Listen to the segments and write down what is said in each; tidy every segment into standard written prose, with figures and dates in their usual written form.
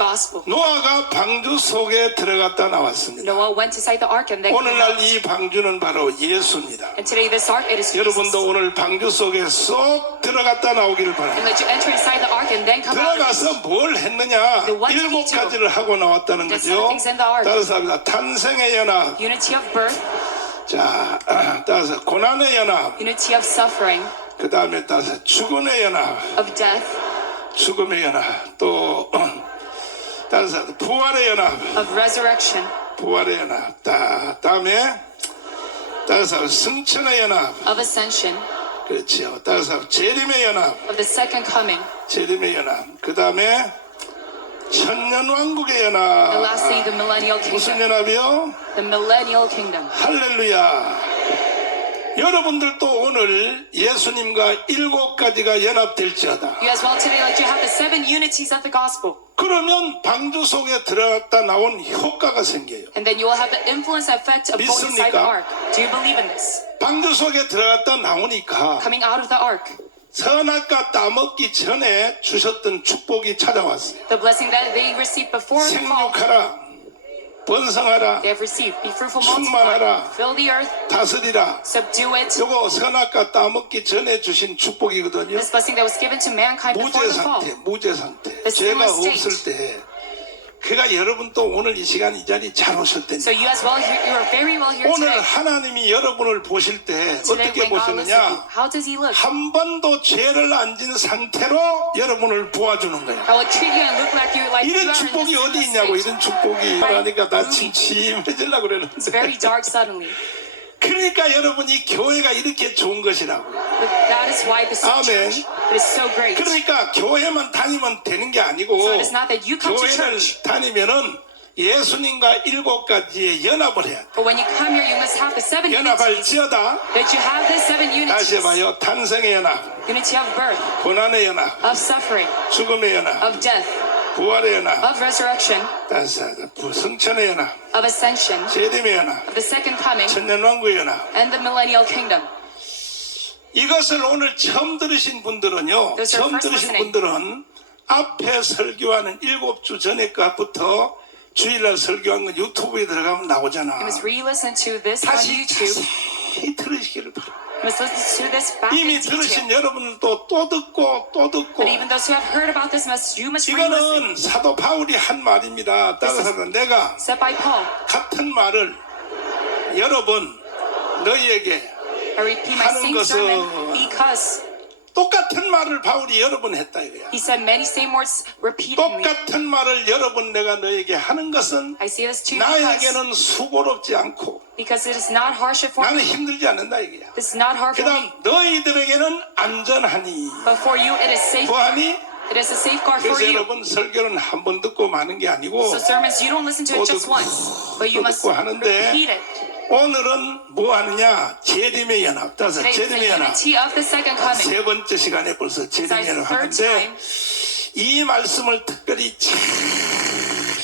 gospel. 노아가 방주 속에 들어갔다 나왔습니다. Noah went inside the ark and then came 오늘날 out. 이 방주는 바로 예수입니다. And today this ark, it is Jesus. 여러분도 오늘 방주 속에 쏙 들어갔다 나오기를 And 바랍니다. let you enter inside the ark and then come out. 들어가서 뭘 했느냐? what did he 7가지를 하고 나왔다는 The 거죠. seven things in the ark. 따라서 합니다. 탄생의 연합, Unity of birth, 자, 따라서 고난의 연합, unity of suffering, 그 다음에 따라서 죽음의 연합, of death, 죽음의 연합, 또 따라서 부활의 연합, of resurrection, 부활의 연합, 다음에 따라서 승천의 연합, of ascension, 그렇지요. 따라서 재림의 연합, of the second coming, 재림의 연합, 그 다음에 천년왕국의 and 연합. lastly the millennial 무슨 kingdom. 연합이요? The millennial kingdom. 할렐루야. 여러분들도 오늘 예수님과 7가지가 연합될지어다. You as well today, like you have the 7 unities of the gospel. 그러면 방주 속에 들어갔다 나온 효과가 생겨요. And then you will have the influence effect of going inside the 믿습니까? ark. Do you believe in this? 방주 속에 들어갔다 나오니까 Coming out of the ark, 선악과 따먹기 전에 주셨던 축복이 찾아왔어요. the blessing that they received before the fall, 생육하라, 번성하라, they have received. Be fruitful, 충만하라. multiply, fill the earth, 다스리라. subdue it. 요거 선악과 따먹기 전에 주신 축복이거든요. This blessing that was given to mankind before 무죄 the fall. 상태, 무죄 상태. The 죄가 sinless state. 없을 때. 그러니까 여러분도 오늘 이 시간 이 자리 잘 So 오셨다니까. you as well, you are very well here 오늘 today. 하나님이 여러분을 보실 때 Today 어떻게 when God looks at you, 보시느냐? how does he look? 한 번도 죄를 안 진 상태로 여러분을 보아주는 거야. How will treat you and look like you like you 이런 are in 축복이 this 어디 sinless 있냐고. state. 이런 축복이 그러니까 나 침침해지려고 It's very 그러는데. dark suddenly. 그러니까 여러분이 교회가 이렇게 좋은 것이라고. But that is why this Amen. church it is so great. 그러니까 교회만 다니면 되는 게 아니고 So it is not that you come to 교회를 church. 다니면은 예수님과 7가지의 연합을 해야 돼. But when you come here, you must have the 7 unities. 연합할지어다. That you have the 7 다시 unities. 해봐요. 탄생의 연합, Unity of birth, 고난의 연합, of suffering, 죽음의 연합, of death, 부활의 연합, of resurrection, 다시 성천의 연합, of ascension, 재림의 연합, of the second coming, 천년왕국의 연합. and the millennial kingdom. 이것을 오늘 처음 들으신 분들은요. Those are 처음 first 들으신 listening. 분들은 앞에 설교하는 7주 전에 것부터 주일날 설교한 건 유튜브에 들어가면 나오잖아. You must re-listen to this on 다시 YouTube. 자세히 들으시기를 바랍니다. You must listen to this back in 이미 detail. 들으신 여러분들도 또 듣고 또 듣고. But even those who have heard about this message, you must re-listen. 이거는 사도 바울이 한 말입니다. 따라서 내가 Said by Paul, 같은 말을 여러 번 너희에게 I repeat my 하는 same 것은 sermon because 똑같은 말을 바울이 여러 번 했다 이거야. he said many same words repeatedly. 똑같은 말을 여러 번 내가 너에게 하는 것은 I say this to you because 나에게는 수고롭지 않고 it is not hardship for 나는 me. 힘들지 않는다 이거야. This is not hard 그 for me. 다음 너희들에게는 안전하니 But for you, it is safe. 뭐하니? It is a safeguard for 그래서 you. 여러분 설교는 한 번 듣고 마는 게 아니고 So sermons, you don't listen to it just 또 듣고, once, but you 또 must 듣고 하는데 repeat it. 오늘은 뭐 하느냐? 재림의 연합. 따라서 Today is the 재림의 연합. unity of the second coming. 세 번째 시간에 벌써 It's 재림의 our 연합 third 하는데 time. 이 말씀을 특별히 잘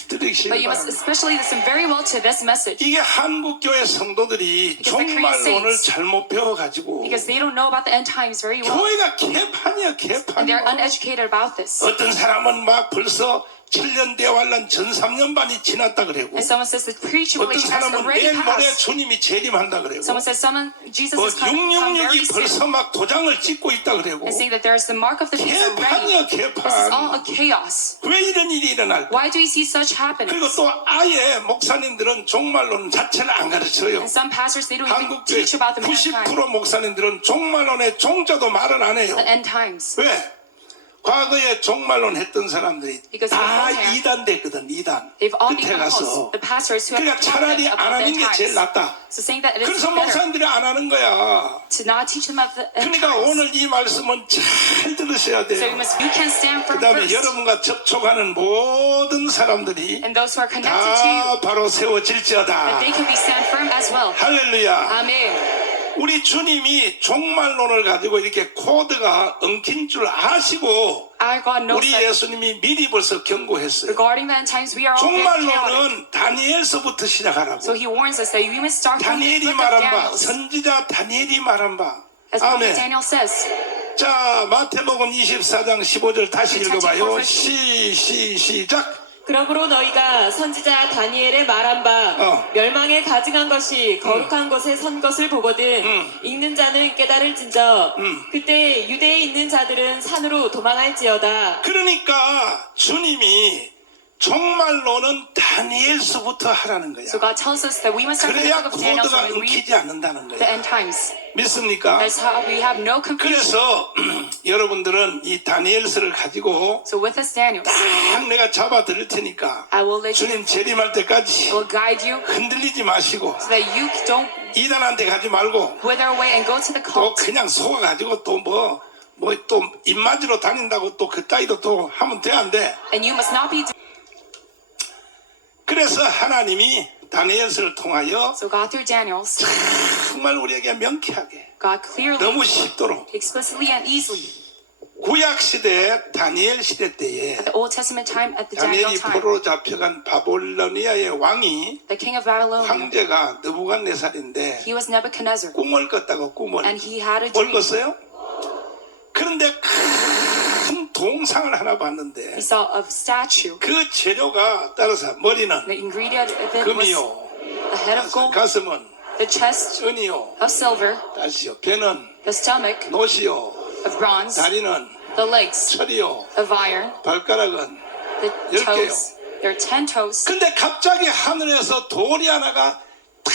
들으시기 But you must 바랍니다. especially listen very well to this message 이게 한국 교회 성도들이 Because the 정말 Korean 오늘 saints- 잘못 배워가지고 because they don't know about the end times very well. 교회가 개판이야 And 개판. they're uneducated about this. 어떤 사람은 막 벌써 7년 대환란 전 3년반이 지났다 그러고 And someone says the 어떤 pre-tribulation has 사람은 already 내일 모레 passed. 주님이 재림한다 그러고 Someone says Jesus 뭐 is come very 666이 soon. 벌써 막 도장을 찍고 있다 그러고 And saying that there is the mark of the beast 개판이야 already. This is all a 개판. chaos. 왜 이런 일이 일어날까? Why do we see such 그리고 happenings? 또 아예 목사님들은 종말론 자체를 안 가르쳐요. And some pastors, they don't even 한국 교회 teach about the end times. 90% 목사님들은 종말론의 종자도 말을 안 해요. The end times. 왜? 과거에 종말론 했던 사람들이 Because 다 beforehand, 이단 됐거든. 이단 They've all 끝에 become 가서. false. The pastors who have 그러니까 taught them 차라리 about 안 the 하는 end 게 제일 times. 낫다. So saying that it is 그래서 better 목사님들이 안 하는 거야. to not teach them about the end 그러니까 times. 오늘 이 말씀은 잘 들으셔야 So you 돼요. you can stand 그 firm 다음에 first. 여러분과 접촉하는 모든 사람들이 And those who are connected to you, 다 바로 that 세워질지어다. they can be stand firm as well. 할렐루야. Amen. 우리 주님이 종말론을 가지고 이렇게 코드가 엉킨 줄 아시고 Our God knows 우리 that 예수님이 미리 벌써 경고했어요. regarding the end times, we are all very chaotic. 종말론은 다니엘서부터 시작하라고. So he warns us that we must start from the 다니엘이 book of 말한 바, Daniel. 선지자 다니엘이 말한 바. As Prophet 아멘. Daniel says. 자, 마태복음 24장 15절 다시 We touch 읽어봐요. it 시작. 그러므로 너희가 선지자 다니엘의 말한 바 멸망에 가증한 것이 거룩한 곳에 선 것을 보거든 읽는 자는 깨달을진저 그때 유대에 있는 자들은 산으로 도망할지어다. 그러니까 주님이 정말로는 다니엘서부터 하라는 거야. So God tells us that we must start from the 그래야 book of Daniel 코드가 so we read 끊기지 않는다는 the 거야. end times. 믿습니까? That's how we have no confusion. 그래서 여러분들은 이 다니엘서를 가지고 So with this Daniel, 딱 내가 잡아 드릴 테니까 I will let you, 주님 재림할 때까지 will guide you 흔들리지 마시고 so that you don't 이단한테 가지 말고 wither away and go to the 또 cult. 그냥 속아가지고 또 또 입맞으러 다닌다고 또 그따위도 또 하면 돼 안 돼? And you must not be. 그래서 하나님이 다니엘서를 통하여 So God through Daniel's, 정말 우리에게 명쾌하게 God clearly, 너무 쉽도록 explicitly and easily, 구약 시대 다니엘 시대 때에 the Old Testament time at the Daniel 다니엘이 time, 포로로 잡혀간 바빌로니아의 왕이 the king of Babylonia, 황제가 느부갓네살인데 he was Nebuchadnezzar, 꿈을 꿨다고 꿈을 and he had a 뭘 dream. 꿨어요? 그런데 큰 동상을 하나 봤는데 He saw a statue. 그 재료가 따라서 머리는 The ingredient of it was 금이요, the head of gold, 가슴은 the chest 은이요, of silver, 다시요, 배는 the stomach 노시요, of bronze, 다리는 the legs 철이요, of iron, 발가락은. the 10개요. toes, their 10 toes. 근데 갑자기 하늘에서 돌이 하나가 탁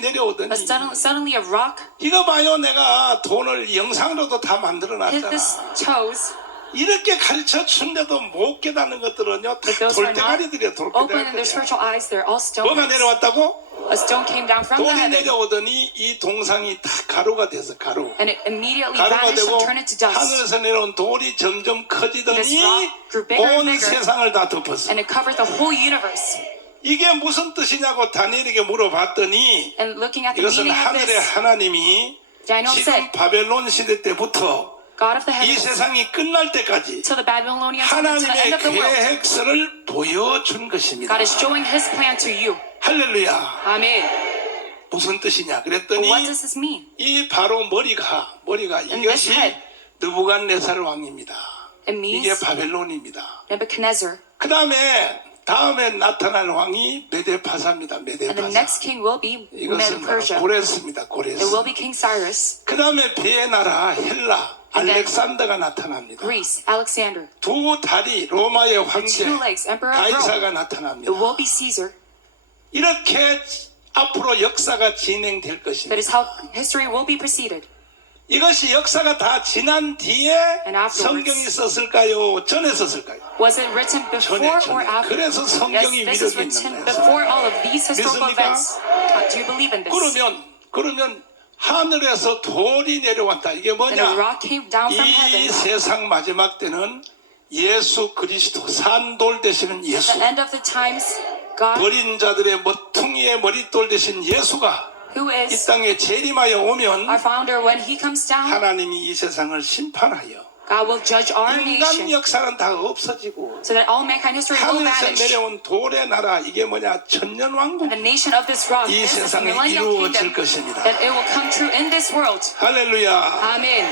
내려오더니 But suddenly a rock 이거 봐요, 내가 돈을 영상으로도 다 만들어 hit this 놨잖아. toes. 이렇게 가르쳐 준데도 못 깨닫는 것들은요, But 다 those who are not 돌대가리들이야, open in their 돌대가리. spiritual eyes, they're all stone 뭐가 heads. 내려왔다고? A stone came down from the 돌이 heaven, 내려오더니 이 동상이 다 가루가 돼서 가루. and it immediately 가루가 vanished 되고 and turned into dust. 하늘에서 내려온 돌이 점점 커지더니 This rock grew bigger and 온 bigger. 세상을 다 덮었어. And it covered the whole universe. 이게 무슨 뜻이냐고 다니엘에게 물어봤더니 And looking at the 이것은 meaning of 하늘의 this, 하나님이 Daniel 지금 said, 바벨론 시대 때부터 God of the 이 heavens, 세상이 끝날 때까지 till the Babylonians come to the end 하나님의 of the world, 계획서를 보여준 것입니다. God is showing His plan to you. 할렐루야. Amen. 무슨 뜻이냐 But 그랬더니 what does this mean? 이 바로 머리가 this 이것이 head. 느부갓네살 왕입니다. It 이게 means 바벨론입니다. Nebuchadnezzar. 그 다음에 나타날 왕이 메데파사입니다. And the 메데파사. next king will be 이것은 바로 Persia. 고레스입니다. It 고레스. will be King Cyrus, 그 다음에 배의 나라 헬라 And then 알렉산더가 나타납니다. Greece, Alexander. 두 다리 로마의 And 황제 two legs, Emperor of Rome. 가이사가 It 나타납니다. will be Caesar. 이렇게 앞으로 역사가 진행될 That 것입니다. is how history will be preceded. 이것이 역사가 다 지난 뒤에 And afterwards. 성경이 썼을까요? 전에 썼을까요? Was it written before 전에. or after? 그래서 Yes, 성경이 this is 위력이 written 있는 거예요. before all of these historical 믿습니까? events. Do you believe in this? 그러면 하늘에서 돌이 내려왔다. 이게 And a 뭐냐? rock came down from 이 heaven. 세상 마지막 때는 예수 그리스도 산돌 되시는 At 예수, the end of the times, God, 버린 자들의 머퉁이의 머릿돌 되신 예수가 who 이 is 땅에 재림하여 오면 our founder, when he comes down, 하나님이 이 세상을 심판하여 God will judge our 인간 nation 역사는 다 없어지고 so that all mankind history will 하늘에서 vanish. 내려온 돌의 나라, 이게 뭐냐? 천년왕국, The nation of this rock, 이 this is the 세상에 millennial 이루어질 kingdom, 것입니다. that it will come true in this world. 할렐루야. Amen.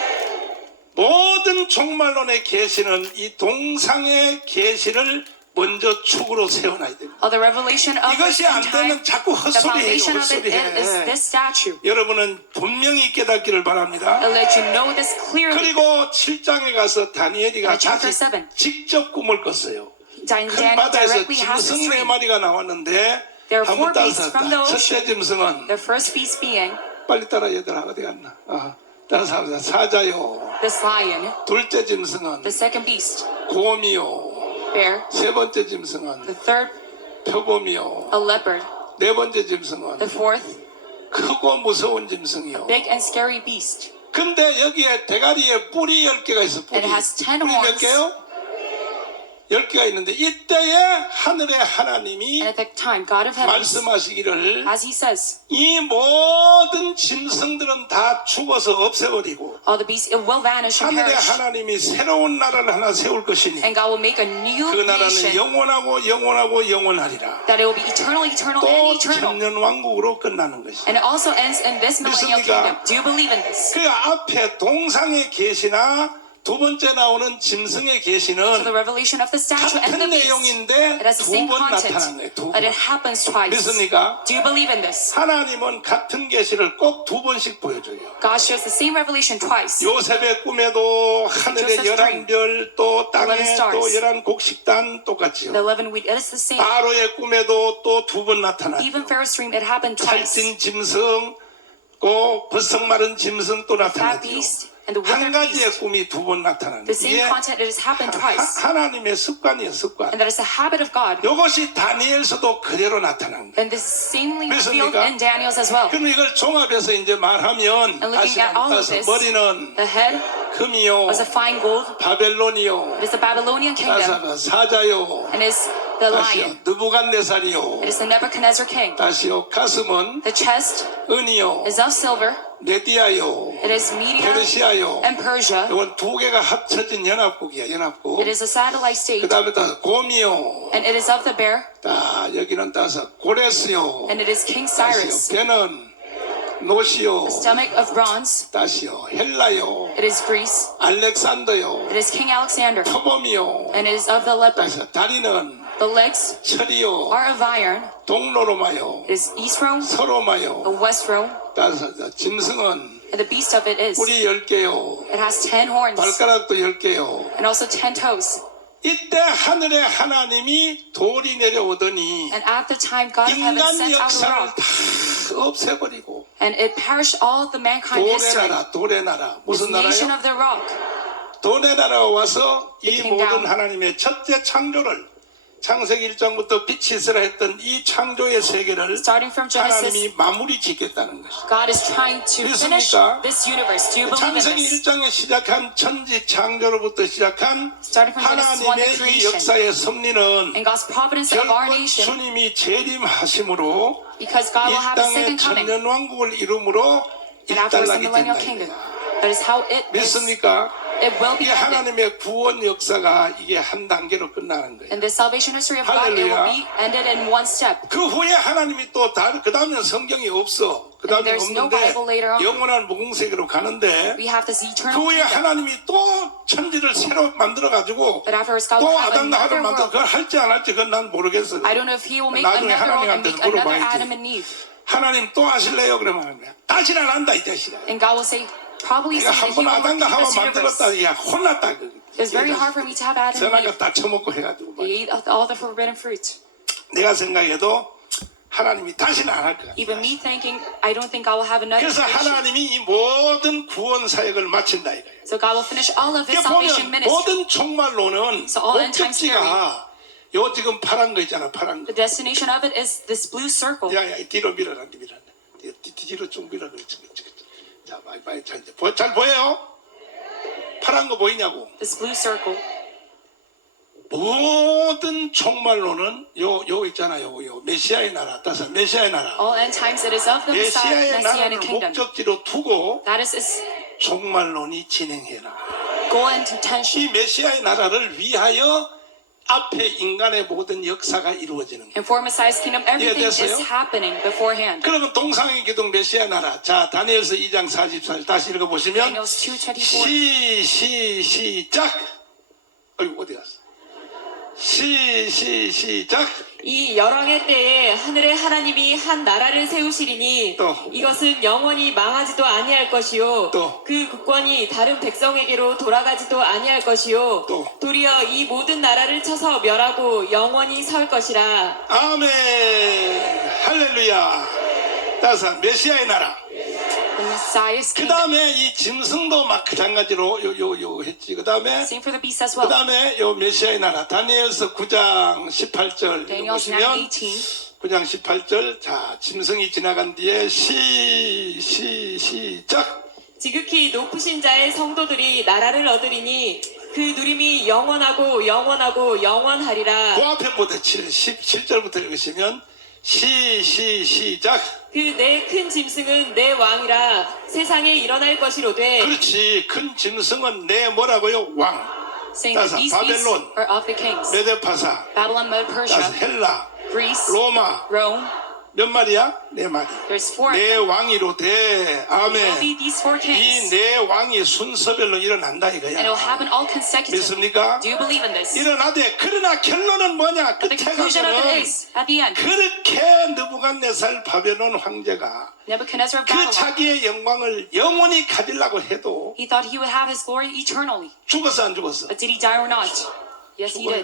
모든 종말론의 계시는 이 동상의 계시를 먼저 축으로 세워놔야 됩니다. The revelation of this 이것이 안 end time, 되면 자꾸 the 헛소리해요. foundation of it is 헛소리해. this statue. 여러분은 분명히 깨닫기를 바랍니다. I'll let you know this clearly. 그리고 7장에 가서 다니엘이가 And chapter 자기 7. 직접 꿈을 꿨어요. 큰 Daniel 바다에서 directly has this 짐승 네 dream. 마리가 나왔는데 There are 한번 4 beasts from the 따라서 ocean. 첫째 짐승은 The first beast being 빨리 따라 얘들아 어디 갔나? 따라서 합니다. 사자요. this lion, 둘째 짐승은 the second beast, 곰이요. bear, 세 번째 짐승은 the third, 표범이요. a leopard, 네 번째 짐승은 the fourth, 크고 무서운 짐승이요. big and scary beast. 근데 여기에 대가리에 뿔이 10개가 있어. 뿔이. And it has 10 뿔이 몇 horns. 개요? 10개가 있는데 이때에 하늘의 하나님이 And at that time, God of heavens, 말씀하시기를 as he says, 이 모든 짐승들은 다 죽어서 없애버리고 all the beasts, it will vanish and 하늘의 perish. 하나님이 새로운 나라를 하나 세울 것이니 And God will make a new 그 나라는 nation, 영원하고 영원하고 영원하리라. that it will be eternal, eternal, 또 and eternal. 천년왕국으로 끝나는 것이. And it also ends in this millennial 믿습니까? kingdom. Do you believe in this? 그 앞에 동상의 계시나 두 번째 나오는 짐승의 So the 계시는 revelation of the statue and 같은 the beast. 내용인데 It has the 두 same 번 나타난 content, 거예요. 두 but 번. it happens twice. 믿습니까? Do you believe in this? 하나님은 같은 계시를 꼭 두 번씩 보여줘요. God shows the same revelation twice. 요셉의 꿈에도 하늘의 Joseph's dream. 11별 또 땅에 11 stars. 또 11곡식단 똑같지요. The 11 week, it is the same. 바로의 꿈에도 또 두 번 나타나죠. Even Pharaoh's dream, it happened twice. 살찐 짐승, 또 버석 마른 짐승 또 That 나타나죠. beast and the 한 withered 가지의 beast. 꿈이 두 번 나타나는 The 거예요. same 이게 content, it has happened twice. 하나님의 습관이에요, 습관. And that is the habit of God. 이것이 다니엘서도 그대로 나타난 거예요. And this is samely revealed 믿습니까? in Daniel's as well. 그럼 이걸 종합해서 이제 말하면 And looking at all of 따서 this, 머리는 the head 금이요, was a fine gold. 바벨론이요, It is the Babylonian kingdom. 따사가 사자요, And is the 다시요 lion. 느부갓네살이요, It is the Nebuchadnezzar king. 다시요 가슴은 The chest 은이요, is of silver. 메디아요, It is Media 페르시아요. and Persia. 이건 두 개가 합쳐진 연합국이야, 연합국. It is a satellite 그 state. 다음에 따서 곰이요, And it is of the bear. 여기는 따서 고레스요, And it is King 다시요 Cyrus. 배는 노시요, Stomach of bronze. 다시요 헬라요, It is Greece. 알렉산더요, It is King Alexander. 표범이요, And it is of the leopard. 다시 다리는 The legs 철이요, are of iron. 동로로마요, It is East Rome, 서로마요, West Rome. 따서 짐승은 And the beast of it is. 뿔이 10개요, It has 10 horns. 발가락도 10개요. And also 10 toes. 이때 하늘의 하나님이 돌이 내려오더니 And at the time, God of heaven 인간 sent out a 역사를 rock. 다 없애버리고 And it perished all the mankind 돌의 history. 나라, 돌의 나라. This 무슨 nation 나라요? of the rock. 돌의 나라가 와서 이 It came 모든 down. 하나님의 첫째 창조를 창세기 1장부터 빛이 있으라 했던 이 창조의 세계를 Starting from Genesis, 하나님이 마무리 짓겠다는 것이죠. God is trying to finish 믿습니까? this universe. Do you believe in 창세기 this? 1장에 시작한 천지 창조로부터 시작한 Starting from Genesis 1, 하나님의 the 이 creation. 역사의 섭리는 And God's providence of our 결국 nation, 주님이 재림하심으로 because God 이 will have a 땅의 second coming. 천년왕국을 이루므로 And afterwards the 일단락이 millennial 된다. kingdom. 이거야. That is how it is. 믿습니까? It will be 이게 ended. 하나님의 구원 역사가 이게 한 단계로 끝나는 거예요. In the salvation history of God, it will 할렐루야. be ended in one step. 그 후에 하나님이 또 그 다음에는 성경이 없어. 그 다음에 there's no 없는데 Bible later on. 영원한 무궁세계로 가는데 We have this 그 eternal 후에 kingdom. 하나님이 또 천지를 새로 만들어가지고 But afterwards, God 또 will have 아담과 하를 another 만들어 world. 그걸 할지 안 할지 그건 난 모르겠어. I don't know if He will make 나중에 another world and 하나님한테 make another 물어봐야지. Adam and Eve. 하나님 또 하실래요? 그러면 하는 거야. 다시는 안 한다 이 자식아. And God will say, probably 내가 say that He 한번 will 아담과 repeat 하와 this universe. 만들었다. 야 혼났다. It's very hard for me to have Adam and 전화가 Eve. 다 처먹고 해가지고 막. They ate all the forbidden fruit. 내가 생각해도 하나님이 다시는 안 할 거야. Even me thinking, I don't think I will have another 그래서 creation. 하나님이 이 모든 구원 사역을 마친다 이거예요. So God will finish all of His 이게 salvation 보면 ministry. 모든 종말로는 So all end times 목적지가 요 지금 파란 거 있잖아, 파란 거. The destination of it is this blue circle. 야야 뒤로 밀어라, 밀어라. 뒤로 좀 밀어, 그렇지. 자, 빨리 자 이제 잘 보여요? 파란 거 보이냐고? This blue circle. 모든 종말로는 요 있잖아요, 요 메시아의 나라, 따서 메시아의 나라. All end times it is of the 메시아의 나라를 Messianic kingdom. 목적지로 두고 That is its 종말론이 진행해라. goal and intention. 이 메시아의 나라를 위하여 앞에 인간의 모든 역사가 이루어지는 거예요. And for Messiah's kingdom, everything is 이해됐어요? happening beforehand. 그러면 동상의 기둥 메시아 나라. 자, 다니엘서 2장 44절 다시 읽어보시면 Daniel's 2:24. 시작. 어이구 어디 갔어? 시작. 이 열왕의 때에 하늘의 하나님이 한 나라를 세우시리니 또. 이것은 영원히 망하지도 아니할 것이요 또. 그 국권이 다른 백성에게로 돌아가지도 아니할 것이요 또. 도리어 이 모든 나라를 쳐서 멸하고 영원히 설 것이라. 아멘. 할렐루야. 따라서 메시아의 나라. The Messiah's 그 kingdom. 다음에 이 짐승도 마찬가지로 요 했지. 그 다음에 Same for the beast as 그 well. 다음에 요 메시아의 나라 다니엘서 9장 18절 Daniel's 보시면 9:18. 9장 18절 자 짐승이 지나간 뒤에 시작. 지극히 높으신 자의 성도들이 나라를 얻으리니 그 누림이 영원하고 영원하고 영원하리라. 그 앞에 보다 17절부터 읽으시면 시작. 그 내 큰 짐승은 내 왕이라 세상에 일어날 것이로되. 그렇지. 큰 짐승은 내 뭐라고요? 왕. Saying 따라서 that these beasts 바벨론, are of the kings. 메데파사, Babylon, Medo 따라서 Persia, 헬라, Greece, 로마, Rome, 몇 마리야? 네 마리. There's four. 네 왕이로 돼. There will 아멘. be these four 이 kings. 네 왕이 순서별로 일어난다 And it will 이거야. happen all consecutively. 믿습니까? Do you believe in this? 일어나되 그러나 결론은 뭐냐? The 끝에 conclusion of it 가면은 is, at the end, 그렇게 느부갓네살 바벨론 황제가 Nebuchadnezzar of 그 Babylon, 자기의 영광을 영원히 가지려고 해도 he thought he would have his glory eternally. 죽었어 안 죽었어? But did he die or not? Yes, he did.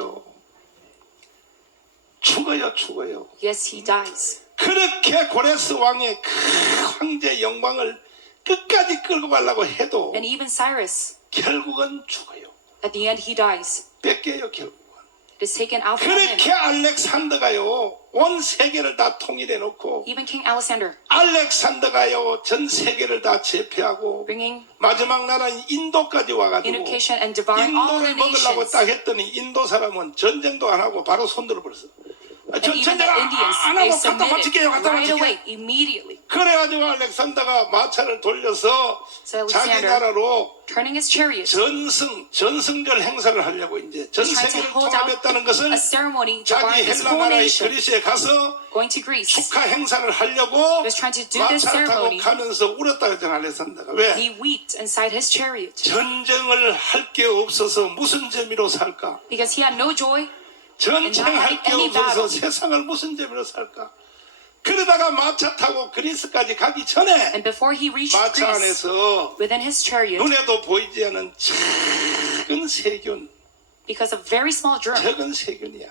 죽어요. Yes, he dies. 그렇게 고레스 왕의 그 황제 영광을 끝까지 끌고 가려고 해도 And even Cyrus, 결국은 죽어요. at the end, he dies. 뺏겨요 결국은. It is taken out from him. 그렇게 알렉산더가요 온 세계를 다 통일해 놓고 Even King Alexander, 알렉산더가요 전 세계를 다 제패하고 bringing 마지막 나라인 인도까지 와가지고 unification and devouring all the 인도를 먹으려고 nations. 딱 했더니 인도 사람은 전쟁도 안 하고 바로 손들어 버렸어. And even 전쟁 the Indians, 안 they 하고 갖다 바칠게요. submitted 갖다 right 바칠게요. away, immediately. 그래가지고 알렉산더가 마차를 돌려서 So 자기 Alexander, 나라로 turning his chariot, 전승절 행사를 하려고 이제 전 was trying to 세계를 hold out 통합했다는 것은 a ceremony 자기 dividing this 헬라 whole 나라의 nation, 그리스에 가서 going to Greece. 축하 행사를 하려고 He was trying to do this 마차를 타고 ceremony. 가면서 울었다 그랬잖아 알렉산더가. 왜? He wept inside his chariot 전쟁을 할 게 없어서 무슨 재미로 살까? because he had no joy. 전쟁할 게 any 없어서 battle. 세상을 무슨 재미로 살까? 그러다가 마차 타고 그리스까지 가기 전에 And before he reached 마차 Greece, 안에서 within his chariot, 눈에도 보이지 않은 작은 세균, because of very small germ, 적은 세균이야.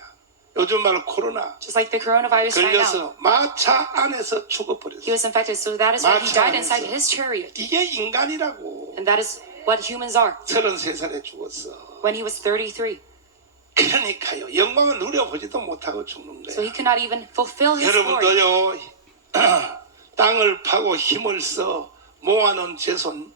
요즘 말로 코로나 just like the coronavirus right now, 걸려서 마차 안에서 he 죽어버렸어. was infected. So that is why he 마차 died inside 안에서. his chariot. 이게 인간이라고. And that is what humans are. 33살에 죽었어. When he was 33, 그러니까요. 영광을 누려보지도 못하고 죽는 so 거야. he could not even fulfill his glory. 여러분도요. 땅을 파고 힘을 써 모아놓은 재산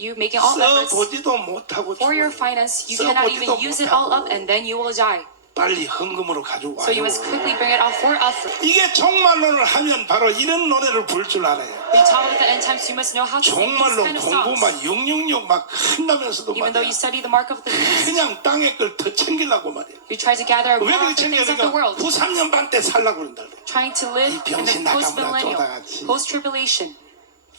You making all efforts 써보지도 못하고 for your 죽어요. finance, you cannot even 써보지도 use it all up, 못하고 and then you will die. 빨리 헌금으로 가지고 So you 와요. must quickly bring it out for offering. 이게 종말론을 하면 바로 이런 노래를 부를 줄 알아요. When you talk about the end times, you must know how to sing these 종말론 kind of songs. 공부만 666 막 한다면서도 Even though 말이야. you study the mark of the beast, 그냥 땅의 걸 더 챙기려고 말이야. you try to gather 왜 more 그렇게 of the things of the 챙기니까 world, 93년 반 때 살라고 그런다. trying to live 이 in the 병신 나가무라 post-millennial, 쪼다같이. post-tribulation.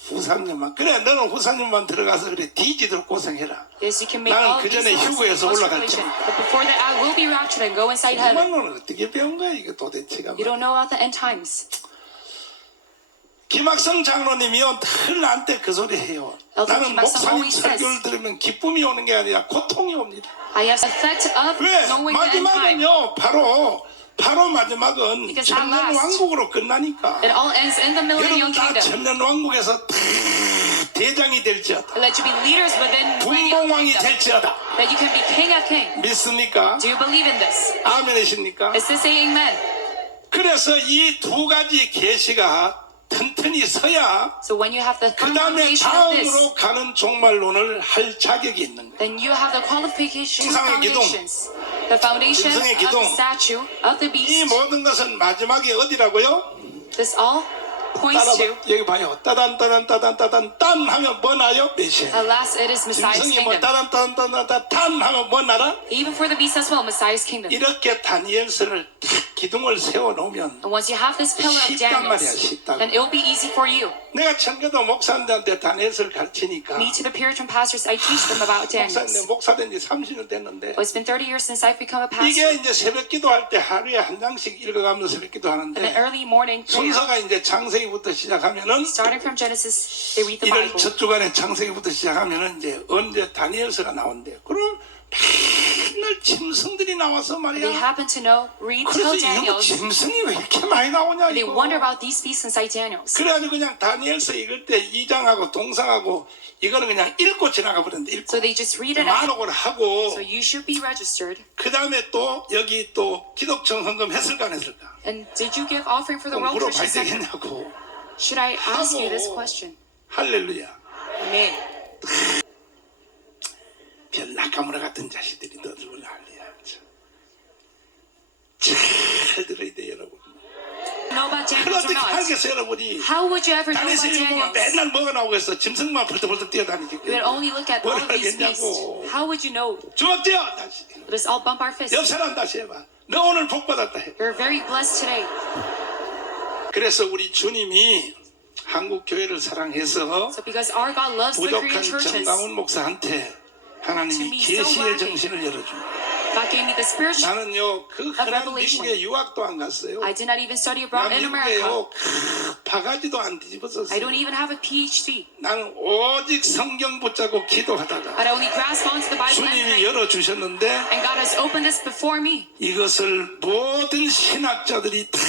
후삼년만 그래 너는 후삼년만 들어가서 그래 뒤지도록 고생해라. Yes, you can make 나는 all 그 these 전에 things 휴거해서 올라갈 post-tribulation. 거야. But before that, I will be raptured and go inside heaven. 종말론을 어떻게 배운 거야 이게 도대체가. You don't know about the end times. 김학성 장로님이요 늘 나한테 그 소리 해요. Elder 나는 김학성 목사님 always says, 설교를 들으면 기쁨이 오는 게 아니라 고통이 옵니다. I have the effect of 왜? knowing the end time. 마지막은요 바로 마지막은 Because 천년 at last, 왕국으로 끝나니까. It all ends in the millennial 여러분 다 kingdom. 천년 왕국에서 다 대장이 될지어다. Let you be leaders within the millennial 분봉왕이 kingdom. 될지어다. That you can be king of kings. 믿습니까? Do you believe in this? 아멘이십니까? Is this saying amen? 그래서 이 두 가지 계시가 튼튼히 서야 So when you have the 그 firm 다음에 foundation of this, 다음으로 가는 종말론을 할 자격이 있는 거예요. then you have the qualification 짐승의 기둥. foundations. The foundation 짐승의 of 기둥. the statue of the 이 beast. 모든 것은 마지막에 어디라고요? This all points 따라봐. to, 여기 봐요. 따단 딴 하면 뭐 나요? 메시아. at last it is Messiah's 짐승이 뭐 kingdom. 딴 하면 뭐 나라? Even for the beast as well, Messiah's kingdom. 이렇게 다니엘서를 탁 기둥을 세워놓으면 And once you have this pillar of 쉽단 말이야, Daniel, 쉽다고. then it will be easy for you. 내가 청교도 목사님들한테 다니엘서를 가르치니까 Me to the Puritan pastors, I teach them about Daniel. 목사님 목사된 지 30년 됐는데 Well, it's been 30 years since I've become a 이게 pastor. 이제 새벽 기도할 때 하루에 한 장씩 읽어가면서 새벽 And 기도하는데 then early morning prayer, 순서가 이제 창세기부터 시작하면은 starting from Genesis, they read the 1월 Bible. 첫 주간에 창세기부터 시작하면은 이제 언제 다니엘서가 나온대요. 그럼 맨날 짐승들이 나와서 They 말이야. happen to know, read 그래서 till 이거 Daniel's. 짐승이 왜 이렇게 많이 나오냐 They 이거. wonder about these beasts inside Daniel's. 그래가지고 그냥 다니엘서 읽을 때 2장하고 동상하고 이거는 그냥 읽고 지나가 버렸는데 읽고 So they just read it. 만옥을 하고 So you should be registered. 그 다음에 또 여기 또 기독청 헌금 했을까 안 했을까? And did you give offering for the 꼭 World 물어봐야 Christian Center? 되겠냐고. Should I ask you this 하고. question? 할렐루야. Amen. 별 낙가무라 같은 자식들이 너들고 난리야. 잘 들어야 돼 여러분. Know about 그걸 Daniel's or 어떻게 not? 알겠어 여러분이. How would you ever know about 다니엘서 보면 Daniel's? 맨날 뭐가 나오겠어. 짐승만 벌떡벌떡 뛰어다니지. You would only look at all 뭘 of these beasts. 알겠냐고. How would you know? 주먹 뛰어 다시. Let's all bump our fists. 옆 사람 다시 해봐. 너 오늘 복 받았다 해. You're very blessed today. 그래서 우리 주님이 한국 교회를 사랑해서 So because our God loves the 부족한 Korean churches, 정강훈 목사한테 하나님이 To me, so 계시의 lacking. 정신을 열어줍니다. God gave me the spiritual. 나는요 그 흔한 revelation. 미국에 유학도 안 갔어요. I did not even study 나 abroad in America. 미국에요 바가지도 안 I 뒤집었었어요. don't even have a PhD. 나는 오직 성경 붙잡고 기도하다가 But I only grasp onto the Bible and 주님이 pray. 열어주셨는데 And God has opened this before me. 이것을 모든 신학자들이 다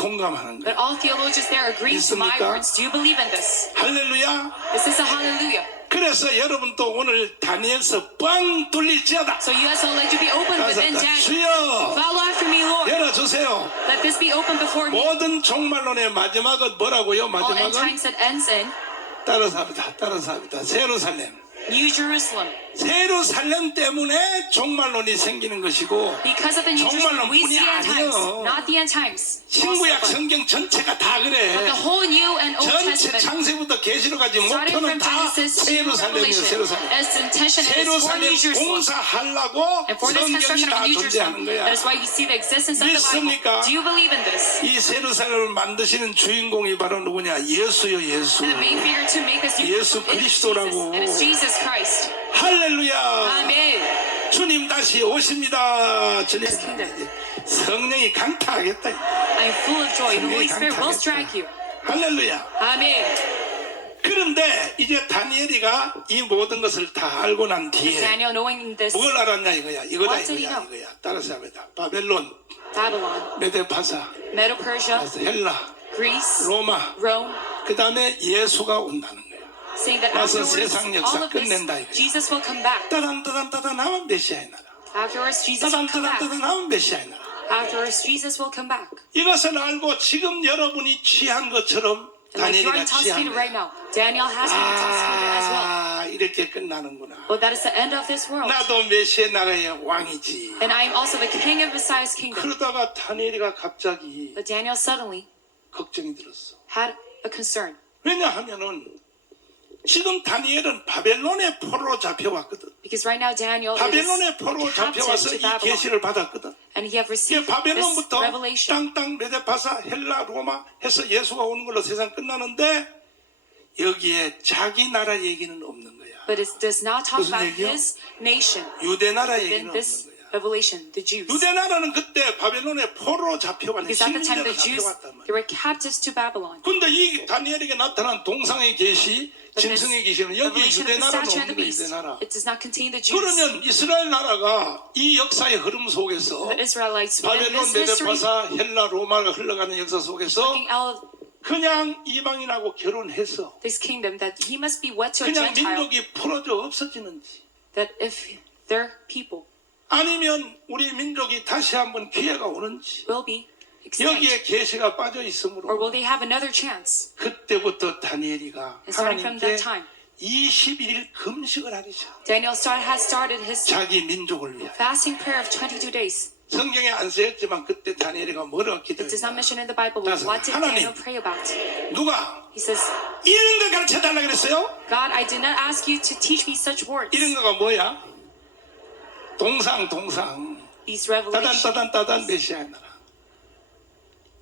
공감하는 But 거예요. all theologians there agree to my 믿습니까? words. Do you believe in this? 할렐루야. Is this a hallelujah? 그래서 여러분도 오늘 다니엘서 뻥 뚫릴지어다. So you also let you be open within 가서 Daniel. 주여 Follow after me, Lord. 열어주세요. Let this be open before me. 모든 종말론의 마지막은 뭐라고요? All end 마지막은 times that ends in 따라서 합니다. 세루살렘. New Jerusalem. 세루살렘 때문에 종말론이 생기는 것이고 Because of the New Jerusalem, we see end times, 아니요. not the end times. 신구약 Also, 성경 전체가 다 but 그래. the whole New and Old 전체 Testament, 창세부터 계시록까지 starting 목표는 from 다 Genesis to 세루살렘이에요. Revelation, 세루살렘. its intention is for 세루살렘 New Jerusalem. 공사하려고 And for this 성경이 construction 다 of New 존재하는 Jerusalem, 거야. that is why we see the existence of the 믿습니까? Bible. Do you believe in this? 이 세루살렘을 만드시는 주인공이 바로 누구냐? 예수요, 예수. And the main figure to make this New 예수 Jerusalem is Jesus. 그리스도라고. It is Jesus Christ. 할렐루야. Amen. 주님 다시 오십니다. 주님 His kingdom. 성령이 강타하겠다. I am full of joy. The 성령이 Holy Spirit will 강타하겠다. strike you. 할렐루야. Amen. 그런데 이제 다니엘이가 이 모든 것을 다 알고 난 뒤에 Daniel, knowing this, 뭘 알았냐 이거야. What did he 이거야. know? 따라서 합니다. 바벨론, Babylon, 메데파사, Medo-Persia, 헬라, Greece, 로마, Rome, 그 다음에 예수가 온다는 거야. saying that 와서 afterwards, 세상 역사 all of this, 끝낸다 이거야. Jesus will come back. 따단 하면 메시아의 나라. Afterwards, Jesus will come back. 하면 메시아의 나라. Afterwards, Jesus will come back. 이것을 알고 지금 여러분이 취한 것처럼 And like you are 다니엘이가 취한 intoxicated right 거야. now, Daniel has been intoxicated as well. 아, 이렇게 끝나는구나. But that is the end of this world. 나도 메시아 나라의 왕이지. And I am also the king of Messiah's kingdom. 그러다가 다니엘이가 갑자기 But Daniel suddenly 걱정이 들었어. had a concern. 왜냐하면은 지금 다니엘은 바벨론의 포로로 잡혀왔거든. Because right now Daniel is 바벨론의 포로로 captive 잡혀와서 to 이 Babylon. 계시를 받았거든. And he have 이게 received this 바벨론부터 revelation. 땅 메데파사 헬라 로마 해서 예수가 오는 걸로 세상 끝나는데 여기에 자기 나라 얘기는 없는 거야. But it does not talk 무슨 about 얘기요? his nation 유대 나라 within 얘기는 this 없는 거야. revelation, the Jews. 유대 나라는 그때 바벨론의 포로로 잡혀왔는 Because at the time 식민지로 the Jews, 잡혀왔단 말이야. they were captives to Babylon. 근데 이 다니엘에게 나타난 동상의 계시, But this 짐승의 계시는 여기 revelation 유대 of the 나라는 statue and 없는 the 거야. beast, 유대 나라. it does not contain the Jews. 그러면 이스라엘 나라가 이 역사의 흐름 속에서 The Israelites, within 바벨론, this history, 메데파사, 헬라, 로마가 흘러가는 역사 속에서 looking out of 그냥 이방인하고 결혼해서 this kingdom, that he must be wed to a 그냥 Gentile, 민족이 풀어져 없어지는지 that if their people 아니면 우리 민족이 다시 한번 기회가 오는지 will be extinct, 여기에 계시가 빠져 or 있으므로 will they have another chance? 그때부터 다니엘이가 And starting from 하나님께 that time, 21일 금식을 하기 시작. Daniel has started his 자기 민족을 위하여. fasting prayer of 22 days. 성경에 안 쓰였지만 그때 다니엘이가 뭐라고 It does not 기도했냐. mention in the Bible. 따라서 What did 하나님. Daniel pray about? 누가 He says, 이런 거 가르쳐 달라 그랬어요? God, I did not ask you to teach me such words. 이런 거가 뭐야? 동상 These revelations. 따단 메시아의 나라.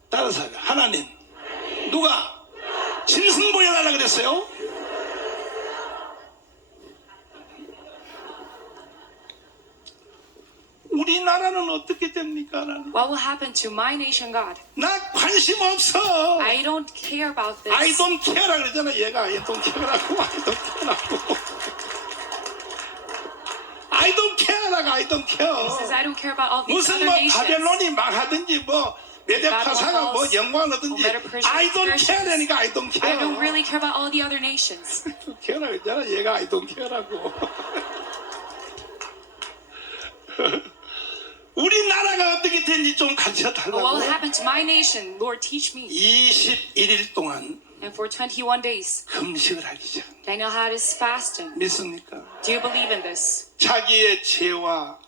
따라서 하나님 누가 짐승 보여달라 그랬어요? 우리나라는 어떻게 됩니까? 하나님? What will happen to my nation, God? 나 관심 없어. I don't care about this. I don't care라 그러잖아. 얘가 I don't care라고. I don't care라고. I don't care라고. I don't He care. says, I don't care about all these 무슨 other 뭐 nations. 바벨론이 망하든지 뭐 메데파사가 뭐 영광을 얻든지 I don't care라니까 I don't care. I don't really care about all the other nations. care라고 했잖아. 얘가 I don't care라고. 우리나라가 어떻게 되는지 좀 가르쳐 But what will 달라고. happen to my nation? Lord, teach me. 21일 동안 And for 21 days, 금식을 하기 시작. Daniel had his fasting. 믿습니까? Do you believe in this? 자기의 죄와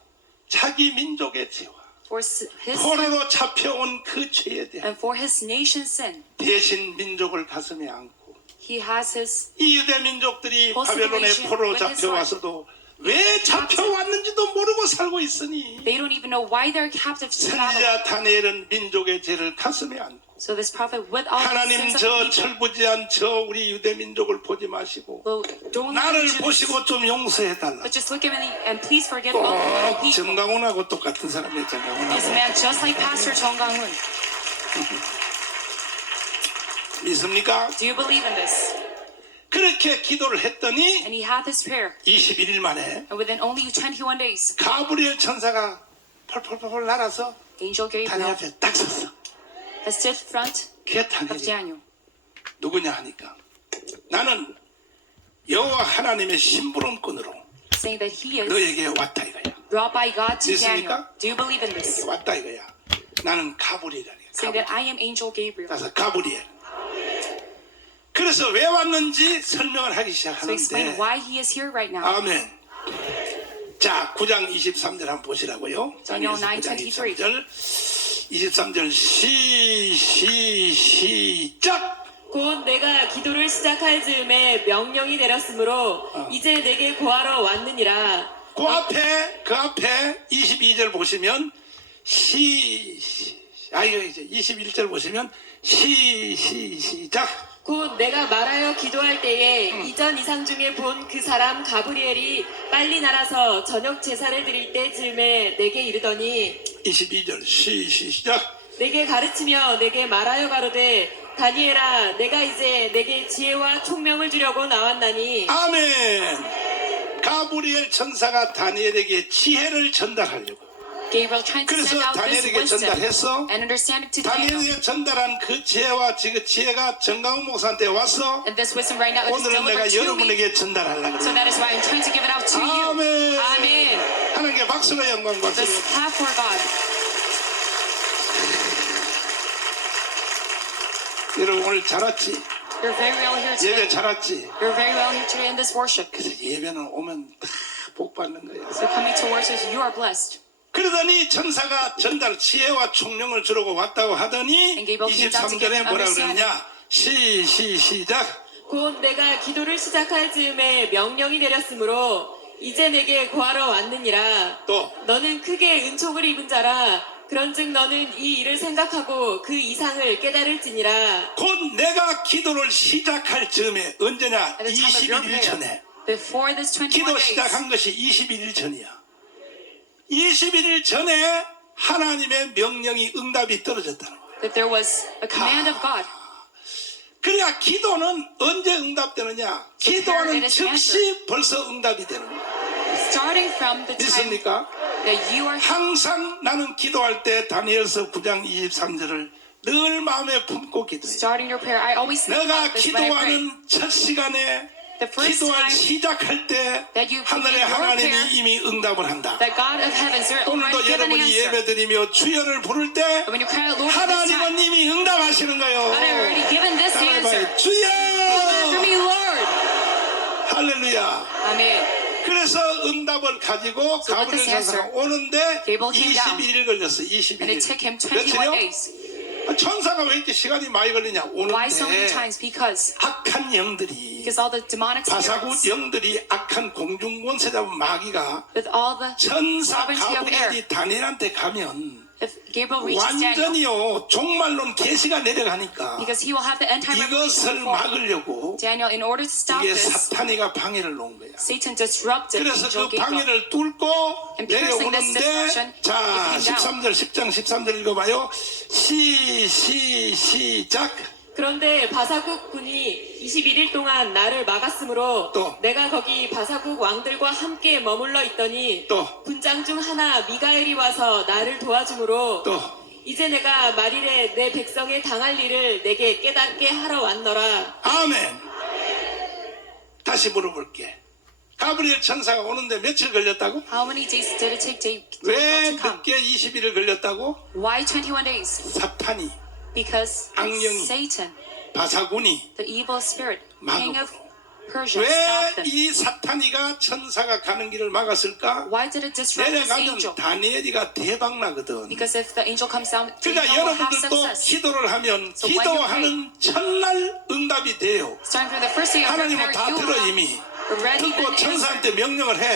자기 민족의 죄와 For his sin 포로로 잡혀온 그 죄에 대한 and for his nation's sin, 대신 민족을 가슴에 안고 he has his 이 유대 민족들이 Whole 바벨론의 situation 포로로 with his 잡혀와서도 왜 잡혀왔는지도 모르고 살고 있으니 They don't even know why they're captive to Babylon. 선지자 다니엘은 민족의 죄를 가슴에 안고 So this prophet, with all the 하나님 sins of 저 the people, 철부지한 저 우리 유대 민족을 보지 마시고 will don't look 나를 at you, 보시고 좀 용서해달라. but just look at me and please forgive all the 꼭 people. 정강훈하고 똑같은 사람이에요. He's a 정강훈하고 man just like Pastor Chong Gang-hun. 믿습니까? Do you believe in this? 그렇게 기도를 했더니 And he had this prayer, 21일 만에 and within only 21 days, 가브리엘 천사가 펄펄펄 날아서 Angel 다니 Gabriel 앞에 딱 섰어. has stood in front 그게 of 다니엘이 Daniel. 누구냐 하니까 나는 여호와 하나님의 심부름꾼으로 Saying that he is 너에게 왔다 이거야. brought by God to 믿습니까? Daniel. Do you believe in this? 왔다 이거야. 나는 가브리엘이야. Saying that I am Angel Gabriel. 그래서 가브리엘. 그래서 왜 왔는지 설명을 하기 So explain 시작하는데 why he is here right now. 아멘. 자, 9장 23절 한번 보시라고요. Daniel 9장 9:23. 23절 시작. 곧 내가 기도를 시작할 즈음에 명령이 내렸으므로 이제 내게 구하러 왔느니라. 그 앞에 22절 보시면 이거 이제 21절 보시면 시작. 곧 내가 말하여 기도할 때에 이전 이상 중에 본 그 사람 가브리엘이 빨리 날아서 저녁 제사를 드릴 때 즈음에 내게 이르더니 22절 시작. 내게 가르치며 내게 말하여 가로되 다니엘아 내가 이제 내게 지혜와 총명을 주려고 나왔나니 아멘. 가브리엘 천사가 다니엘에게 지혜를 전달하려고. Gabriel trying to 그래서 send out this 다니엘에게 wisdom 전달했어. and understanding to Daniel. 다니엘에게 전달한 그 지혜와 지금 지혜가 정강훈 목사한테 왔어. And this wisdom right now is 오늘은 내가 delivered to me. 여러분에게 전달하려고 So 그래. that is why I'm trying to give it out to you. 아멘. Amen. 하나님께 박수로 영광 Let's 받습니다. clap for God. 여러분 오늘 잘 왔지? You're very well here 예배 today. 잘 왔지? You're very well here today in this worship. 그래서 예배는 오면 다 복 받는 거야. So coming to worship, you are blessed. 그러더니 천사가 전달 지혜와 총명을 주려고 왔다고 하더니 And Gabriel came down to give 23절에 뭐라 understanding. 그러냐? 시작. 곧 내가 기도를 시작할 즈음에 명령이 내렸으므로 이제 내게 구하러 왔느니라. 또 너는 크게 은총을 입은 자라. 그런즉 너는 이 일을 생각하고 그 이상을 깨달을지니라. 곧 내가 기도를 시작할 즈음에 언제냐? At the time of your 21일 전에. prayer, before this 21 기도 days, 시작한 것이 21일 전이야. 21일 전에 하나님의 명령이 응답이 떨어졌다는 거야. that there was a command of God. 그래야 기도는 언제 응답되느냐? 기도하는 즉시 벌써 응답이 되는 거야. Starting from the time 믿습니까? that you are 항상 나는 기도할 때 다니엘서 9장 23절을 늘 마음에 품고 기도해. starting your prayer, I always think 내가 about this when I pray. 기도하는 첫 시간에 The first 기도할 time 시작할 때 that you 하늘의 begin your 하나님이 prayer, 이미 응답을 한다. That God of heavens, they're 오늘도 already given an 여러분이 answer. 예배드리며 주여를 부를 때 When you cry out, Lord, at this time, 하나님은 이미 응답하시는 거예요. God has already given this answer. 하나님, 주여! For me, Lord. 할렐루야. Amen. 그래서 응답을 가지고 So with 가브리엘 this 천사가 answer, 오는데 Gabriel came down. 21일 걸렸어. And 21일. it took him 21 며칠이요? days. 천사가 왜 이렇게 시간이 많이 걸리냐? Why so many 오는데 times? Because 악한 영들이 all the demonic 바사구 spirits, 영들이 악한 공중권세 잡은 마귀가 with all the 천사 sovereignty of air, 가브리엘이 다니엘한테 가면 if Gabriel reaches Daniel, 완전히요 종말론 계시가 내려가니까 because he will have the end time 이것을 revelation before 막으려고 Daniel, in order to stop 이게 this, 사탄이가 방해를 놓은 거야. Satan disrupted 그래서 Angel 그 Gabriel. 방해를 뚫고 And piercing this 내려오는데 destruction, 자 it came down. 13절 10장 13절 읽어봐요. 시작. 그런데 바사국 군이 21일 동안 나를 막았으므로 또. 내가 거기 바사국 왕들과 함께 머물러 있더니 또. 군장 중 하나 미가엘이 와서 나를 도와주므로 또 이제 내가 말일에 내 백성의 당할 일을 내게 깨닫게 하러 왔노라. 아멘. 다시 물어볼게. 가브리엘 천사가 오는데 며칠 걸렸다고? How many days did it take 왜 Gabriel to come? 늦게 20일을 걸렸다고? Why 21 days? 사탄이 Because 악령이, Satan, 바사군이 the evil spirit, king of Persia, 왜 stopped them. 이 사탄이가 천사가 가는 길을 막았을까? Why did it disrupt this 내려가면 angel? 다니엘이가 대박 나거든. Because if the angel comes down, 그러니까 Daniel will have 여러분들도 success. 기도를 하면 So when you 기도하는 첫날 응답이 돼요. Starting from the first day of your 하나님은 prayer, 다 you 들어 have 이미. already 듣고 been answered. 천사한테 명령을 해.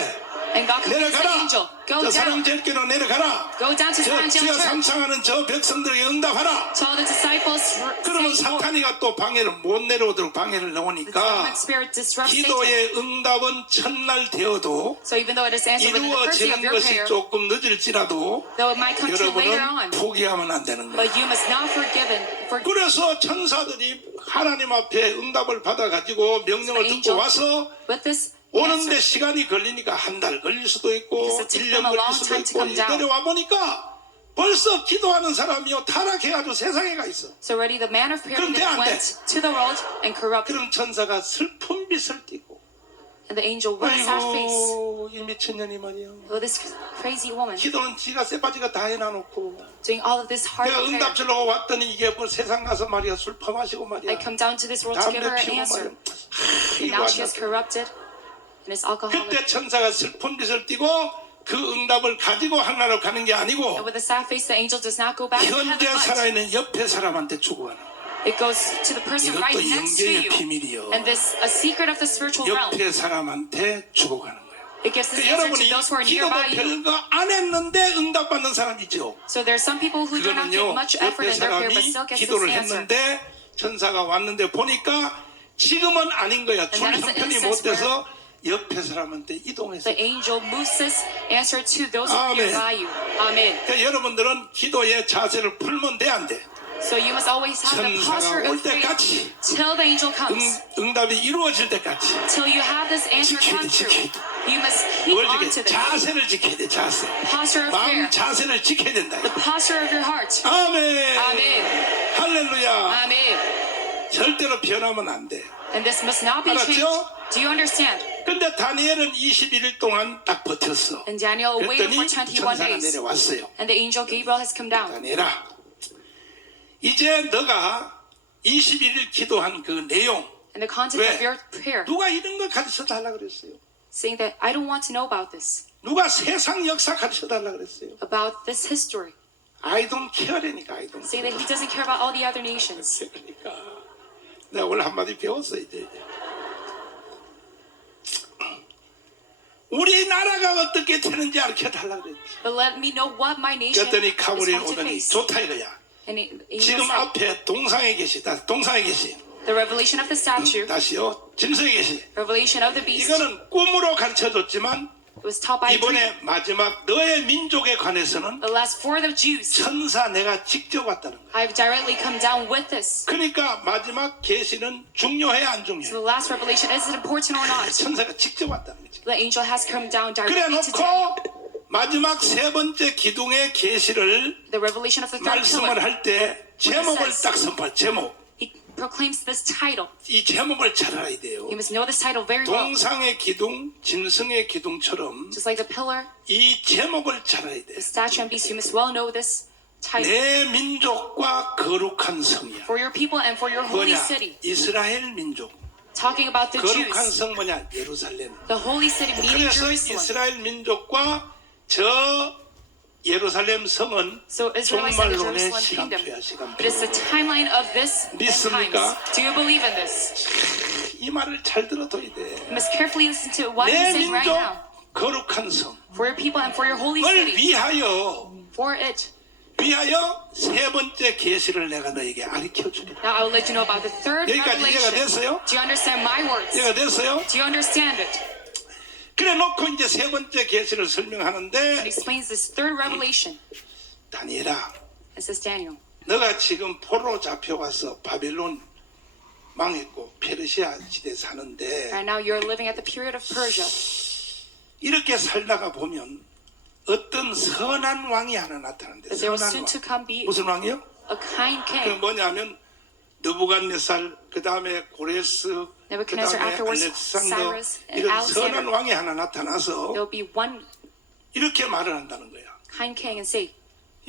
And God commands the 내려가라. angel, go 저 down. 사랑제일교로 내려가라. Go down to 저 Saranjel 주여 Church. 삼창하는 저 백성들에게 응답하라. Tell the disciples, 그러면 say, 사탄이가 또 방해를 못 내려오도록 방해를 the 넣으니까 demonic spirit disrupts Satan. 기도의 응답은 첫날 되어도 So even though it is answered within the first day of 이루어지는 your 것이 prayer, 조금 늦을지라도 though it might come true later on, 여러분은 포기하면 안 되는 거예요. but you must not forgive. 그래서 천사들이 하나님 앞에 응답을 받아가지고 명령을 듣고 angel 와서 With this 오는데 answer, 시간이 걸리니까 한 달 걸릴 수도 있고 Because it took 1년 them a 걸릴 long 수도 time to 있고 come down. 내려와 보니까 벌써 기도하는 사람이요 타락해가지고 세상에 가 있어. so already the man of prayer 그럼 돼, 안 돼? went to the world and corrupted, 그럼 천사가 슬픈 빛을 띠고 and the angel with a sad face. 아이고 이 미친년이 말이야. Oh, this crazy woman 기도는 지가 쎄빠지가 다 해놔놓고 doing all of this hard 내가 prayer. 응답 주려고 왔더니 이게 뭐 세상 가서 말이야 술 퍼마시고 말이야 I come down to this world to give her 담배 an 피우고 answer, 말이야. and now she is corrupted and is alcoholic. 그때 천사가 슬픈 빛을 띠고 그 응답을 가지고 하나로 가는 게 아니고 And with a sad face, the angel does not go back to heaven, 현재 but 살아있는 옆에 사람한테 주고 가는 거야. it goes to the person right 이것도 next to 영계의 you. 비밀이요. And this, a secret of the spiritual realm. 옆에 사람한테 주고 가는 거예요. It gives this 그러니까 answer to 여러분이 those who are 기도도 nearby you. 별거 안 했는데 응답받는 사람이죠. So there are some people who do not give 그거는요 much effort 옆에 in their prayer, but 사람이 still get this 기도를 answer. 했는데 천사가 왔는데 보니까 지금은 아닌 거야. 줄 that is the 형편이 instance 못 돼서 옆에 사람한테 이동했어. The angel moves this answer to those who are 아멘. nearby you. Amen. 그러니까 여러분들은 기도의 자세를 풀면 돼 안 돼? So you must always have the posture 천사가 올 of faith 때까지 till the angel comes. 응답이 이루어질 때까지 Till you have this answer 지켜야 come 돼, true. 지켜야 돼. You must keep 뭘 on 지켜? to this. 자세를 지켜야 돼. 자세. Posture of 마음 prayer. 자세를 지켜야 된다. The posture of your heart. 아멘. Amen. 할렐루야. Amen. 절대로 변하면 안 돼. And this must not be changed. 알았죠? Do you understand? 근데 다니엘은 21일 동안 딱 버텼어. And Daniel waited for 그랬더니 21 천사가 days. 내려왔어요. And the angel Gabriel has come down. 다니엘아, 이제 너가 21일 기도한 그 내용, And the content 왜? of your prayer, 누가 이런 걸 가르쳐 달라 그랬어요? saying that I don't want to know about this, 누가 세상 역사 가르쳐 달라 그랬어요? about this history, I don't care라니까, I don't saying that care. he doesn't care about all the other nations. 그러니까 내가 오늘 한마디 배웠어 이제. 우리나라가 어떻게 되는지 알려 달라 그랬지. But let me know what my nation 그랬더니 is 가브리엘 going to 오더니 face. 좋다 이거야. And angel 지금 said, 앞에 동상에 계시다. 동상에 계시. the revelation of the statue, 다시요. 짐승에 계시. revelation of the beast, 이거는 꿈으로 가르쳐줬지만 it was taught by a dream. 이번에 마지막 너의 민족에 관해서는 The last for the Jews, 천사 내가 직접 왔다는 거야. I've directly come down with this. 그러니까 마지막 계시는 중요해 안 So 중요해? the last revelation, is it important or not? 천사가 직접 왔다는 거지. The angel has come down 그래 directly to Daniel. 놓고 마지막 세 번째 기둥의 계시를 The revelation of the third 말씀을 pillar, 할 때 제목을 딱 선포할 제목. he proclaims this title. 이 제목을 잘 알아야 돼요. You must know this title very well. 동상의 기둥, 짐승의 기둥처럼 Just like the pillar, 이 제목을 잘 알아야 돼. the statue and beast, you must well know this title. 내 민족과 거룩한 성이야. For your people and for your holy 뭐냐? city. 이스라엘 민족. Talking about the 거룩한 Jews. 성 뭐냐? 예루살렘. The holy city meaning 그래서 Jerusalem. 이스라엘 민족과 저 예루살렘 성은 So Israelites and the 종말론의 Jerusalem kingdom. 시간표야, 시간표. It is the timeline of this end 믿습니까? times. Do you believe in this? 이 말을 잘 들어둬야 돼. You must carefully listen to what 내 he's saying right 민족 now. 거룩한 성을 For your people and for your holy city. 위하여 세 번째 계시를 내가 너에게 가르쳐 주리라. Now I will let you know about the third 여기까지 이해가 revelation. 됐어요? Do you understand my words? 이해가 됐어요? Do you understand it? 그래 놓고 이제 세 번째 계시를 It 설명하는데 explains this third revelation. 다니엘아, It says, Daniel, 너가 지금 포로로 잡혀와서 바벨론 망했고 페르시아 시대 사는데 right now you're living at the period of Persia. 이렇게 살다가 보면 어떤 선한 왕이 하나 나타난대. But there will 선한 soon to 왕. come be 무슨 왕이요? a kind 그 king. 뭐냐면 느부갓네살, 그 다음에 고레스, 그 Nebuchadnezzar, 다음에 afterwards 알렉산더 Cyrus and 이런 Alexander. 선한 왕이 하나 나타나서 There will be one 이렇게 말을 한다는 거야. kind king and say,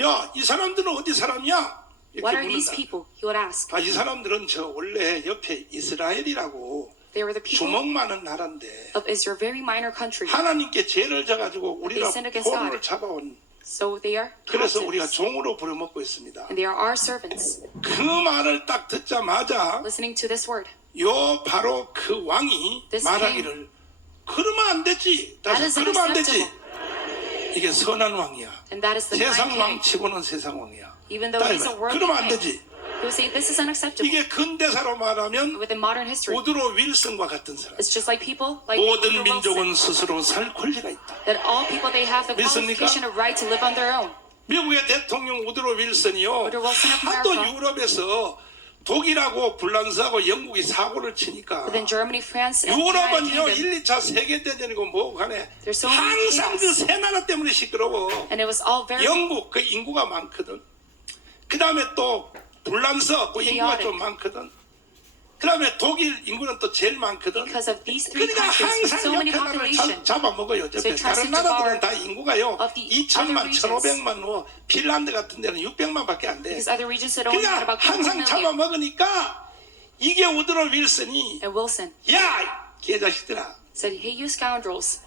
야, 이 사람들은 어디 사람이야? what 이렇게 are these 묻는다. people? He would ask. 아, 이 사람들은 저 원래 옆에 이스라엘이라고 They were the people 주먹 많은 나라인데 of Israel, very minor country. 하나님께 죄를 져가지고 우리가 sinned against 포로를 God. 잡아온 So they are 그래서 우리가 captives, 종으로 부려먹고 있습니다. and they are our servants. 그 말을 딱 듣자마자 Listening to this word, 요 바로 그 왕이 This 말하기를 그러면 안 되지. That is 그러면 안 되지. unacceptable. 이게 선한 왕이야. And that is the kind 세상 king. 왕치고는 세상 왕이야. Even though he's a worldly 그러면 안 king, 되지. who say this is unacceptable. 이게 근대사로 말하면 Within modern history, 우드로 윌슨과 같은 사람. it's just like people like 모든 Woodrow Wilson, 민족은 스스로 살 권리가 있다. that all people they have the 믿습니까? qualification of right to live on their own. 미국의 대통령 우드로 윌슨이요. Woodrow Wilson of 하도 America. 유럽에서 독일하고 불란스하고 영국이 사고를 치니까 Within Germany, France, and the United 유럽은요 Kingdom, 1, 2차 세계대전이고 뭐고 간에 There's so many 항상 chaos. 그 세 나라 때문에 시끄러워. and it was all very 영국 그 인구가 많거든. 그 다음에 또 불란서 그 인구가 Chaotic. 좀 많거든. 그 다음에 독일 인구는 또 제일 많거든. because of these three 그러니까 countries with 항상 so many 옆에 나라를 population. 잡아먹어요. So it tries 다른 to 나라들은 devour 다 인구가요 of the 2천만, other regions. 1,500만, 뭐 핀란드 같은 데는 600만밖에 안 돼. Because other regions that only had 그러니까 about 200 항상 million. 잡아먹으니까 이게 우드로 윌슨이 And Wilson 야! 개자식들아 said, "Hey, you scoundrels,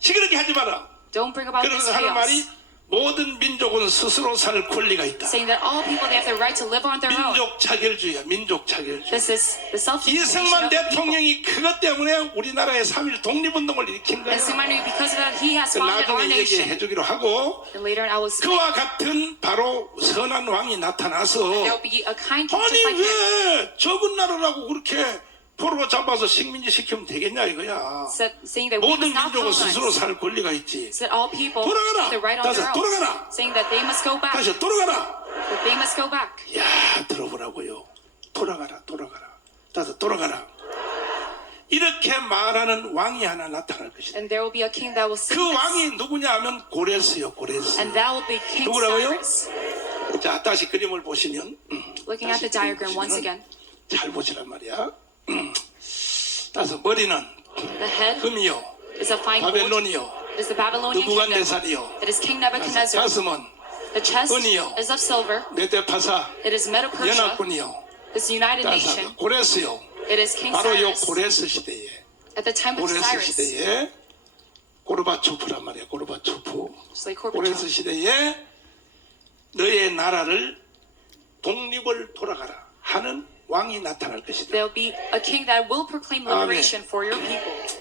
시끄럽게 하지 마라. don't bring about this 그러면서 하는 말이 chaos." 모든 민족은 스스로 살 권리가 있다. Saying that all people they have the right to live on their own. 민족 차별주의야. 민족 차별주의. This is the self-determination 이승만 of the people. 대통령이 그것 때문에 우리나라의 3.1 독립운동을 일으킨 거야. And Simon, because of that, he has founded our 나중에 nation. 얘기해 주기로 하고 And later on, I will explain. 그와 같은 바로 선한 왕이 나타나서 There will be a kind king 아니 just like him. 왜 적은 나라라고 그렇게 포로로 잡아서 식민지 시키면 되겠냐 이거야. Saying that we 모든 must not 민족은 스스로 colonize. 살 권리가 있지. That all people 돌아가라. have the right on 다시 their own. 돌아가라. Saying that they must go back. 다시 돌아가라. That they must go back. 야 들어보라고요. 돌아가라 돌아가라. 다시 돌아가라. 이렇게 말하는 왕이 하나 나타날 것이다. And there will be a king that will sit 그 next. 왕이 누구냐 하면 고레스요 고레스. And that will be King 누구라고요? Cyrus. 자 다시 그림을 보시면 Looking at the diagram once again, 잘 보시란 말이야. 따서 머리는 the head 금이요, is a fine gold. 바벨론이요, It is the Babylonian kingdom. 느부갓네살이요. It is King Nebuchadnezzar. 가슴은 The chest 은이요. is of silver. 메데파사 It is Medo-Persia. 연합군이요. This United 따서 Nation. 고레스요. It is King 바로 요 Cyrus. 고레스 시대에 At the time of 고레스 Cyrus, 시대에 고르바초프란 말이야. 고르바초프. just like 고레스 Gorbachev. 시대에 너의 나라를 독립을 돌아가라 하는 왕이 나타날 것이다. There will be a king that will proclaim liberation for your people.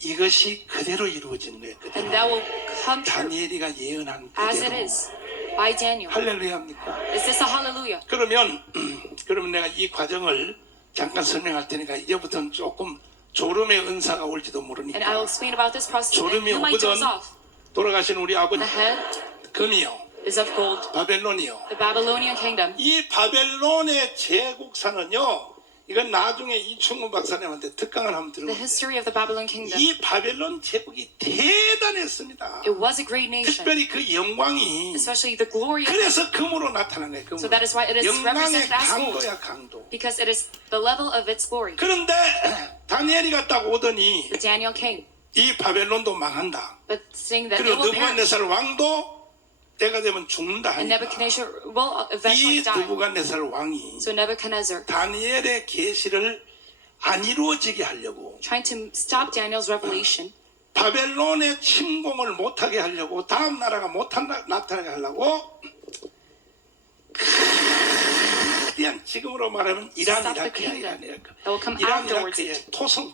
이것이 그대로 이루어진 거예요. And 그대로. that will come true 다니엘이가 예언한 as it 그대로. is by Daniel. 할렐루야입니까? Is this a hallelujah? 그러면 내가 이 과정을 잠깐 설명할 테니까 이제부터는 조금 졸음의 은사가 올지도 And I will 모르니까 explain about this process. And 졸음이 you might 오거든. doze off. 돌아가신 우리 아버지 The head 금이요 is of gold. 바벨론이요. The Babylonian kingdom. 이 바벨론의 제국사는요 이건 나중에 이충훈 박사님한테 특강을 한번 The 들어보세요. history of the Babylon kingdom. 이 바벨론 제국이 대단했습니다. It was a great nation. 특별히 그 영광이 Especially the glory of it. 그래서 금으로 나타난 거예요. 금으로. So that is why it is 영광의 represented as gold. 강도야 강도. Because it is the level of its glory. 그런데 다니엘이 딱 오더니 The Daniel came. 이 바벨론도 망한다. But saying that it 그리고 will perish. 느부갓네살 왕도 때가 되면 죽는다 And 하니까 Nebuchadnezzar will eventually 이 die. 느부갓네살 왕이 So Nebuchadnezzar, 다니엘의 계시를 안 이루어지게 하려고 trying to stop Daniel's revelation, 바벨론의 침공을 못하게 하려고 다음 나라가 나타나게 하려고 그냥 지금으로 말하면 이란 Stop the 이라크야 kingdom. 이란 이라크 that will come 이란 afterwards. 이라크의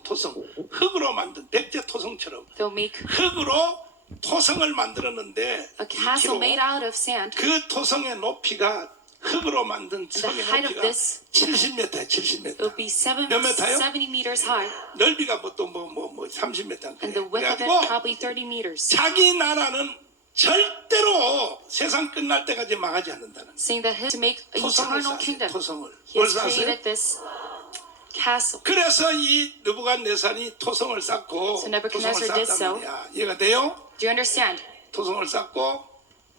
토성 흙으로 만든 백제 토성처럼 They'll make 흙으로 토성을 만들었는데 a castle made out of sand. 그 토성의 높이가 흙으로 만든 성의 height of 높이가 this 70m야 It 70m will be 몇 메타요? 70 meters high. 넓이가 뭐 또 뭐 30m And the width of it 그래가지고 probably 30 meters. 자기 나라는 절대로 세상 끝날 때까지 망하지 않는다는 Saying that to make a 토성을 eternal 쌓았어요. kingdom, 토성을 he has 뭘 쌓았어요? created this castle. 그래서 이 느부갓네살이 토성을 쌓고 So 토성을 Nebuchadnezzar did 쌓았단 so. 말이야 이해가 돼요? Do you understand? 토성을 쌓고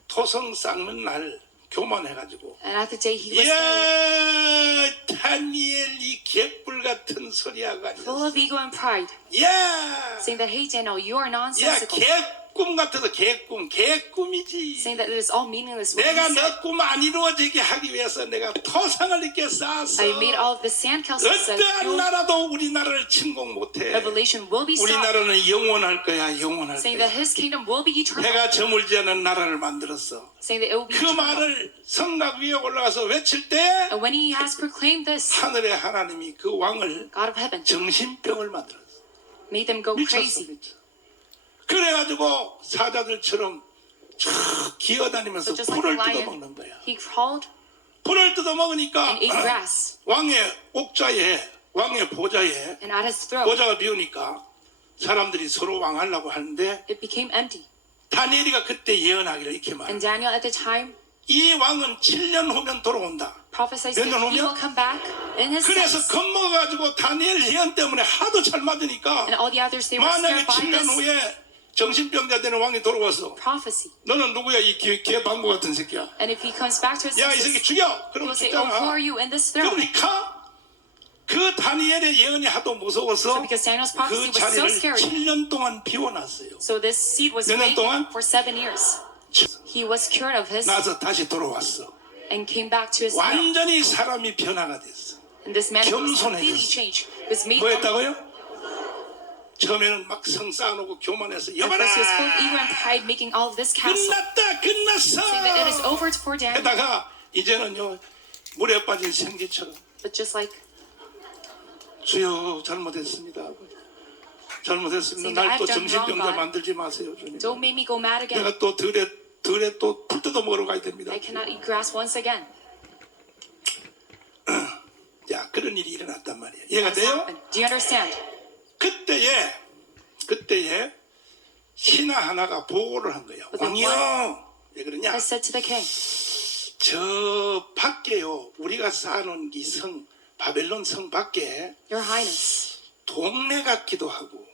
토성 쌓는 날 교만해가지고 And at the day he was 야 다니엘 이 개뿔 같은 소리하고 full of ego and pride, 야 saying that, hey Daniel, you are 야 nonsensical. 개꿈 같아서 개꿈이지 Saying that it is all meaningless. What 내가 he said. 너 꿈 안 이루어지게 하기 위해서 내가 토상을 이렇게 쌓았어 I made all of the sandcastles so that 어떠한 your 나라도 우리나라를 침공 못해 revelation will be stopped. 우리나라는 영원할 거야 영원할 Saying 거야 that his kingdom will be eternal. 해가 저물지 않은 나라를 만들었어 Saying that it will be 그 eternal. 말을 성막 위에 올라가서 외칠 때 And when he has proclaimed this, 하늘의 하나님이 그 왕을 God of heaven 정신병을 만들었어 made them go 미쳤어, crazy. 미쳐. 그래가지고 사자들처럼 촥 기어다니면서 So just like a 풀을 lion, 뜯어먹는 거야. he crawled 풀을 뜯어먹으니까 and ate grass. 왕의 옥좌에 왕의 보좌에 And at his throat, 보좌가 비우니까 사람들이 서로 왕하려고 하는데 it became empty. 다니엘이가 그때 예언하기를 이렇게 말해. And Daniel at the time 이 왕은 7년 후면 돌아온다. prophesied 몇 that 년 he 후면? will come back in his 그래서 sense. 겁먹어가지고 다니엘 예언 때문에 하도 잘 맞으니까 And all the others, they were 만약에 scared by 7년 this 후에 정신병자 되는 왕이 돌아와서 prophecy. 너는 누구야 이 개방구 같은 새끼야. And if he comes back to his 야 이 새끼 senses, 죽여. he 그럼 will say, oh, who 죽잖아. are you in this throne? 그러니까 그 다니엘의 예언이 하도 So 무서워서 because Daniel's prophecy 그 was so 자리를 scary, 7년 동안 비워놨어요. so this seed was 몇 년 made 동안? for 7 years. He was cured of his 나서 다시 돌아왔어. and came back to his throne. 완전히 사람이 변화가 됐어. And this man was completely 겸손해졌어. changed. Was made 뭐 humble. 했다고요? 처음에는 막 성 쌓아놓고 교만해서 At 여봐라 first he was full of ego and pride, making all of this castle, 끝났다 끝났어 saying that it is over for Daniel. 게다가 이제는요 물에 빠진 생쥐처럼 But just like 주여 잘못했습니다. 잘못했습니다. Saying that 날 또 I've done wrong, 정신병자 God. 만들지 마세요 주님. don't make me go mad again. 내가 또 들에 또 풀 뜯어 먹으러 가야 됩니다. I cannot eat grass once again. 자 그런 일이 일어났단 말이에요. 이해가 This 돼요? happened. Do you understand? 그때에 신하 하나가 보고를 한 거예요. But the 왕이요. 왜 그러냐? I said to the king, 저 밖에요. 우리가 쌓아놓은 이 성 바벨론 성 밖에 Your Highness, 동네 같기도 하고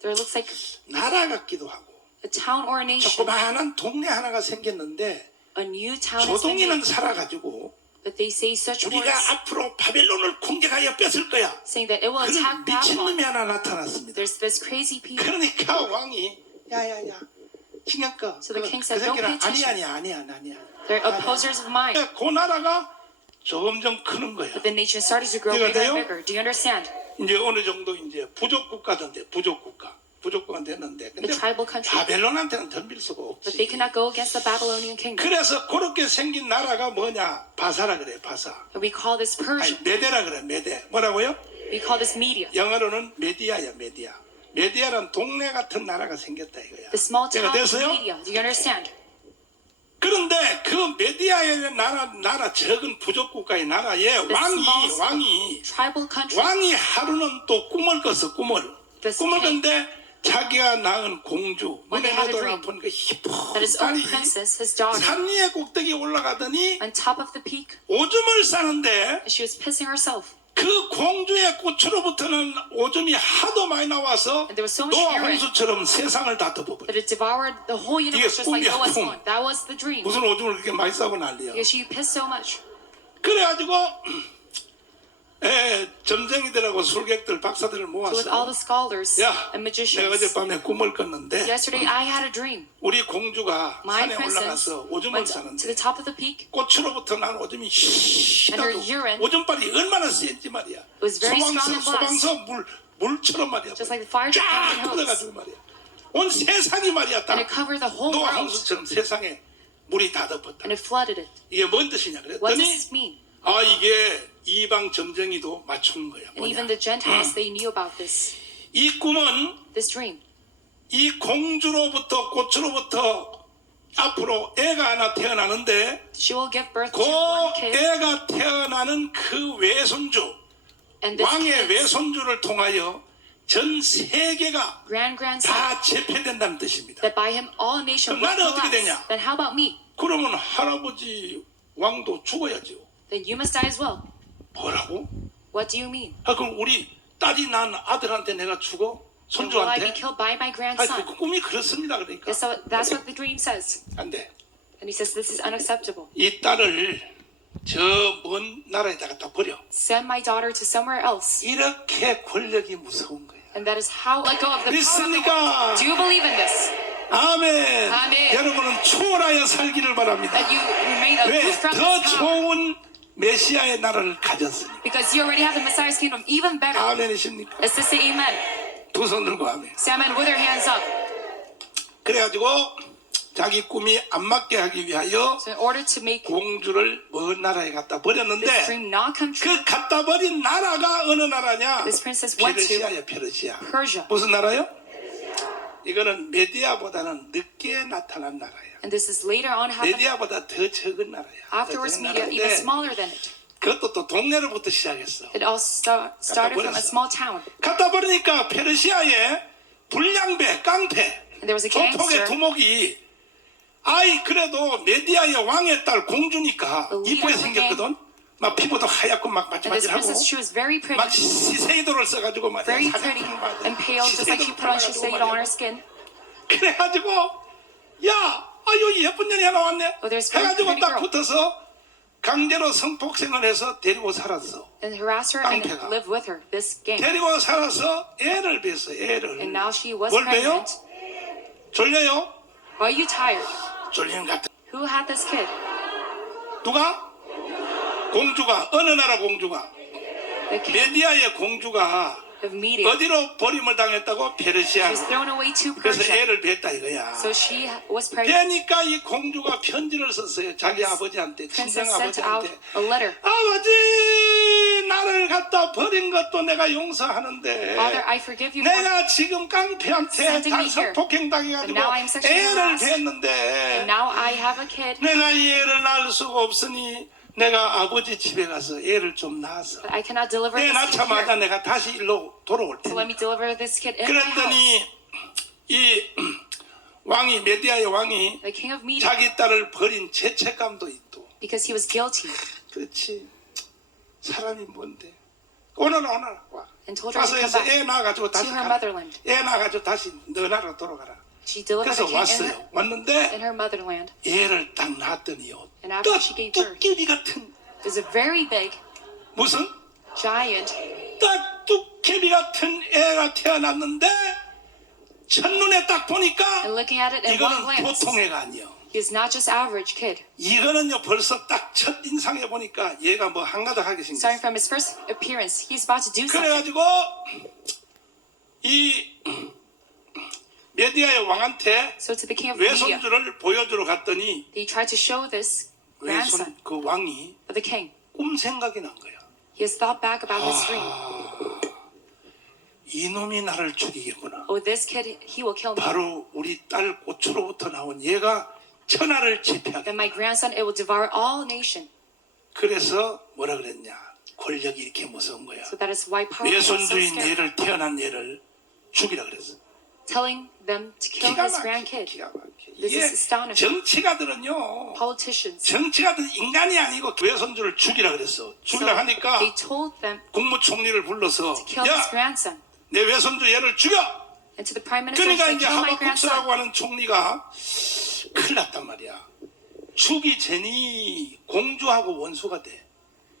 there looks like 나라 같기도 하고 a town or a nation, 조그마한 동네 하나가 생겼는데 a new town has been 조동이는 made. 살아가지고 But they say such 우리가 words, 앞으로 바벨론을 공격하여 뺏을 거야. saying that it will 그런 attack 미친놈이 Babylon. 하나 나타났습니다. There's this crazy people. 그러니까 왕이 야야야 신경 꺼. So the 그 king said, "Don't pay 새끼는 attention." 아니야. They're opposers of mine. 그 나라가 점점 크는 거야. But the nation started to grow 이해가 bigger and 돼요? bigger. Do you understand? 이제 어느 정도 이제 부족 국가던데 부족국가 됐는데 근데 The tribal country. 바벨론한테는 덤빌 수가 But they 없지. cannot go against the Babylonian kingdom. 그래서 그렇게 생긴 나라가 뭐냐? 바사라 그래 바사. And we call this 아니 Persia. 메데라 그래 메데. 뭐라고요? We call this Media. 영어로는 메디아야 메디아. 메디아란 동네 같은 나라가 생겼다 이거야. The small 제가 town of 됐어요? Media. Do you understand? 그런데 그 메디아의 나라 적은 부족 국가의 나라에 small 왕이 Tribal country. 왕이 하루는 또 꿈을 꿨어 꿈을 This 꿈을 king. 꿨는데 자기가 낳은 공주 When 눈에 they had a 넣어도 dream. 아픈 그 That his own 희뿌하니 princess, his daughter, 산 위에 꼭대기 올라가더니 on top of the peak, 오줌을 싸는데 and she was pissing herself. 그 공주의 꽃으로부터는 오줌이 하도 많이 나와서 And there was so much 노아 urine 홍수처럼 세상을 다 덮어버려. that it devoured the whole universe just like 꿈이야, Noah's 꿈. one. That was the dream. 무슨 오줌을 그렇게 많이 싸고 난리야. Because she pissed so much. 그래가지고 점쟁이들하고 술객들 박사들을 So with all 모았어. the scholars 야, and 내가 magicians, 어젯밤에 꿈을 꿨는데 yesterday I had a dream. 우리 공주가 My 산에 princess 올라가서 오줌을 went to 싸는데 the top of the peak. 꽃으로부터 난 오줌이 And her 시다도 urine 오줌빨이 얼마나 센지 말이야. was very strong and blessed. 소방서 물처럼 말이야. Just like the fire 쫙 department hose. 뻗어가지고 말이야. 온 세상이 말이야. 다 And it covered the whole 노아 world. 홍수처럼 세상에 물이 다 덮었다. And it flooded it. 이게 뭔 뜻이냐 What does 그랬더니 this mean? 아 이게 이방 점쟁이도 맞춘 거야. And even 뭐냐? the Gentiles, they knew about this. 이 꿈은 This dream. 이 공주로부터 꽃으로부터 앞으로 애가 하나 태어나는데 She will give birth 그 to one kid. 애가 태어나는 그 외손주 And this 왕의 kid's 외손주를 통하여 전 세계가 grand-grandson, 다 제패된다는 뜻입니다. that by him all nations 그럼 will 나는 어떻게 collapse. 되냐? Then how about me? 그러면 할아버지 왕도 죽어야죠. Then you must die as well. 뭐라고? What do you mean? 아 그럼 우리 딸이 낳은 아들한테 내가 죽어? Then will I be 손주한테? killed by my 아 grandson? 그 꿈이 그렇습니다. 그러니까 So that's what the dream says. 안 돼. And he says this is unacceptable. 이 딸을 저 먼 나라에다가 다 버려. Send my daughter to somewhere else. 이렇게 권력이 무서운 거야. And that is how let go of the power of the world. 믿습니까? Do you believe in this? 아멘. 아멘. 여러분은 초월하여 살기를 바랍니다. That you remain 왜? aloof from 더 this power. 좋은 메시아의 나라를 가졌으니. Because you already have the Messiah's kingdom even better. 아멘이십니까? Let's just say amen. 두 손 들고 아멘. Say amen with your hands up. 그래가지고 자기 꿈이 안 맞게 하기 위하여 So in order to make 공주를 먼 나라에 갖다 this 버렸는데 dream not come true, 그 갖다 버린 나라가 어느 나라냐? this princess went to 페르시아야, 페르시아. Persia. 무슨 나라요? 이거는 메디아보다는 늦게 나타난 나라야. And this is later on happened 메디아보다 더 적은 나라야. 더 afterwards, 적은 media even 나라인데 smaller than it. 그것도 또 동네로부터 시작했어. It all started from a small town. 갖다 버리니까 페르시아에 불량배, 깡패, And there was a 조폭의 gangster. 두목이 아이 그래도 메디아의 왕의 딸 공주니까 The leader 이쁘게 of the 생겼거든. 막 피부도 하얗고 막 And this 반질반질하고 princess, she was very pretty, 막 시세이도를 써가지고 막 very pretty and pale, just like she put on Shiseido on her skin. 그래가지고 야, 여기 예쁜 년이 하나 왔네. Oh, there's very 해가지고 pretty 딱 girl. 붙어서 강제로 성폭행을 해서 데리고 살았어. And harassed her and 깡패가. lived with her, this gang. 데리고 살아서 애를 뱄어, 애를. And now she was 뭘 배요? pregnant. 졸려요? Are you tired? 졸리는 것 같아. Who had this kid? 누가? 공주가, 어느 나라 공주가? The king 메디아의 공주가 of media. 어디로 버림을 당했다고? 페르시아. She was thrown away to 그래서 Persia. 애를 뱄다 이거야. So she was pregnant. 그러니까 이 공주가 편지를 썼어요. 자기 아버지한테, 친정 Princess sent out 아버지한테. a letter. 아버지, 나를 갖다 버린 것도 내가 용서하는데 Father, I forgive you for 내가 지금 깡패한테 sending me here. 성폭행 당해가지고 But now I'm sexually 애를 harassed. 뱄는데 and now I have a kid. 내가 이 애를 낳을 수가 없으니 내가 아버지 집에 가서 애를 좀 낳았어. But I cannot deliver 애 this kid 낳자마자 here. 내가 다시 일로 돌아올 So let 테니. me deliver this kid in my house. 그랬더니 이 왕이, 메디아의 왕이 The king of media, 자기 딸을 버린 죄책감도 있고. because he was guilty, 그렇지. 사람이 뭔데? 오늘 와. and told her to 가서 come 해서 back 애 낳아가지고 to 다시 her 가라. motherland. 애 낳아가지고 다시 너 나라로 돌아가라. She delivered 그래서 the king 왔어요. 왔는데 in her motherland. 애를 딱 낳았더니요. And after she gave birth, 떡두끼비 같은 it was a very big, 무슨 giant, 떡두끼비 같은 애가 태어났는데 첫눈에 딱 보니까 and looking at it in one 이거는 glance, 보통 애가 아니요. he is not just average kid. 이거는요 벌써 딱 첫 인상에 보니까 얘가 뭐 한가닥하게 생겼어. Starting from his first appearance, he's about to do something. 그래가지고 이 메디아의 왕한테 So to the king of media, 외손주를 보여주러 갔더니 he tried to show this grandson 외손 그 왕이 of the king. 꿈 생각이 난 거야. He has thought back about his dream. 이놈이 나를 죽이겠구나. Oh, this kid, he will kill me. 바로 우리 딸 고추로부터 나온 얘가 천하를 지배하게. Then my grandson, it will devour all nation. 그래서 뭐라 그랬냐? 권력이 이렇게 무서운 거야. So that is why power is so 외손주인 scary. 얘를 태어난 얘를 죽이라 그랬어. Telling them to kill 기가 his 막혀. grandkid. 기가 막혀. This 이게 is astonishing. 정치가들은요. Politicians, 정치가들 인간이 아니고 외손주를 죽이라 그랬어. 죽이라 so 하니까 they told them 국무총리를 불러서 to kill his 야, grandson. 내 외손주 얘를 죽여. And to the prime minister, 그러니까 say, 이제 kill my 하바쿠스라고 grandson. 하는 총리가 큰일 났단 말이야. 죽이 제니 공주하고 원수가 돼.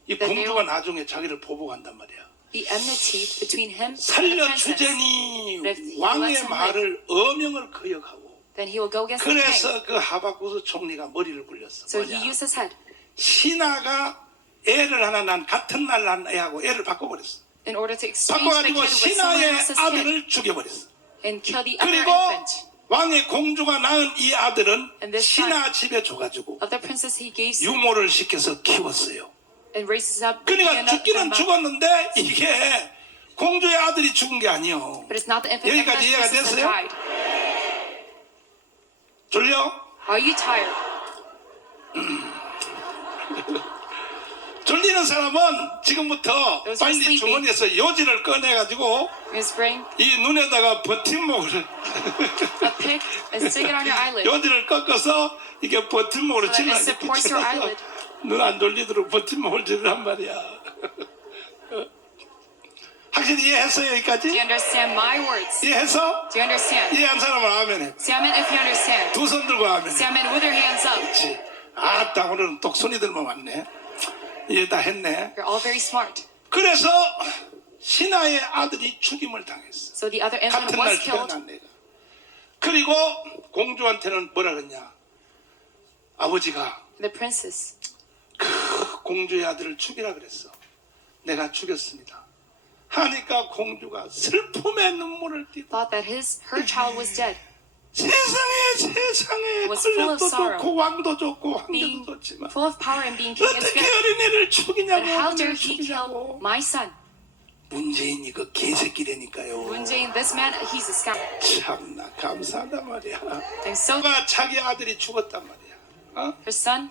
이 Then 공주가 나중에 자기를 보복한단 말이야. The enmity between him and the princess. 살려주제니 But if he 왕의 lets him 말을 어명을 거역하고 Then he will go against the king. 그래서 그 하바쿠스 총리가 머리를 굴렸어. So he 뭐냐? used his head 신하가 애를 하나 난 같은 날 난 애하고 애를 바꿔버렸어. in order to exchange the 바꿔가지고 kid with someone 신하의 else's kid 아들을 죽여버렸어. and kill the other 그리고 infant. 왕의 공주가 낳은 이 아들은 And this son 신하 집에 줘가지고 of the princess he gave to 유모를 시켜서 키웠어요. and raises up. 그러니까 죽기는 But 죽었는데 이게 공주의 아들이 죽은 게 아니요. it's not the infant of the 여기까지 이해가 princess that 됐어요? died. 졸려? Are you tired? 졸리는 사람은 지금부터 Those who are 빨리 sleepy. 주머니에서 요지를 꺼내가지고 Miss Spring, 이 눈에다가 버팀목을 a pick and stick it on your eyelid. 요지를 꺾어서 이게 버팀목으로 So that it 찔러 supports your eyelid. 눈 안 졸리도록 버팀목을 찔란 말이야. 확실히 이해했어요 Do 여기까지? you understand my words? 이해했어? Do you understand? 이해한 사람은 아멘 해. Say amen if you understand. 두 손 들고 아멘 Say 해. amen with your hands up. 그렇지. 아따 오늘은 똑손이들만 왔네. 이해 다 했네. You're all very smart. 그래서 신하의 아들이 죽임을 당했어. So the other infant 같은 날 was killed. 태어난 애가. 그리고 공주한테는 뭐라 그랬냐? 아버지가 The princess 그 공주의 아들을 죽이라 그랬어. 내가 죽였습니다. 하니까 공주가 슬픔의 눈물을 띠다. thought that her child was dead. 세상에 was full of 권력도 sorrow. 좋고 왕도 좋고 being 황제도 좋지만 full of power and being king is 어떻게 good. 어린애를 죽이냐고 But how dare 어린애를 he kill 죽이냐고. my son? 문재인이 그 개새끼라니까요. Moon Jae-in, this man, he's a scum. 참나 감사하단 말이야. And so 가 자기 아들이 죽었단 말이야. 어? her son,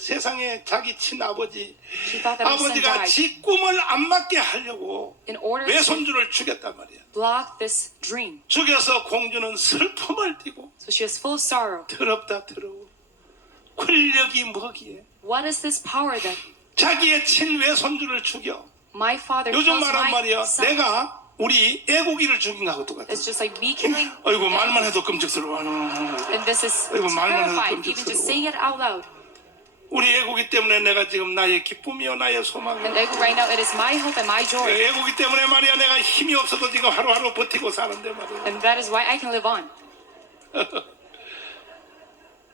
세상에 자기 친아버지 she thought that her son 아버지가 died 지 꿈을 안 맞게 하려고 in order to 외손주를 죽였단 말이야. block this dream. 죽여서 공주는 슬픔을 띠고 So she was full of sorrow. 더럽다 더러워. 권력이 뭐기에 What is this power that 자기의 친외손주를 죽여. my father 요즘 kills 말한 my 말이야. son? 내가 우리 애국이를 죽인 거하고 똑같아. It's just like me killing. 아이고 말만 해도 끔찍스러워. And this is 아이고, 말만 해도 terrifying, even just saying it out loud. 우리 애국이 때문에 내가 지금 나의 기쁨이요 나의 소망이요. And right now, it is my hope and my joy. 애국이 때문에 말이야 내가 힘이 없어도 지금 하루하루 버티고 사는데 말이야. And that is why I can live on.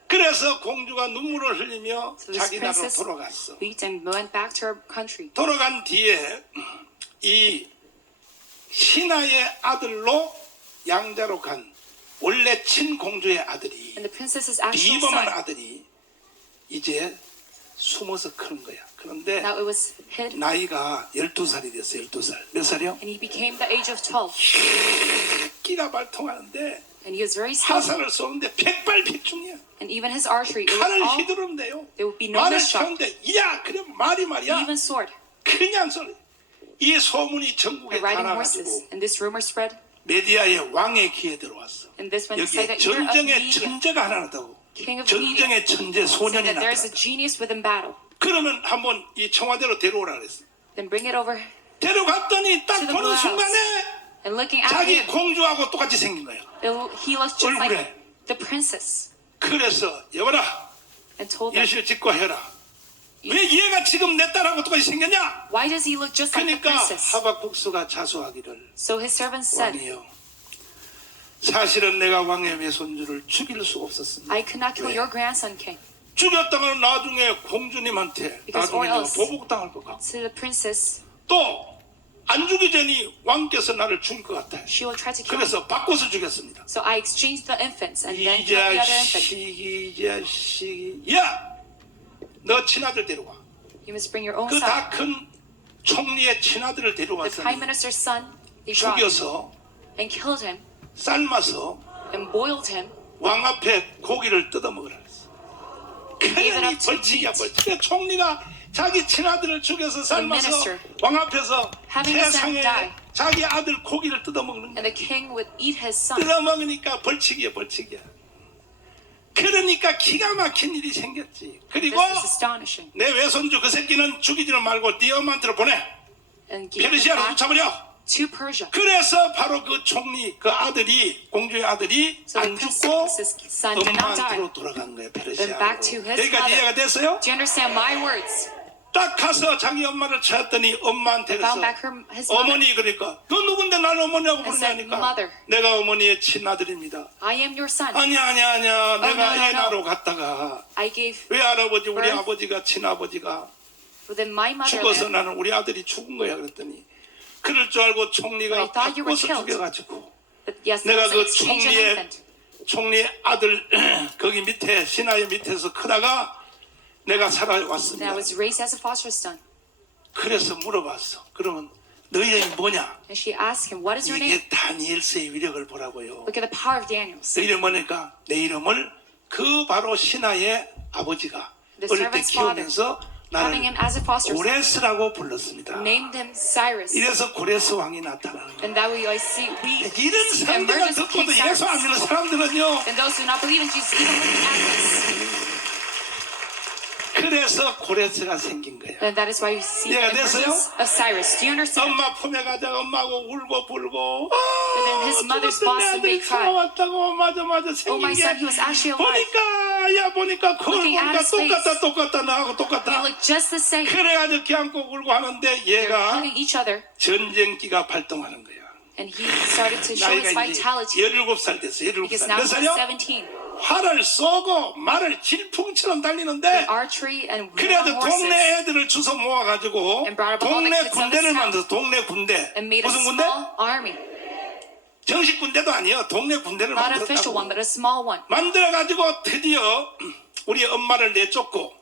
그래서 공주가 눈물을 흘리며 So this 자기 나라로 princess 돌아갔어. wept and went back to her country. 돌아간 뒤에 이 신하의 아들로 양자로 간 원래 친공주의 아들이 And the princess's actual 비범한 son. 아들이 이제 숨어서 크는 거야. 그런데 Now it was hid, 나이가 12살이 됐어. 12살. 몇 살이요? and he became the age of 12. 끼가 발통하는데 And he was very skillful. 화살을 쏘는데 백발백중이야. And even his archery, it was 칼을 all, 휘두르면 돼요. there would be no 말을 mishap. 쳤는데 야 그래 말이 말이야. Even sword, 그냥 소리. 이 소문이 전국에 and 다 riding 나가지고 horses. And this rumor spread. 메디아의 왕의 귀에 들어왔어. And this went 여기에 inside the ear of 전쟁의 media. 천재가 하나 나다고. King of media. 전쟁의 천재 소년이 Saying that there's 나타났다. a genius within battle. 그러면 한번 이 청와대로 데려오라 그랬어. Then bring it over. 데려갔더니 딱 To the 보는 Blue House. 순간에 And looking at 자기 him, 공주하고 똑같이 생긴 거야. he looks just like 얼굴에. the princess. 그래서 여봐라 And told them, 일시를 짓고 해라. 왜 얘가 지금 내 딸하고 똑같이 생겼냐? why does he look just like the 그러니까 princess? 하박국수가 자수하기를 So his servants said, 왕이여 사실은 내가 왕의 외손주를 죽일 수 없었습니다. I could not kill 왜? your grandson, king. 죽였다가는 나중에 공주님한테 Because 나중에 or 내가 else- 보복당할 것 같고 To the princess, 또 안 죽이 전이 왕께서 나를 죽일 것 같아. she will try to kill him. 그래서 바꿔서 죽였습니다. So I exchanged the infants and then 이 killed the other infant. 자식이 야! 너 친아들 데려와. You must bring your own 그 son. 다 큰 총리의 친아들을 The prime 데려왔더니 minister's son, they brought 죽여서 and killed him 삶아서 and boiled him. 왕 앞에 고기를 뜯어먹으라 그랬어. gave it 그러니 up to 벌칙이야 eat. 벌칙. 총리가 자기 친아들을 죽여서 삶아서 minister, 왕 앞에서 having his son 세상에 die. 자기 아들 고기를 뜯어먹는 거야. And the king would eat his son. 뜯어먹으니까 벌칙이야 벌칙이야. 그러니까 기가 막힌 일이 생겼지. 그리고 This is astonishing. 내 외손주 그 새끼는 죽이지는 말고 네 엄마한테로 보내. And give it 페르시아로 back 쫓아버려. to Persia. 그래서 바로 그 총리 그 아들이 공주의 아들이 So the 안 죽고 princess's son did not die. 엄마한테로 돌아간 거야 Then 페르시아로. back to his 여기까지 mother. 이해가 됐어요? Do you understand my words? 딱 가서 자기 엄마를 찾았더니 엄마한테 Found 그래서 back his mother. 어머니 그러니까 너 누군데 나를 어머니라고 And said, 부르냐니까 "Mother." 내가 어머니의 친아들입니다. I am your son. 아니야 내가 no, no, 애나로 no. 갔다가 I gave 외할아버지 우리 birth. 아버지가 친아버지가 within my 죽어서 motherland. 나는 우리 아들이 죽은 거야 그랬더니 그럴 줄 알고 I 총리가 thought you were 바꿔서 killed. 죽여가지고 But yes, there 내가 was an 그 exchange of infant. 총리의 아들 거기 밑에 신하의 밑에서 크다가 내가 And I 살아왔습니다. was raised as a foster son. 그래서 물어봤어. 그러면 너 이름이 뭐냐? And she asked him, what is your name? 이게 다니엘서의 위력을 보라고요. Look at the power of Daniel. 너 이름 뭐니까 내 이름을 그 바로 신하의 아버지가 The 어릴 때 servant's father, 키우면서 having him as a foster son, 고레스라고 불렀습니다. named him Cyrus. 이래서 고레스 왕이 나타나는 거예요. And that we see, 이런 see 상대가 emergence of 듣고도 King 예수 안 Cyrus. 믿는 사람들은요. And those who do not believe in Jesus, even looking at this. 그래서 고레스가 생긴 거야. And that is why you see the 이해가 됐어요? emergence of Cyrus. Do you understand? 엄마 품에 가다가 엄마하고 울고 불고 then his mother's 죽었던 내 bosom, 아들이 they cried. 살아왔다고 맞아 Oh, 생긴 my 게 son, he was actually alive. 보니까 거울 Looking at 보니까 his face. 똑같다 나하고 They 똑같다 look just the same. 그래가지고 껴안고 울고 하는데 They're 얘가 hugging each other. 전쟁기가 발동하는 거야. And he started to show his 나이가 이제 vitality. 17살 됐어. Because 17살. now 몇 he's 살이요? 17. 활을 쏘고 말을 질풍처럼 달리는데 Archery and 그래도 horses. 동네 애들을 주워 모아가지고 And brought up all the 동네 kids of the 군대를 town. 만들어 동네 군대 And made a 무슨 군대? small army. 정식 군대도 아니에요. 동네 군대를 Not official one, 만들었다고. but a small one. 만들어가지고 드디어 우리 엄마를 내쫓고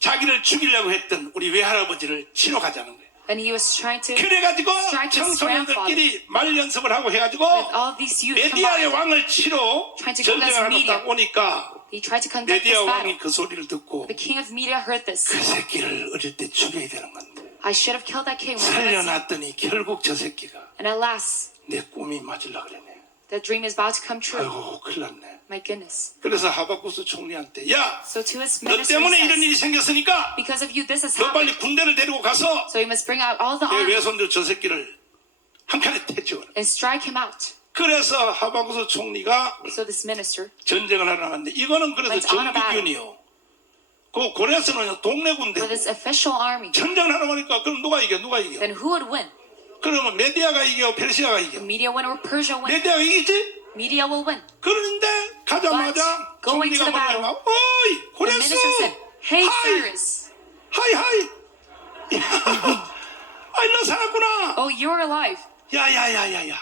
자기를 죽이려고 했던 우리 외할아버지를 치러 가자는 거예요. And he was trying to 그래가지고 strike his grandfather. 청소년들끼리 말 연습을 하고 해가지고 With all these youth 메디아의 combined, 왕을 치러 Trying to go 전쟁을 against 하러 media. 딱 오니까 he tried to conduct 메디아 this 왕이 battle. 그 소리를 듣고 The king of media heard 그 this. 새끼를 어릴 때 죽여야 되는 건데 I should have killed that king when I was young. 살려놨더니 결국 저 새끼가 And alas, 내 꿈이 맞으려 그러네. the dream is about to come true. 아이고 큰일 났네. My goodness. 그래서 하박구스 총리한테 야, So to his 너 minister, 때문에 he 이런 says, 일이 생겼으니까 because of you, this has 너 빨리 happened. 군대를 데리고 가서 So you must bring out all the 내 army 외손들 저 새끼를 한 칼에 태치워라. and strike him out. 그래서 하박구스 총리가 So this minister 전쟁을 하러 나갔는데 이거는 그래서 Went on a battle. 정규군이요. 그 고레스는 동네 군대. for this official army. 전쟁을 하러 가니까 그럼 누가 이겨? 누가 이겨? Then who would win? 그러면 메디아가 이겨? 페르시아가 이겨? The media win or Persia win? 메디아가 이기지? Media will win. 그런데 가자마자 But going to 총리가 the battle, 뭐냐면 어이 The 고레스 minister said, Hey, 하이 Cyrus. 하이 아이 너 살았구나. Oh, you're alive. 야야야야야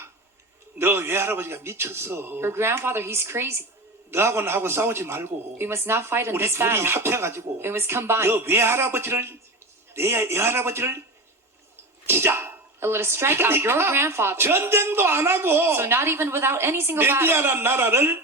너 외할아버지가 미쳤어. Your grandfather, he's crazy. 너하고는 하고 싸우지 말고 We must not fight in 우리 this 둘이 battle. 합해가지고 We must combine. 너 외할아버지를 내 외할아버지를 치자. And let us strike out your 그러니까 grandfather. 전쟁도 안 하고 So not even without any single battle. 메디아란 나라를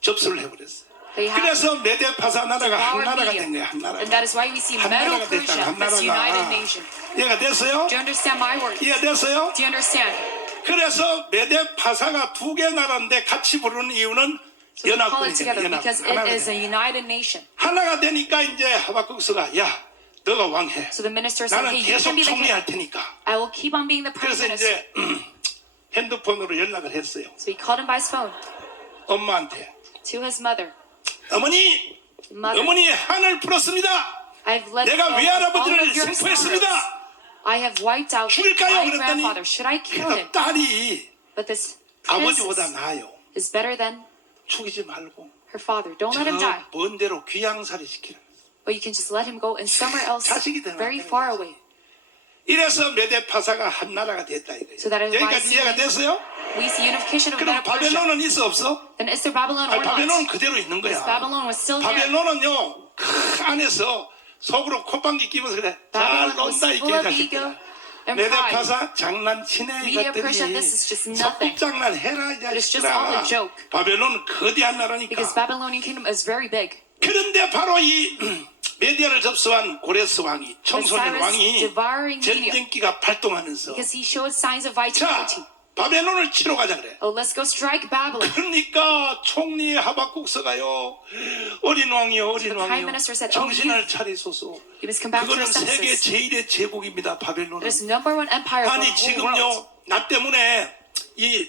접수를 해버렸어. They have 그래서 메데파사 나라가 한 our 나라가 media. 된 거야. 한 나라가. And that is why we see 한 Medo 나라가 됐다. Persia, 한 this united 나라가. nation. 이해가 됐어요? Do you understand my words? Do 이해됐어요? you understand? 그래서 메데파사가 두 개 나라인데 같이 부르는 이유는 So we call it 연합군이잖아. together 연합. because it 하나가 is a 돼. united nation. 하나가 되니까 이제 하박국스가 야 너가 왕해. So the minister said, 나는 hey, you 계속 can be the king. 총리할 테니까. I will keep on being the prime 그래서 minister. 이제 핸드폰으로 연락을 했어요. So he called him by his phone 엄마한테. to his mother. 어머니, Mother, 어머니 한을 풀었습니다. I've let go 내가 of all 외할아버지를 of your sorrows. 생포했습니다. I have wiped out 죽일까요? my 그랬더니 grandfather. Should I kill him? 그래서 딸이 But this 아버지보다 princess 나아요. is better than 죽이지 말고 her father. Don't let him die. 저 먼 데로 귀양살이 시키라. But you can just let him go and somewhere else 자식이 되면 very 안 되는 far 거지. away. 이래서 메데파사가 한 나라가 됐다 이거예요. So that is why 여기까지 이해가 됐어요? we see unification of 그럼 Medo Persia. 바벨론은 있어 없어? Then is there Babylon 아니, or 바벨론은 not? 그대로 있는 거야. Yes, Babylon was still there. 바벨론은요 그 안에서 속으로 콧방귀 끼면서 그래. 잘 Babylon was 논다 이 full of ego 개자식들. and pride. 메데파사 장난치네 Media Persia, 이것들이. this is just nothing. 석국장난 해라 이 But it's just all 자식들아. a joke. 바벨론은 거대한 나라니까. Because Babylonian kingdom is very big. 그런데 바로 이 메디아를 접수한 고레스 왕이 청소년 Cyrus 왕이 devouring media. 전쟁기가 발동하면서 Because he showed signs of 자 vitality. 바벨론을 치러 가자 그래. Oh, let's go strike Babylon. 그러니까 총리 하박국서가요 어린 왕이요 어린 So the prime 왕이요 minister said, 정신을 차리소서. You must come back to 그거는 your 세계 senses. 제1의 제국입니다. 바벨론은. It is number one empire of 아니 the whole world. 지금요 나 때문에 이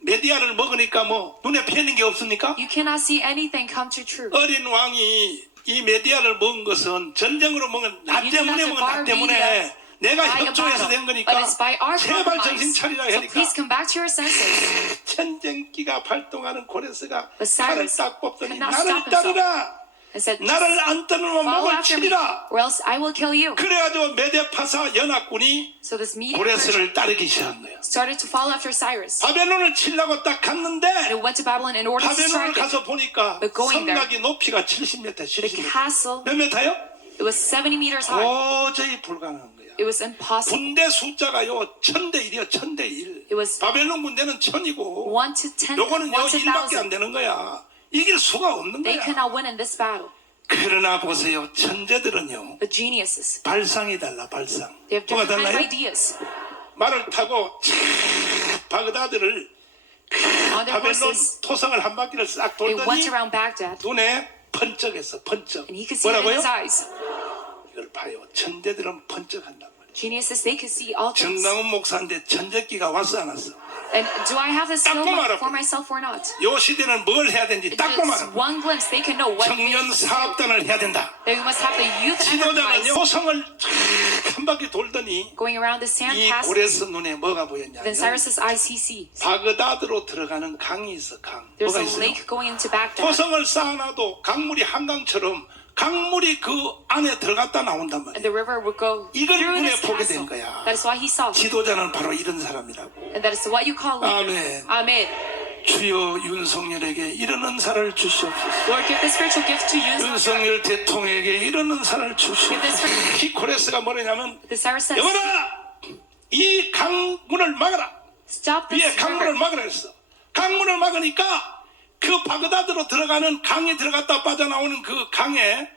메디아를 먹으니까 뭐 눈에 뵈는 게 없습니까? You cannot see anything come to true. 어린 왕이 이 메디아를 먹은 것은 전쟁으로 먹은 나 You do 때문에 not 먹은 나 devour 때문에 media 내가 by a 협조해서 된 battle, 거니까 but it's by our 제발 정신 compromise. 차리라 So 하니까 please come back to your senses. 전쟁기가 발동하는 고레스가 But 칼을 Cyrus 딱 뽑더니 could not 나를 stop himself. 따르라 And said, 나를 안 따르면 follow 목을 after me, 치리라. or else I will kill you. 그래가지고 메데파사 연합군이 So this media Persia 고레스를 따르기 시작한 거예요. started to follow after Cyrus. 바벨론을 치려고 딱 갔는데 And it went to Babylon in order to 바벨론을 strike it. 가서 보니까 But going there, 성곽이 높이가 70m, The 70m. castle, 몇 메타요? it was 70 meters high. 도저히 불가능한 거야. It was impossible. 군대 숫자가요 1000대1이요 1000대1. It was 바벨론 군대는 1000이고 1 to 10, 1 요거는요 to 1밖에 안 1,000. 되는 거야. 이길 수가 없는 They 거야. could not win in this battle. 그러나 보세요. 천재들은요 The geniuses, 발상이 달라 발상. they have 뭐가 different kind of 달라요? ideas. 말을 타고 바그다드를 On their 바벨론 horses, 토성을 한 바퀴를 싹 they 돌더니 went around Baghdad, 눈에 번쩍했어 번쩍. and he could see it in 뭐라고요? his eyes. 이걸 봐요. 천재들은 번쩍한단 말이에요. Geniuses, they could see all things. 정강훈 목사인데 천재기가 왔어 안 왔어? And do I have the skill 딱 보면 for myself or not? 요 시대는 뭘 해야 되는지 딱 보면 Just 알아. one glimpse, they can know what they 청년 must do. 사업단을 해야 된다. They must have the youth enterprise 지도자는요 토성을 한 바퀴 돌더니 going around the sand 이 castle. 고레스 눈에 뭐가 보였냐면 Then Cyrus's ICC. 바그다드로 들어가는 강이 있어 강. There's 뭐가 a 있어요? lake going into Baghdad. 토성을 쌓아놔도 강물이 한강처럼 강물이 그 안에 들어갔다 나온단 And 말이에요. the river would go 이걸 through 눈에 this 보게 castle. 된 거야. That is why he saw. 지도자는 바로 이런 사람이라고. And that is what you call leader. 아멘. Amen. 주여 윤석열에게 이런 은사를 주시옵소서. Lord, give the spiritual gift to you. 윤석열 대통령에게 이런 은사를 Give this 주시옵소서. for 이 코레스가 뭐냐면 the Cyrus says, 여봐라, 이 강문을 막아라. stop 위에 this 강문을 river. 막으라 했어. 강문을 막으니까 그 바그다드로 들어가는 강이 들어갔다 빠져나오는 그 강에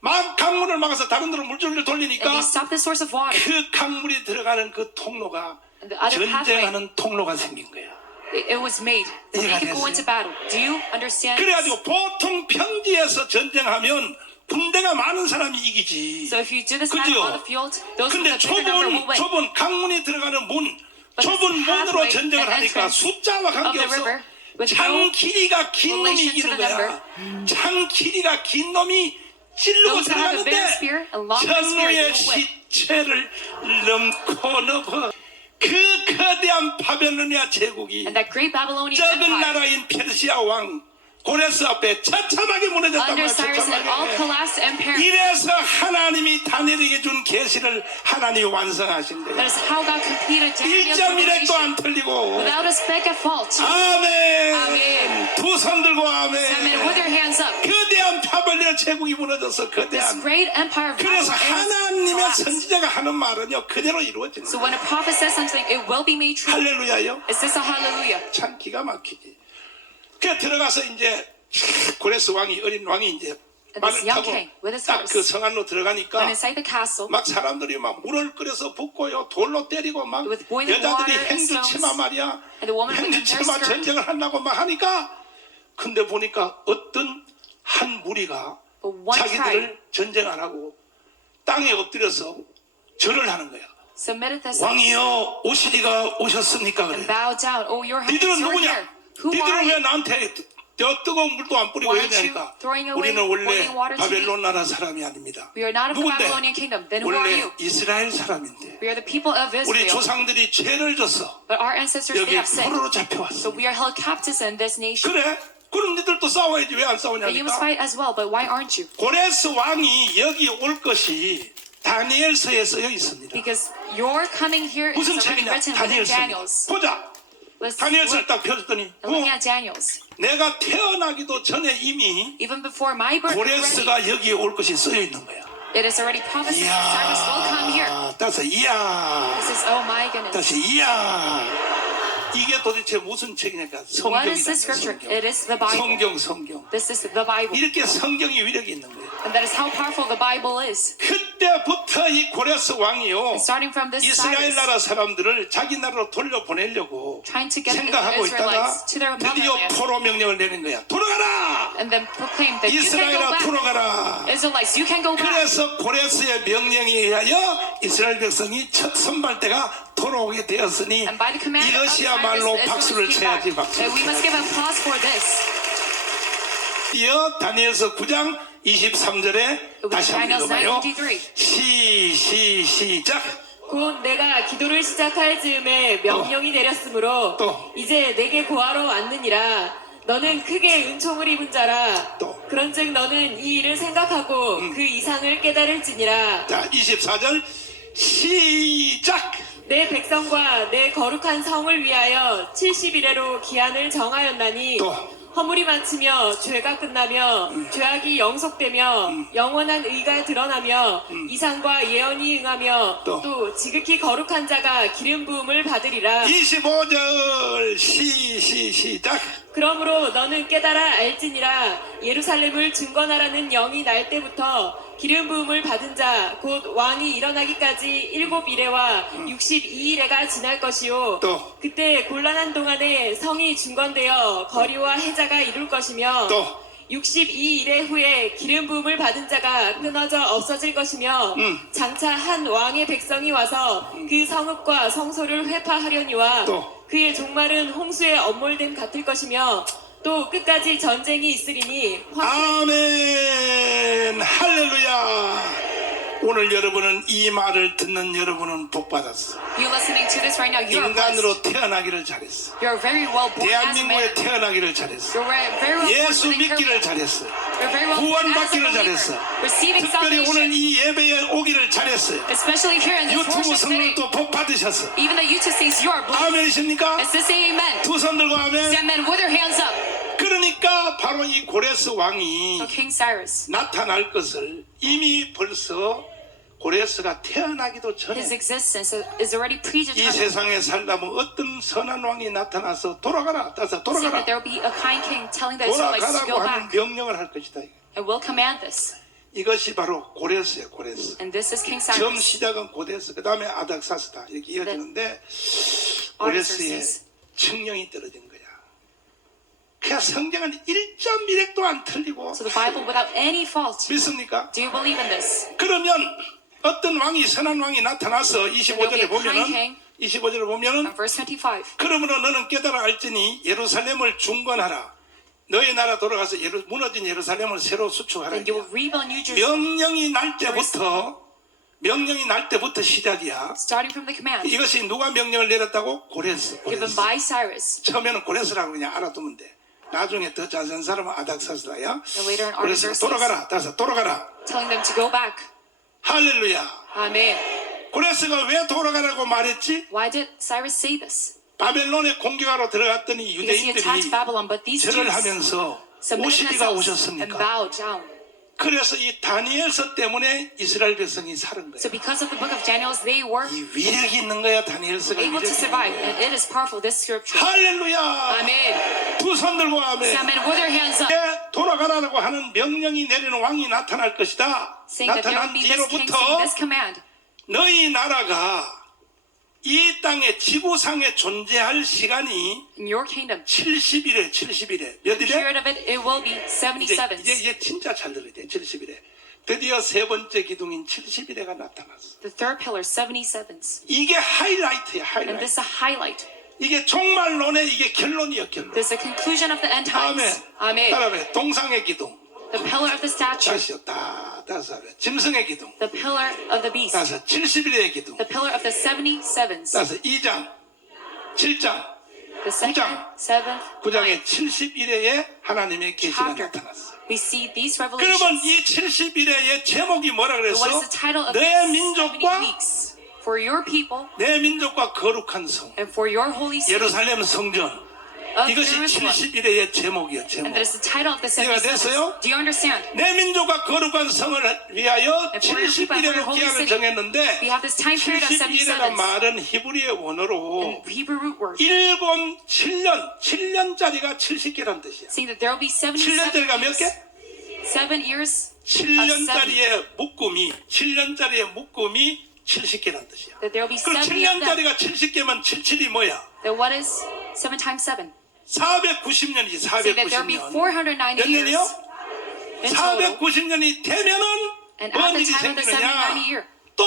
막 강문을 막아서 다른 데로 물줄을 And 돌리니까 they stop the source of water. 그 강물이 들어가는 그 통로가 And the other pathway. 전쟁하는 통로가 생긴 거야. It was made. So they could go into battle. Do you understand? 그래가지고 보통 평지에서 전쟁하면 군대가 많은 사람이 이기지. So if you do this battle on the 그죠? field, those with 근데 the bigger number will win. 좁은 강문이 들어가는 문, But 좁은 this 문으로 pathway, 전쟁을 the 하니까 entrance 숫자와 of the 관계없어. river, with 창 no 길이가 긴 놈이 relation to 이기는 the 거야. 창 길이가 긴 놈이 찌르고 Those who have a bigger 들어가는데 spear and longer spear, 전우의 they will win. 시체를 넘고 넘어 그 거대한 바벨로니아 제국이 And that great Babylonian 적은 empire 나라인 페르시아 왕 고레스 앞에 처참하게 무너졌단 under 말이야. Cyrus and all 처참하게. collapsed empire. 이래서 하나님이 다니엘에게 준 계시를 하나님이 완성하신 거예요. That is how God completed Daniel's 1.1핵도 revelation 안 틀리고. without a speck at fault. 아멘. 아멘. 두 손 들고 Amen. With 아멘. their hands up. 거대한 바벨로니아 제국이 무너져서 This 거대한. great empire of 그래서 Babylon is 하나님의 collapsed. 선지자가 하는 말은요 그대로 이루어지는 So 거예요. when a prophet says something, it will be made true. 할렐루야요. Is this a hallelujah? 참 기가 막히지. 그 들어가서 이제 고레스 왕이 어린 왕이 이제 And 말을 this young 타고 king with his 딱 그 horse 성 안으로 들어가니까 went inside the castle 막 사람들이 막 물을 끓여서 붓고요 돌로 때리고 막 with boiling 여자들이 water and 행주 stones. 치마 말이야 And the woman with 행주 their 치마 skirt. 전쟁을 한다고 막 하니까 근데 보니까 어떤 한 무리가 But one 자기들을 전쟁 안 하고 땅에 엎드려서 절을 하는 거야. submitted this 왕이여 오시리가 오셨습니까 그래. and bowed down. Oh, your highness, 니들은 you're 누구냐? here. Who are 니들은 왜 you? 나한테 뜨거운 물도 안 뿌리고 Why aren't you 해야되니까 throwing away 우리는 원래 boiling water to me? 바벨론 나라 사람이 아닙니다. We are not of the 누군데? Babylonian kingdom. Then who are 원래 you? 이스라엘 사람인데 We are the people of 우리 Israel. 조상들이 죄를 졌어. But our ancestors, 여기 they have sinned. 포로로 So 잡혀왔어. we are held captives in this nation. 그래? 그럼 니들도 싸워야지 왜 안 But you must 싸우냐니까. fight as well. But why aren't you? 고레스 왕이 여기 올 것이 다니엘서에 쓰여 있습니다. Because your coming here is 무슨 already 책이냐? written within 다니엘서. Daniel's. 보자. Let's 다니엘서를 look 딱 펴줬더니 and looking at Daniel's. 내가 태어나기도 전에 이미 Even before my birth, already, 고레스가 여기에 올 것이 쓰여 있는 거야. it is already prophesied that Cyrus will come here. 이야, 따서 이야, This is, oh my goodness. 따서 이야. 이게 도대체 무슨 책이냐니까 What is this 성경이다. scripture? 성경. It is the Bible. 성경. This is the Bible. 이렇게 성경이 위력이 있는 거예요. And that is how powerful the Bible is. 그때부터 이 고레스 왕이요. And starting from this 이스라엘 Cyrus, 나라 사람들을 자기 나라로 돌려보내려고 trying to get the 생각하고 있다가 Israelites to their 드디어 motherland. 포로 명령을 내린 거야. 돌아가라! And then proclaim that you can go 이스라엘아 back. 돌아가라! Israelites, you can go back. 그래서 고레스의 명령에 의하여 이스라엘 백성이 첫 선발대가 돌아오게 되었으니 And by the command of Cyrus, 이것이야말로 Israel 박수를 came back. 쳐야지 박수. And we must give applause for this. 이어 다니엘서 9장 23절에 다시 한번 Daniel's 읽어봐요. 9:23. 시작. 곧 내가 기도를 시작할 즈음에 명령이 내렸으므로 또. 이제 내게 고하러 왔느니라. 너는 크게 은총을 입은 자라. 또. 그런즉 너는 이 일을 생각하고 그 이상을 깨달을지니라. 자 24절 시작. 내 백성과 내 거룩한 성을 위하여 70일에로 기한을 정하였나니 또. 허물이 많치며 죄가 끝나며 죄악이 영속되며 영원한 의가 드러나며 이상과 예언이 응하며 또. 또 지극히 거룩한 자가 기름 부음을 받으리라. 25절 시작. 그러므로 너는 깨달아 알지니라. 예루살렘을 증거하라는 영이 날 때부터 기름 부음을 받은 자 곧 왕이 일어나기까지 7일에와 62일에가 지날 것이요. 또. 그때 곤란한 동안에 성이 중건되어 거리와 해자가 이룰 것이며 또. 62일의 후에 기름 부음을 받은 자가 끊어져 없어질 것이며 장차 한 왕의 백성이 와서 그 성읍과 성소를 회파하려니와 또. 그의 종말은 홍수에 엄몰됨 같을 것이며 또 끝까지 전쟁이 있으리니 아멘 할렐루야. 오늘 여러분은 이 말을 듣는 여러분은 복 받았어. You listening to this right now, you are blessed. 인간으로 태어나기를 잘했어. You're very well born as a 대한민국에 man. 태어나기를 잘했어. You're very well born 예수 with 믿기를 encouragement. 잘했어. You're very well 구원받기를 as a believer. 잘했어. Receiving 특별히 오늘 salvation. 이 예배에 오기를 잘했어요. Especially here in this 유튜브 worship setting. 성도도 복 받으셨어. Even the YouTube saints, you are blessed. 아멘이십니까? Let's just say amen. 두 손 들고 아멘. Say amen with your hands up. 그러니까 바로 이 고레스 왕이 So King Cyrus, 나타날 것을 이미 벌써 고레스가 태어나기도 전에 his existence is already 이 predetermined. 세상에 살다 보면 어떤 선한 왕이 나타나서 돌아가라 따서 Saying 돌아가라 that there will be a kind king telling the Israelites to 돌아가라고 go 하는 back 명령을 할 것이다. and will command this. 이것이 바로 고레스예요. 고레스. And this is King 처음 Cyrus. 시작은 고레스 그 다음에 아닥사스다 이렇게 이어지는데 고레스의 Artaxerxes. 층령이 떨어진 거야. 그냥 성경은 1.1획도 안 틀리고 So the Bible without any fault. 믿습니까? Do you believe in this? 그러면 어떤 왕이 선한 왕이 나타나서 25절에 보면은 25절에 보면은 On verse 25. 그러므로 너는 깨달아 알지니 예루살렘을 중건하라. 너의 나라 돌아가서 무너진 예루살렘을 새로 수축하라. And you will rebuild New Jerusalem, 명령이 날 때부터 시작이야. starting from the command 이것이 누가 명령을 내렸다고? 고레스. given by Cyrus. 처음에는 고레스라고 그냥 알아두면 돼. 나중에 더 자세한 사람은 아닥사스다야. And later in 고레스 Artaxerxes, 돌아가라. 따라서 돌아가라. telling them to go back. 할렐루야. Amen. 고레스가 왜 돌아가라고 말했지? Why did Cyrus say this? 바벨론에 공격하러 들어갔더니 Because he attacked 유대인들이 Babylon, but these 절을 Jews 하면서 submitted 오시리가 themselves and 오셨으니까. bowed down. 그래서 이 다니엘서 때문에 이스라엘 백성이 사는 So 거예요. because of the book of Daniel, they were 이 위력이 있는 거야. 다니엘서가 able to 위력이 survive, 있는 and 거야. it is powerful. This scripture. 할렐루야. Amen. 두 손 들고 Say 아멘. amen with your hands up. 돌아가라고 하는 명령이 내리는 왕이 나타날 것이다. Saying that there will 나타난 be this king saying 뒤로부터 this command. 너희 나라가 이 땅의 지구상에 존재할 시간이 In your kingdom, 70일에 몇 the 일에? period of it, it will be 77. 이제 진짜 잘 들어야 돼. 70일에. 드디어 세 번째 기둥인 70일에가 나타났어. The third pillar, 77s. 이게 하이라이트야. And 하이라이트. this is a highlight. 이게 종말론의 이게 결론이야. 결론. This is the conclusion of the end times. 아멘. Amen. 따라해. 동상의 기둥. The pillar of the statue. 다시요. 다섯. 짐승의 기둥. The pillar of the beast. 다섯. 70일의 기둥. The pillar of the 77s. 다섯. 2장. 7장. The second, 7th, 9장의 71회에 하나님의 계시가 chapter. 나타났어. We see these 그러면 revelations. 이 71회의 제목이 뭐라 What 그랬어? is the title of 내 these 70 민족과 weeks? For your people 내 민족과 거룩한 성 and for your holy city 예루살렘 성전 of 이것이 Jerusalem. 71회의 제목이야. 제목. And that is the title of the 이해가 77s. 됐어요? Do you understand? 내 민족과 거룩한 성을 위하여 And for your people and for your 71회로 holy 기한을 city, 정했는데 we have this time period of 71회가 77s. 말은 히브리의 원어로 And Hebrew root word, 7년짜리가 70개란 뜻이야. saying that there will be 77 7년짜리가 몇 개? 7 years 7년짜리의 묶음이 70개란 뜻이야. that there will be 그럼 70 of them. 7년짜리가 70개면 77이 뭐야? Then what is 7 times 7? 490년이지. Saying that there will be 490년. 490 몇 년이요? years in total. 490년이 되면은 And 뭔 at the 일이 time of the 790 생기느냐? year, 또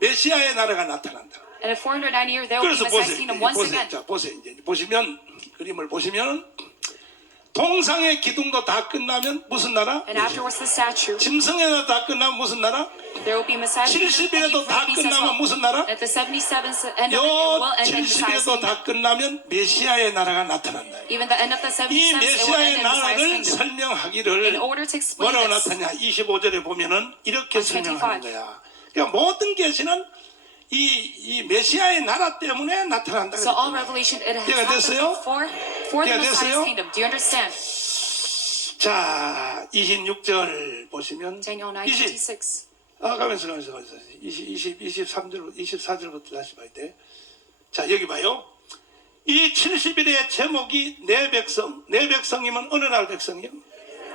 메시아의 나라가 나타난다. and at 490 year, there will be 그래서 Messiah's 보세요. kingdom once 보세요. again. 자, 보세요. 이제 보시면 그림을 보시면 동상의 기둥도 다 끝나면 무슨 나라? And afterwards the statue, 짐승의 나라 다 끝나면 무슨 나라? there will be Messiah's kingdom, and 70일에도 다 Euphrates as 끝나면 well. 무슨 나라? At the 77th end of it, it 요 will end in Messiah's 70일에도 kingdom. 다 끝나면 메시아의 나라가 나타난다. Even the end of the 이 77th, it will end 메시아의 in Messiah's 나라를 kingdom. In 설명하기를 order to explain 뭐라고 this, 나타냐? 25절에 보면은 이렇게 On 25. 설명하는 거야. 그러니까 모든 계시는 이 메시아의 나라 때문에 나타난다. so all 그랬잖아요. revelation, it has 이해가 happened 됐어요? for the 이해가 Messiah's 됐어요? kingdom. Do you understand? 자, 26절 보시면 Daniel 20, 9:26. 가면서 24절부터 다시 봐야 돼. 자, 여기 봐요. 이 70일의 제목이 내 백성. 내 백성이면 어느 나라 백성이요?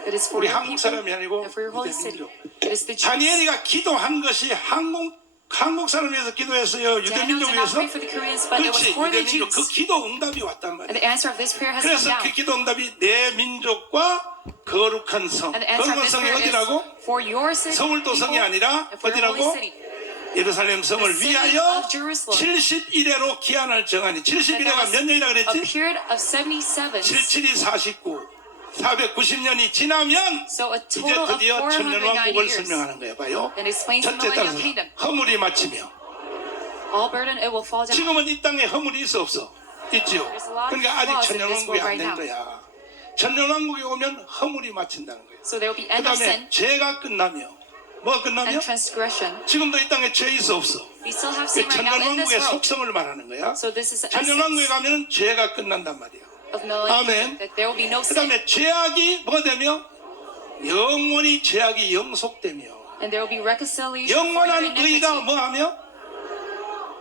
It is for 우리 your 한국 people 사람이 아니고 and for your holy 유대 city. 민족. It is the Jews. 다니엘이가 기도한 것이 한국 사람 위해서 기도했어요. 유대 Daniel 민족 did not 위해서. pray for the Koreans, but it was 그렇지. for 유대 the 민족. 그 Jews. 기도 응답이 왔단 And 말이야. the answer of this prayer has come 그래서 down. 그 기도 응답이 내 민족과 거룩한 성. And the answer 거룩한 of this 성이 prayer 어디라고? is for your city, 서울도 people, 성이 아니라 and for your holy 어디라고? city. 예루살렘 성을 The city 위하여 of Jerusalem. 71회로 기한을 정하니. And there 71회가 was 몇 년이라 a 그랬지? period of 77. 77이 49. 490년이 지나면 So a 이제 total of 드디어 490 천년왕국을 years. 설명하는 거예요. 봐요. And explains the 첫째 millennial 따라서 kingdom. 허물이 마치며. All burden, it will fall down. 지금은 이 땅에 허물이 있어 없어? 있죠. There's a lot of 그러니까 아직 flaws in this 천년왕국이 world 안 된 right 거야. 천년왕국에 오면 허물이 마친다는 거예요. So there will be 그 end of 다음에 sin 죄가 끝나며 뭐가 끝나며? and transgression. 지금도 이 땅에 죄 있어 없어? We still have sin right now in this 천년왕국의 world. 속성을 말하는 거야. So this is the 천년왕국에 essence 가면은 죄가 끝난단 말이야. of millennium. 아멘. That there will be no 그 sin 다음에 죄악이 뭐가 되며? 영원히 죄악이 영속되며 and there will be reconciliation for your 영원한 의가 iniquity. 뭐하며?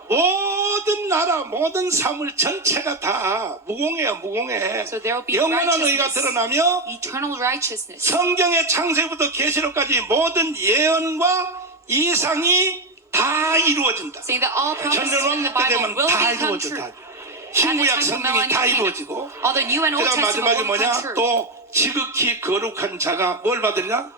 모든 나라 모든 사물 전체가 다 무공해요. 무공해. So there will be 영원한 의가 righteousness, 드러나며 eternal righteousness. 성경의 창세부터 계시록까지 모든 예언과 이상이 다 이루어진다. Saying that all prophecies in the 천년왕국 때 Bible 되면 will 다 become 이루어져. true. 다. At the 신구약 time of 성경이 millennium 다 kingdom, 이루어지고 all the New and Old 그다음 Testament 마지막에 will become 뭐냐? true. 또 지극히 거룩한 자가 뭘 받으냐?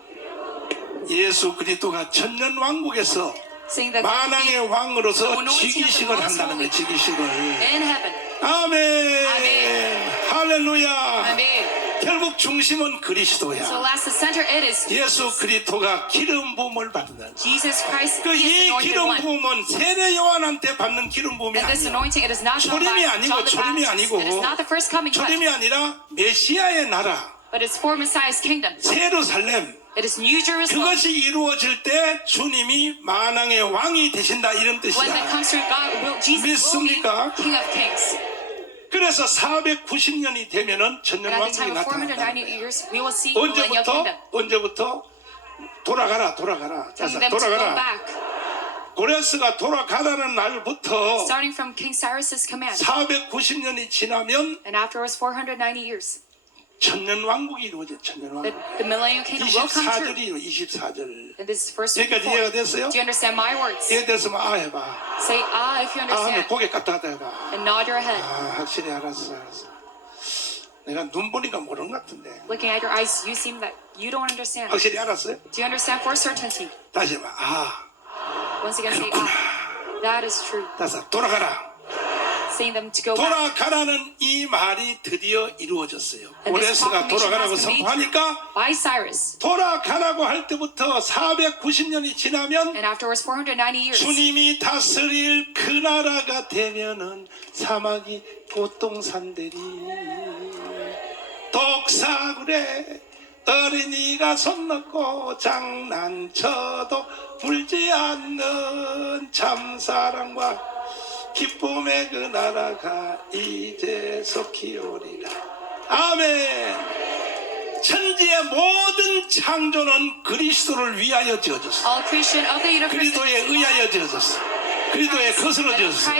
예수 그리스도가 천년왕국에서 Saying that 만왕의 왕으로서 the anointing of the 즉위식을 most 한다는 거예요. holy 즉위식을. in heaven. 아멘. 아멘. 할렐루야. Amen. 결국 중심은 So 그리스도야. last, the center, it is 예수 그리스도가 기름 부음을 받는다. Jesus Christ. 그 He is the 이 anointed 기름 one. 부음은 세례 요한한테 받는 기름 부음이 And this 아니야. anointing, it is not done 초림이 by 아니고 John the 초림이 Baptist. 아니고 It is not the first coming, 초림이 아니라 메시아의 나라 but it's for Messiah's kingdom. 예루살렘 It is New Jerusalem. 그것이 이루어질 때 주님이 만왕의 왕이 되신다 이런 When that 뜻이야. comes through God, Jesus will be 믿습니까? King of Kings. 그래서 490년이 되면은 And at the 천년왕국이 time of 490 나타난다는 거야. years, we will see millennial kingdom. 언제부터 돌아가라. Telling 자, them to go 돌아가라. back. 고레스가 돌아가라는 날부터 Starting from King Cyrus's command. 490년이 지나면 And afterwards, 490 years. 천년왕국이 이루어져. 천년왕국. The millennial kingdom will come true. 24절이요. 24절. And this is verse 여기까지 24. 이해가 됐어요? Do you understand my words? 이해됐으면 아 해봐. Say ah if you 아 하면 understand. 고개 갔다 갔다 해봐. And nod your head. 아 확실히 알았어. 내가 눈 보니까 모르는 것 같은데. Looking at your eyes, you seem that you don't understand. 확실히 알았어요? Do you understand for certainty? 다시 해봐. 아 Once again, say ah. That is true. 다시 돌아가라. Saying them to go back. 돌아가라는 이 말이 드디어 이루어졌어요. And this 고레스가 proclamation 돌아가라고 has been made 선포하니까 by Cyrus. 돌아가라고 할 때부터 490년이 지나면 And afterwards, 490 years. 주님이 다스릴 그 나라가 되면은 사막이 고통산대리 독사굴에 어린이가 손 넣고 장난쳐도 울지 않는 참사랑과 기쁨의 그 나라가 이제 속히 오리라. 아멘. 천지의 모든 창조는 그리스도를 위하여 지어졌어. All creation of the universe. 그리스도에 의하여 지어졌어. 그리스도에 거슬러 지어졌어.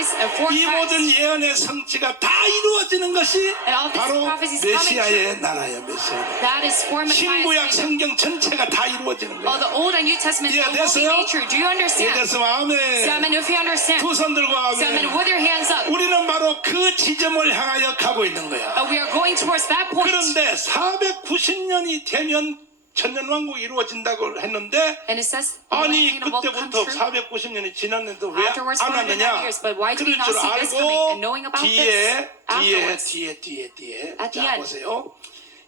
이 모든 예언의 성취가 다 이루어지는 것이 바로 메시아의 나라예요. 메시아. That is for Messiah's 신구약 kingdom. 성경 전체가 다 이루어지는 All 거예요. the Old and New Testament will be 이해됐어요? made true. Do you understand? 이해됐으면 아멘. Amen. If you understand. 두 손 들고 Amen. 아멘. With your hands up. 우리는 바로 그 지점을 향하여 가고 있는 거야. We are going towards that point. 그런데 490년이 되면 천년왕국이 이루어진다고 했는데 And it says the 아니 kingdom will come 그때부터 true. 490년이 지났는데 왜 Afterwards, 안 490 하느냐? years. But why do we 그럴 not 줄 see this coming? And knowing 알고 about this afterwards. 뒤에 At the 자 end. 보세요.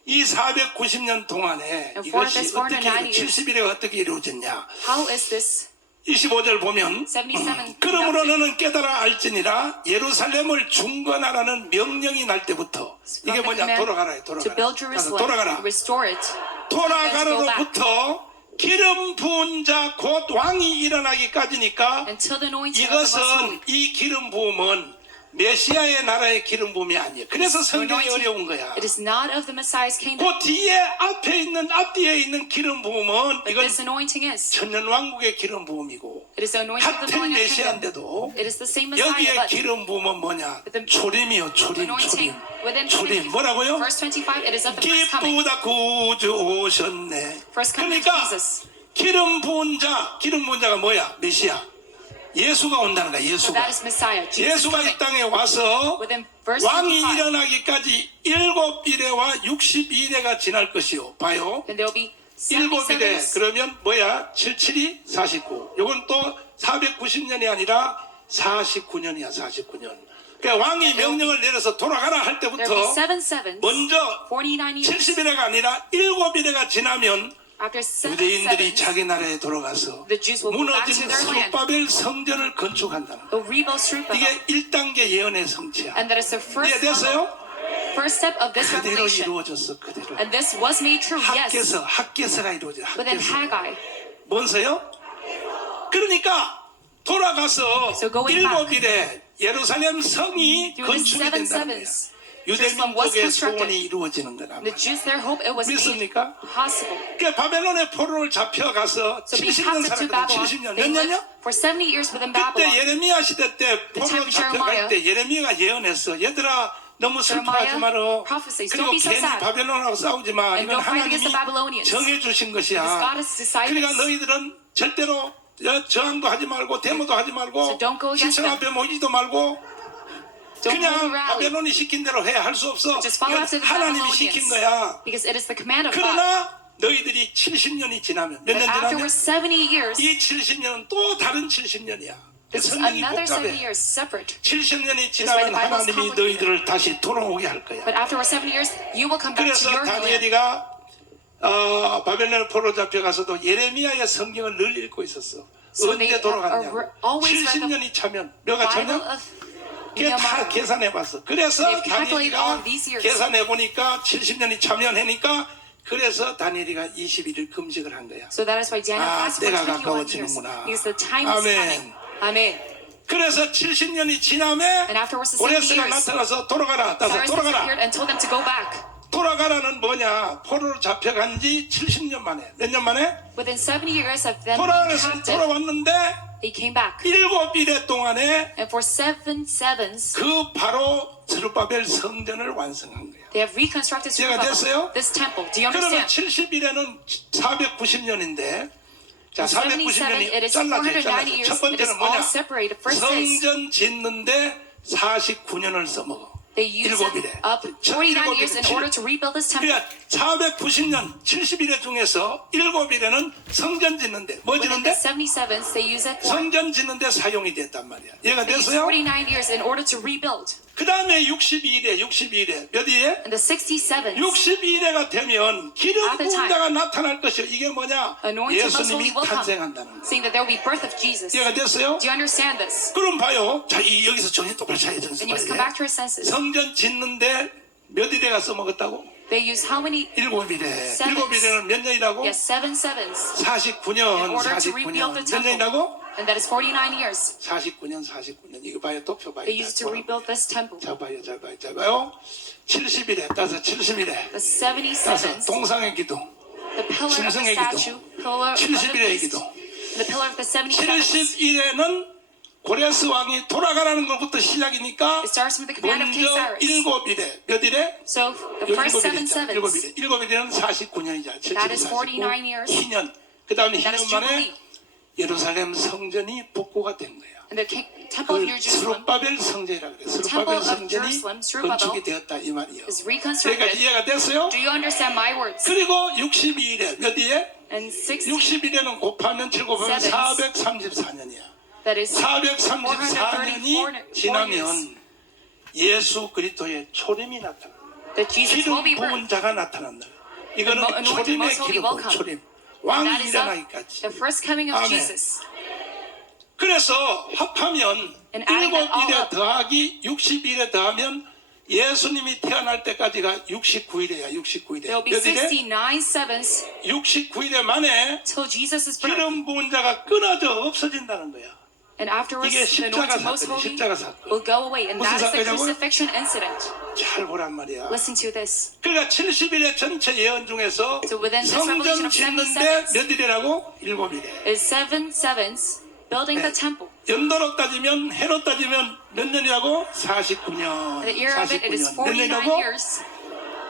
이 490년 동안에 And for 이것이 this 어떻게 490 years. 70일에 어떻게 이루어졌냐? How is this? 25절 보면 77. 그러므로 너는 깨달아 알지니라 예루살렘을 중건하라는 명령이 날 때부터 이게 뭐냐? 돌아가라. To build 가서 Jerusalem, 돌아가라. restore it. 돌아가로부터 기름 부은 자 곧 왕이 일어나기까지니까 Until the anointing of the Most Holy. 이것은 이 기름 부음은 메시아의 나라의 기름 부음이 아니에요. 그래서 성경이 어려운 거야. It is not of the Messiah's kingdom. 그 뒤에 앞뒤에 있는 기름 부음은 But 이건 this anointing is. 천년 왕국의 기름 부음이고 It is the anointing of the 같은 millennial kingdom. 메시아인데도 It is the same Messiah, 여기에 but 기름 부음은 뭐냐? the 초림이요. 초림. anointing within 초림. 뭐라고요? verse 25, it is of the first coming. 기쁘다 구주 오셨네. First coming of 그러니까 Jesus. 기름 부은 자가 뭐야? 메시아. 예수가 온다는 거야. So 예수가. that is Messiah. Jesus 예수가 coming. 이 땅에 와서 Within verse 왕이 25. 일어나기까지 7일에와 62일에가 지날 것이요. 봐요. Then there will be 77 7일에 그러면 뭐야? 77이 49. 요건 또 490년이 아니라 49년이야. 49년. 그러니까 왕이 명령을 내려서 돌아가라 할 There will be 때부터 7 sevens. 먼저 49 years. 70일에가 아니라 7일에가 지나면 After 7 유대인들이 sevens, 자기 나라에 돌아가서 the Jews will go back to 무너진 their land. 스룹바벨 성전을 건축한다는 거예요. They'll rebuild Zerubbabel. 이게 1단계 예언의 성취야. And that is the first level. 이해됐어요? first step of this 그대로 revelation. 이루어졌어. 그대로. And this was made true, yes. 학계서가 이루어져. But then 학계서. Haggai. 뭔서요? 그러니까 돌아가서 So going back. 7일에 예루살렘 성이 Through the 건축이 7 된다는 거야. sevens, 유대 Jerusalem was 민족의 constructed. 소원이 이루어지는 거란 The 말이야. Jews, their hope, it was made 믿습니까? possible. 그러니까 바벨론의 포로를 잡혀가서 So being 70년 captive to 살았거든. Babylon, 70년. 몇 they lived 년요? for 70 years within 그때 Babylon. 예레미야 시대 때 The time 포로로 of 잡혀갈 Jeremiah. 때 예레미야가 예언했어. 얘들아 너무 슬퍼하지 Jeremiah 마라. prophesies, 그리고 don't be so 괜히 sad. 바벨론하고 싸우지 마. And 이건 don't fight against 하나님이 the Babylonians. 정해주신 Because 것이야. God has decided 그러니까 this. 너희들은 절대로 저항도 하지 말고 데모도 하지 말고 So don't go against 시청 them. 앞에 모이지도 말고 Don't 그냥 hold a rally. 바벨론이 시킨 대로 해. 할 수 없어. Just follow 이건 after the 하나님이 시킨 거야. Babylonians. Because it is the command of God. 그러나 너희들이 70년이 지나면 몇 But 년 지나면 afterwards 70 years, 이 70년은 또 다른 70년이야. this is 성경이 another 70 복잡해. years separate. 70년이 why 지나면 the Bible is 하나님이 complicated. 너희들을 다시 돌아오게 할 거야. But afterwards 70 years, you will come back to 그래서 your land. 다니엘이가 바벨론 포로 잡혀가서도 예레미야의 성경을 늘 읽고 있었어. So 언제 they 돌아갔냐고. always read the 70년이 차면 몇가 Bible 차면? of 그게 다 Nehemiah. 계산해봤어. 그래서 They've calculated all 다니엘이가 of these years. 계산해보니까 70년이 차면 하니까 그래서 다니엘이가 21일 금식을 한 거야. So that is why Daniel 아, fasted 때가 for 21 years. 가까워지는구나. Because the time is 아멘. coming. Amen. 그래서 70년이 지나면 And afterwards the 70 고레스가 years, 나타나서 돌아가라. 따서 Cyrus 돌아가라. appeared and told them to go back. 돌아가라는 뭐냐? 포로로 잡혀간 지 70년 만에. 몇 년 만에? Within 70 years of them being captive, 돌아왔는데 they came back. 7일의 동안에 And for 7 sevens, 그 바로 스룹바벨 성전을 완성한 거야. they have reconstructed 이해가 됐어요? this temple. Do you 그러면 understand? 70일에는 490년인데 자, 77, it 490년이 is 잘라져. 490 years. 첫 It is 번째는 all 뭐냐? separated. First is 성전 짓는데 49년을 써먹어. they use 일곱일에. up 49 years in order to rebuild this temple. 그러니까 490년 70일에 중에서 7일에는 성전 짓는데 뭐 Within the 짓는데? 77s, they use it for 성전 짓는데 사용이 됐단 말이야. 이해가 they use 됐어요? 49 years in order to rebuild. 그 다음에 62일에 몇 일에? And the 67s, 62일에가 되면 기름 At the 부은 time, 자가 나타날 것이요. 이게 뭐냐? anointed most holy 예수님이 will come, 탄생한다는 거야. saying that there will be birth of Jesus. 이해가 됐어요? Do you understand this? 그럼 봐요. 자, 여기서 정신 똑바로 차야 정신 And you must come 똑바로. back to your senses. 성전 짓는데 몇 일에 가서 먹었다고? They use how many? 7일에. Sevens. 7일에는 몇 년이라고? Yes, 7 sevens. in 49년, order to rebuild 49년. the 몇 temple. 년이라고? And that is 49 years. 49년. 이거 봐요. 도표 봐요. They used to rebuild this temple. 자 봐요. 자 봐요. 70일에 따서 70일에 The 따서 77s, 동상의 기도. the pillar of the 짐승의 기도. statue, pillar of the 70일의 beast, 기도. and the pillar of the 77s. 70일에는 고레스 왕이 돌아가라는 것부터 시작이니까 It starts with the command of King 먼저 Cyrus. 7일에 몇 일에? So the first 7 sevens, 7일에는 49년이자 That is 49 years. 2년. 그 다음에 that is 2년 만에 Jubilee. 예루살렘 성전이 복구가 된 거예요. And the temple of 그걸 New Jerusalem 스룹바벨 성전이라 그래. temple 스룹바벨 of 성전이 Jerusalem, Zerubbabel, 건축이 되었다 이 말이에요. is 그러니까 reconstructed. 이해가 됐어요? Do you understand my words? 그리고 62일에 몇 일에? And 60, 60일에는 곱하면 7 곱하면 Sevens. 434년이야. that is 434년이 지나면 예수 그리스도의 초림이 나타나. that Jesus will 기름 be 부은 birthed. 자가 나타난다. 이거는 Anointed 초림의 most holy 기름 will 부은 come. 초림. And 왕이 that is 일어나기까지. the first coming of 아멘. Jesus. 그래서 합하면 And adding that all 7일에 up. 더하기 60일에 더하면 예수님이 태어날 때까지가 69일이야. 69일에. There will be 몇 일에? 69 sevens 69일에 만에 till Jesus' birth. 기름 부은 자가 끊어져 없어진다는 거야. And afterwards, 이게 the 십자가 anointed most 사건이야. holy 십자가 사건. will go away. And 무슨 that is the 사건이라고요? crucifixion incident. 잘 보란 말이야. Listen to this. 그러니까 70일의 전체 예언 중에서 So within this 성전 revelation of 짓는데 77, 몇 일이라고? 7일에. is 7 sevens building the temple. 연도로 따지면 해로 따지면 몇 년이라고? 49년. The year of it, it is 49년. 몇 49 년이라고? years.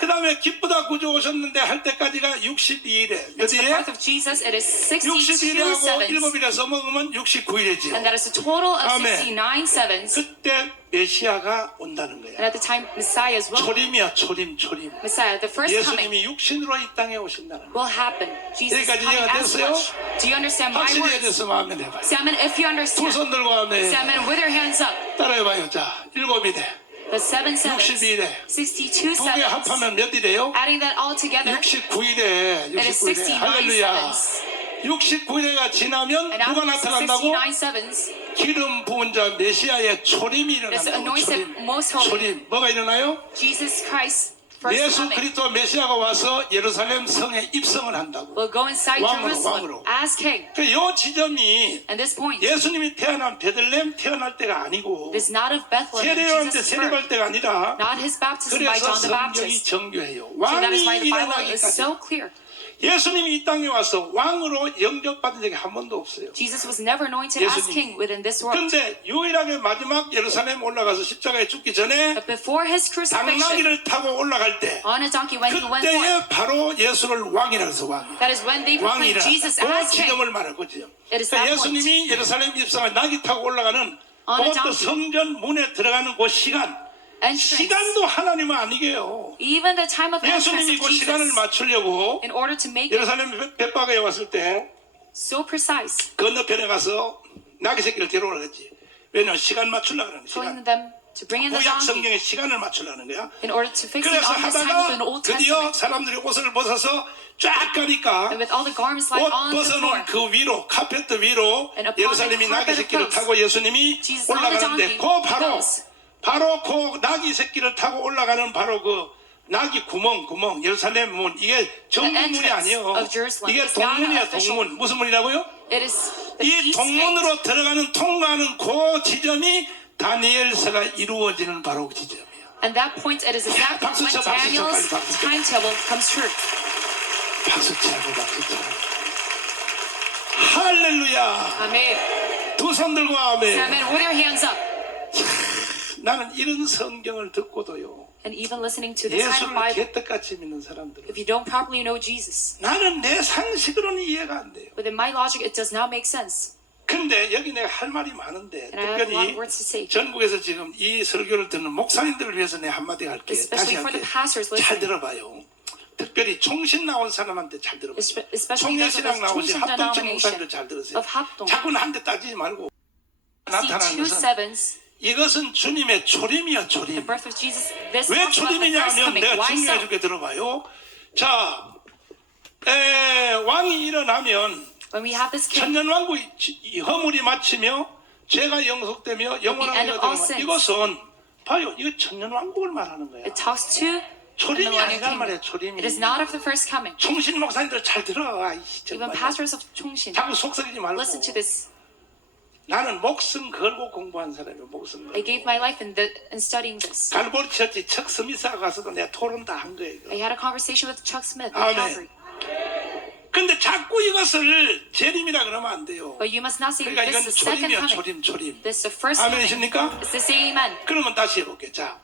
그 다음에 기쁘다 구주 오셨는데 할 때까지가 62일에. 몇 To the 일에? birth of Jesus, it is 62 62일하고 sevens. 7일에서 먹으면 69일이지요. And that is a total of 아멘. 69 sevens. 그때 메시아가 온다는 And 거야. at the time Messiah is will, 초림이야, 초림. Messiah, the first coming, 예수님이 육신으로 이 땅에 오신다는 거야. will happen. Jesus 여기까지 coming 이해가 as 됐어요? flesh. Do you understand my 확실히 words? 해서 마음에 내봐요. Say amen if you 두 understand. 손 들고 하면 Say amen with your hands up. 따라해봐요. 자, 7일에. The 7 sevens, 62일에. 62 두 개 sevens. 합하면 몇 일이에요? Adding that all together, 69일에. it is 69일에. 69 할렐루야. sevens. 69일가 지나면 And 누가 after 나타난다고? 69 sevens, 기름 부은 자 메시아의 초림이 there's the 일어난다고. anointed most holy 초림. 뭐가 일어나요? Jesus Christ first 예수 coming 그리스도 메시아가 와서 예루살렘 성에 입성을 한다고. will go inside 왕으로, Jerusalem 왕으로. as king. 이 지점이 And this point 예수님이 태어난 베들레헴 태어날 때가 아니고 is not of Bethlehem, 세례요한테 Jesus' 세례할 birth, 때가 아니라 not his baptism by 그래서 John the 성경이 Baptist. 정교해요. So that 왕이 is why the Bible is 일어나기까지 so clear. 예수님이 이 땅에 와서 왕으로 영접받은 적이 한 번도 없어요. Jesus was never anointed as 예수님. king within this world. 그런데 유일하게 마지막 예루살렘 올라가서 십자가에 죽기 전에 But before his crucifixion, 당나귀를 타고 올라갈 때 on a donkey when he went forth, 그때에 바로 예수를 왕이라고 해서 왕. that is when they proclaimed 왕이라. Jesus 그 as king. 지점을 말할 거죠. It is 그러니까 that point. 예수님이 예루살렘 입성을 나귀 타고 올라가는 On a 그것도 donkey. 성전 문에 들어가는 그 시간. Entrance. 시간도 하나님은 아니게요. Even the time of entrance 예수님이 of 그 시간을 Jesus, 맞추려고 in order to make it 예루살렘 벳바가에 왔을 때 so precise, 건너편에 가서 나귀 새끼를 데려오라 그랬지. 왜냐면 시간 맞추려고 하는 telling 시간. them to bring in the 구약 donkey 성경의 시간을 맞추려는 거야. in order to fix it 그래서 on the time of an 하다가 Old 드디어 Testament. 사람들이 옷을 벗어서 쫙 가니까 And with all the garments like 옷 on the floor, 벗어놓은 그 위로 카페트 위로 And upon 예루살렘이 the 나귀 carpet of 새끼를 clothes, 타고 예수님이 Jesus on the 올라가는데 donkey 그 goes. 바로 그 나귀 새끼를 타고 올라가는 바로 그 나귀 구멍 예루살렘 문 이게 정문이 entrance 아니에요. of Jerusalem. 이게 It's not 동문이야 official. 동문. 무슨 문이라고요? it is the 이 east gate. 동문으로 들어가는 통과하는 그 지점이 다니엘서가 이루어지는 바로 그 지점이에요. And that point, it is exactly 박수 when 쳐, 박수 쳐, Daniel's 빨리 박수 쳐. timetable comes true. 박수 치라고 박수 쳐. 할렐루야. Amen. 두 손 들고 아멘. Amen. With your hands up. 나는 이런 성경을 듣고도요. And even listening to this kind of 예수를 Bible, 개떡같이 믿는 사람들은 if you don't properly know Jesus, 나는 내 상식으로는 이해가 안 돼요. within my logic, it does not make sense. 근데 여기 내가 할 말이 많은데 And I have a lot of 특별히 words to say. 전국에서 지금 이 설교를 듣는 목사님들을 위해서 내 한마디 할게. 다시 Especially for 할게. the pastors 잘 listening. 들어봐요. 특별히 총신 나온 사람한테 잘 들어봐요. Especially those of 총회신앙 the 나오신 Chungsin 합동체 denomination 목사님들 잘 들으세요. of 합동. 자꾸는 한 대 따지지 말고 See 나타나는 two 것은 sevens, 이것은 주님의 초림이야 the 초림. birth of Jesus. This 왜 talks about the 초림이냐 first 하면 coming. 내가 Why 증명해 so? 줄게 들어봐요. 자, 왕이 일어나면 When we have this king, 천년왕국이 허물이 마치며 죄가 영속되며 영원한 end of 이가 all 되는 sins. 이것은 봐요. 이거 천년왕국을 말하는 거야. it talks to the 초림이 millennial 아니란 말이야. kingdom. 초림이. It is not of the first coming. 총신 목사님들 잘 들어. 아이씨, Even 정말. pastors of Chungshin, 자꾸 속썩이지 말고. listen to this. 나는 목숨 걸고 공부한 사람이야. 목숨 I 걸고. gave my life in studying this. 갈보리 처치 척 스미스가 가서도 내가 토론 다 한 거예요. I had a conversation with Chuck Smith Amen. at Calvary. 근데 자꾸 이것을 재림이라 그러면 안 돼요. But you must not say 그러니까 that 이건 this is the second 초림이야. coming. 초림. This is the first coming. 아멘이십니까? It's the same amen. 그러면 다시 해볼게. 자,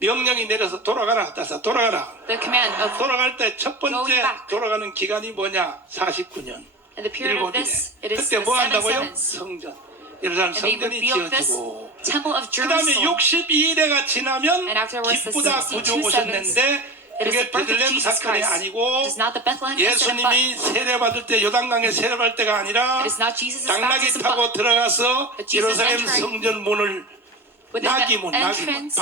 명령이 내려서 돌아가라. 따서 돌아가라. The command of 돌아갈 때 첫 번째 Going back. 돌아가는 기간이 뭐냐? 49년. in the period of 7일에. this, it is 그때 the 뭐 seven 한다고요? sevens. 성전. 예루살렘 And they 성전이 revealed this 지어지고. temple of 그 다음에 Jerusalem. 62일에가 지나면 And afterwards the 기쁘다 62 구주 오셨는데 It is 그게 the birth of 베들레헴 Jesus 사건이 Christ. 아니고 It is not the Bethlehem incident, but 예수님이 세례받을 때 요단강에 세례받을 때가 아니라 it is not Jesus' 당나귀 baptism, 타고 but 들어가서 but Jesus 예루살렘 entering 성전 문을 within the 나귀문 entrance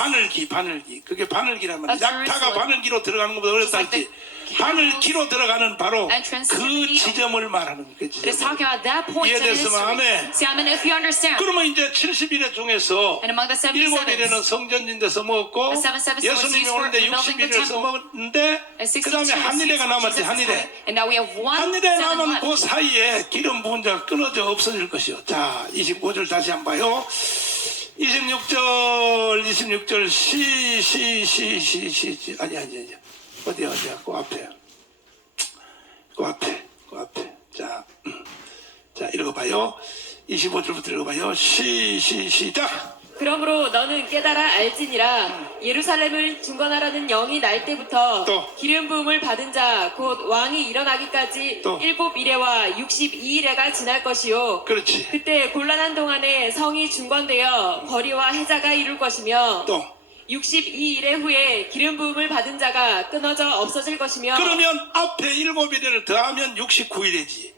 바늘기 그게 바늘기란 말이야. of 약타가 Jerusalem. 바늘기로 들어가는 것보다 어렵다 Just like 했지. the 바늘기로 들어가는 바로 entrance to 그 the needle. 지점을 말하는 그 It is 지점. talking about that point in 이해됐으면 history. 아멘. See, I mean, if you understand, 그러면 이제 70일의 중에서 and among the 7일에는 77, 성전진대서 먹었고 The seven sevens was 예수님이 used for 오는데 rebuilding the 60일에서 temple. 먹었는데 and 그 다음에 62 한일에가 was 남았지. Jesus' 한일에 time. And now we have one 한일에 seven 남은 left. 그 사이에 기름 부은 자가 끊어져 없어질 것이요. 자 25절 다시 한번 봐요. 26절 시 아니 어디야 그 앞에 자 읽어봐요. 25절부터 읽어봐요. 시작. 그러므로 너는 깨달아 알지니라. 예루살렘을 중건하라는 영이 날 때부터 또. 기름 부음을 받은 자 곧 왕이 일어나기까지 또. 7일에와 62일에가 지날 것이요. 그렇지. 그때 곤란한 동안에 성이 중건되어 거리와 해자가 이룰 것이며 또 62일의 후에 기름 부음을 받은 자가 끊어져 없어질 것이며. 그러면 앞에 7일을 더하면 69일이지.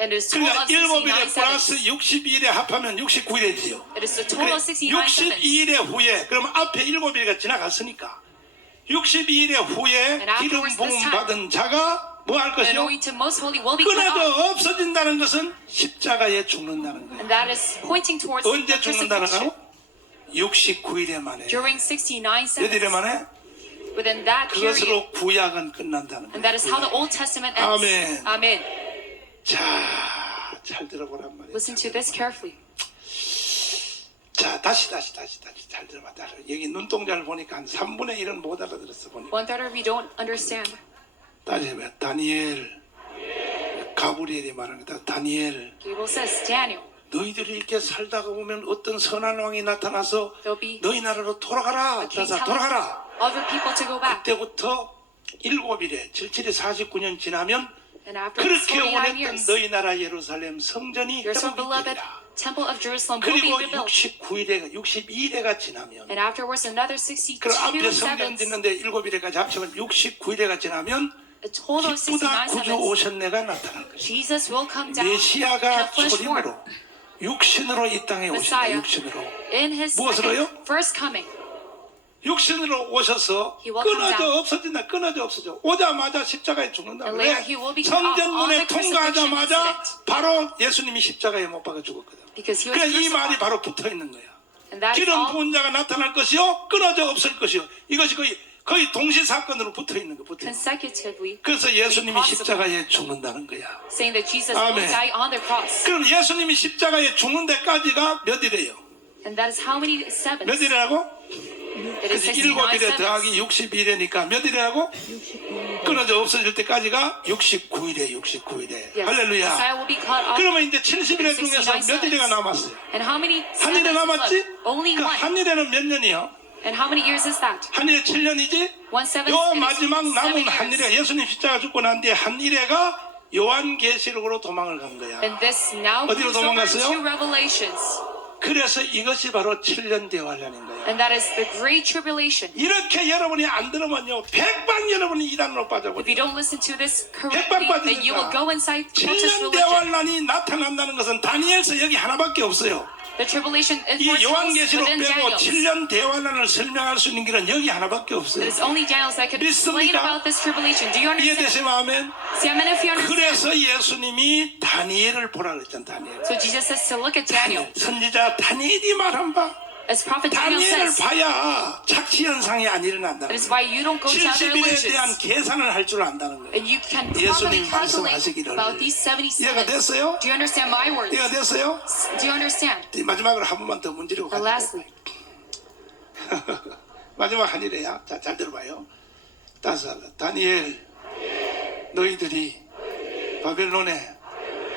And it is total 그러니까 of 69 7일에 플러스 sevens. 62일에 합하면 69일이지요. It is the total of 69 sevens. 62일의 후에 그러면 앞에 7일가 지나갔으니까 62일의 후에 And 기름 afterwards 부음 this time. 받은 자가 뭐 할 것이요? anointed most holy will be cut off. 끊어져 없어진다는 것은 십자가에 죽는다는 거예요. And that is pointing towards 언제 the crucifixion. 죽는다는 69일에 만에. During 69 몇 일에 seconds. 만에? Within that period. 그것으로 구약은 끝난다는 And that is how the 거예요. Old Testament ends. 아멘. Amen. 자, 잘 들어보란 말이에요. Listen to this carefully. 자, 다시 잘 들어봐. 여기 눈동자를 보니까 한 3분의 1은 못 알아들었어 보니까. 1/3 we don't understand. 다시 해봐. 다니엘, 가브리엘이 말하는 거 다니엘. Gabriel says, Daniel, 너희들이 이렇게 살다가 보면 어떤 선한 왕이 나타나서 there'll be 너희 나라로 돌아가라. a king 자, telling 돌아가라. other people to go back. 그때부터 7일에 77에 49년 지나면 And after these 그렇게 49 원했던 years, 너희 나라 예루살렘 성전이 your so beloved 회복되리라. temple of Jerusalem will be 그리고 rebuilt. 62일에가 지나면 And afterwards another 62 그 앞에 성전 seconds, 짓는데 7일에까지 합치면 69일에가 지나면 a total of 69 기쁘다 구주 seconds, 오셨네가 나타날 것이다. Jesus will come down in a 메시아가 flesh form. 초림으로 육신으로 이 땅에 오신다. Messiah. 육신으로 In his 무엇으로요? second, first coming. 육신으로 오셔서 He will come 끊어져 down. 없어진다. 끊어져 없어져. 오자마자 십자가에 죽는다. And 왜? later he will be cut off on 성전문에 the crucifixion 통과하자마자 incident. 바로 예수님이 십자가에 못 박아 죽었거든. Because he was 그러니까 이 말이 crucified. 바로 붙어 있는 거야. And that is 기름 all 부은 자가 나타날 것이요, 끊어져 없을 것이요. 이것이 거의 동시 사건으로 붙어 있는 거. 붙어 있는 거. consecutively, 그래서 예수님이 possible. 십자가에 죽는다는 거야. saying that Jesus 아멘. will die on the cross. 그럼 예수님이 십자가에 죽는 데까지가 몇 일이에요? And that is how many sevens? 몇 일이라고? It is 69 7일에 더하기 sevens. 62일이니까 몇 일이라고? 끊어져 없어질 때까지가 69일에 69일에. Yes, 할렐루야. Messiah will be cut off. 그러면 이제 70일 중에서 몇 일이가 남았어요? And how many 한 일에 sevens 남았지? left? Only 그 one. 한 일에는 몇 년이요? And how many years is that? 한 일에 7년이지? One seven. 요 it is 마지막 남은 7 한 years. 일에 예수님 십자가 죽고 난 뒤에 한 일에가 요한계시록으로 도망을 간 거야. And this now 어디로 moves over 도망갔어요? to Revelations. 그래서 이것이 바로 7년 대환란인 거야. And that is the Great Tribulation. 이렇게 여러분이 안 들으면요, 백방 여러분이 이단으로 If 빠져버려. you don't listen to this 백방 correctly, then you will 빠지니까 go inside protest 7년 religion. 대환란이 나타난다는 것은 다니엘서 여기 하나밖에 없어요. The tribulation 이 is 요한계시록 within 빼고 Daniel. 7년 대환란을 설명할 수 있는 길은 여기 하나밖에 없어요. It is only Daniel that could explain 믿습니까? about this tribulation. Do you understand? 이해되시면 아멘. See, I mean, if you understand. 그래서 예수님이 다니엘을 보라 그랬잖아. 다니엘. So Jesus says to look at Daniel. 선지자 다니엘이 말한 바 As prophet Daniel 다니엘을 says, 봐야 착시현상이 안 일어난다. that is why you don't go to other 70일에 대한 religions. 계산을 할 줄 안다는 거예요. And you can properly 예수님 calculate 말씀하시기를. about these 77. 이해가 됐어요? Do you understand my words? 이해가 됐어요? Do you understand? 마지막으로 한 번만 더 문지르고 And 가자. lastly, 마지막 한 일이야. 자, 잘 들어봐요. 따서 다니엘, 너희들이 바벨론에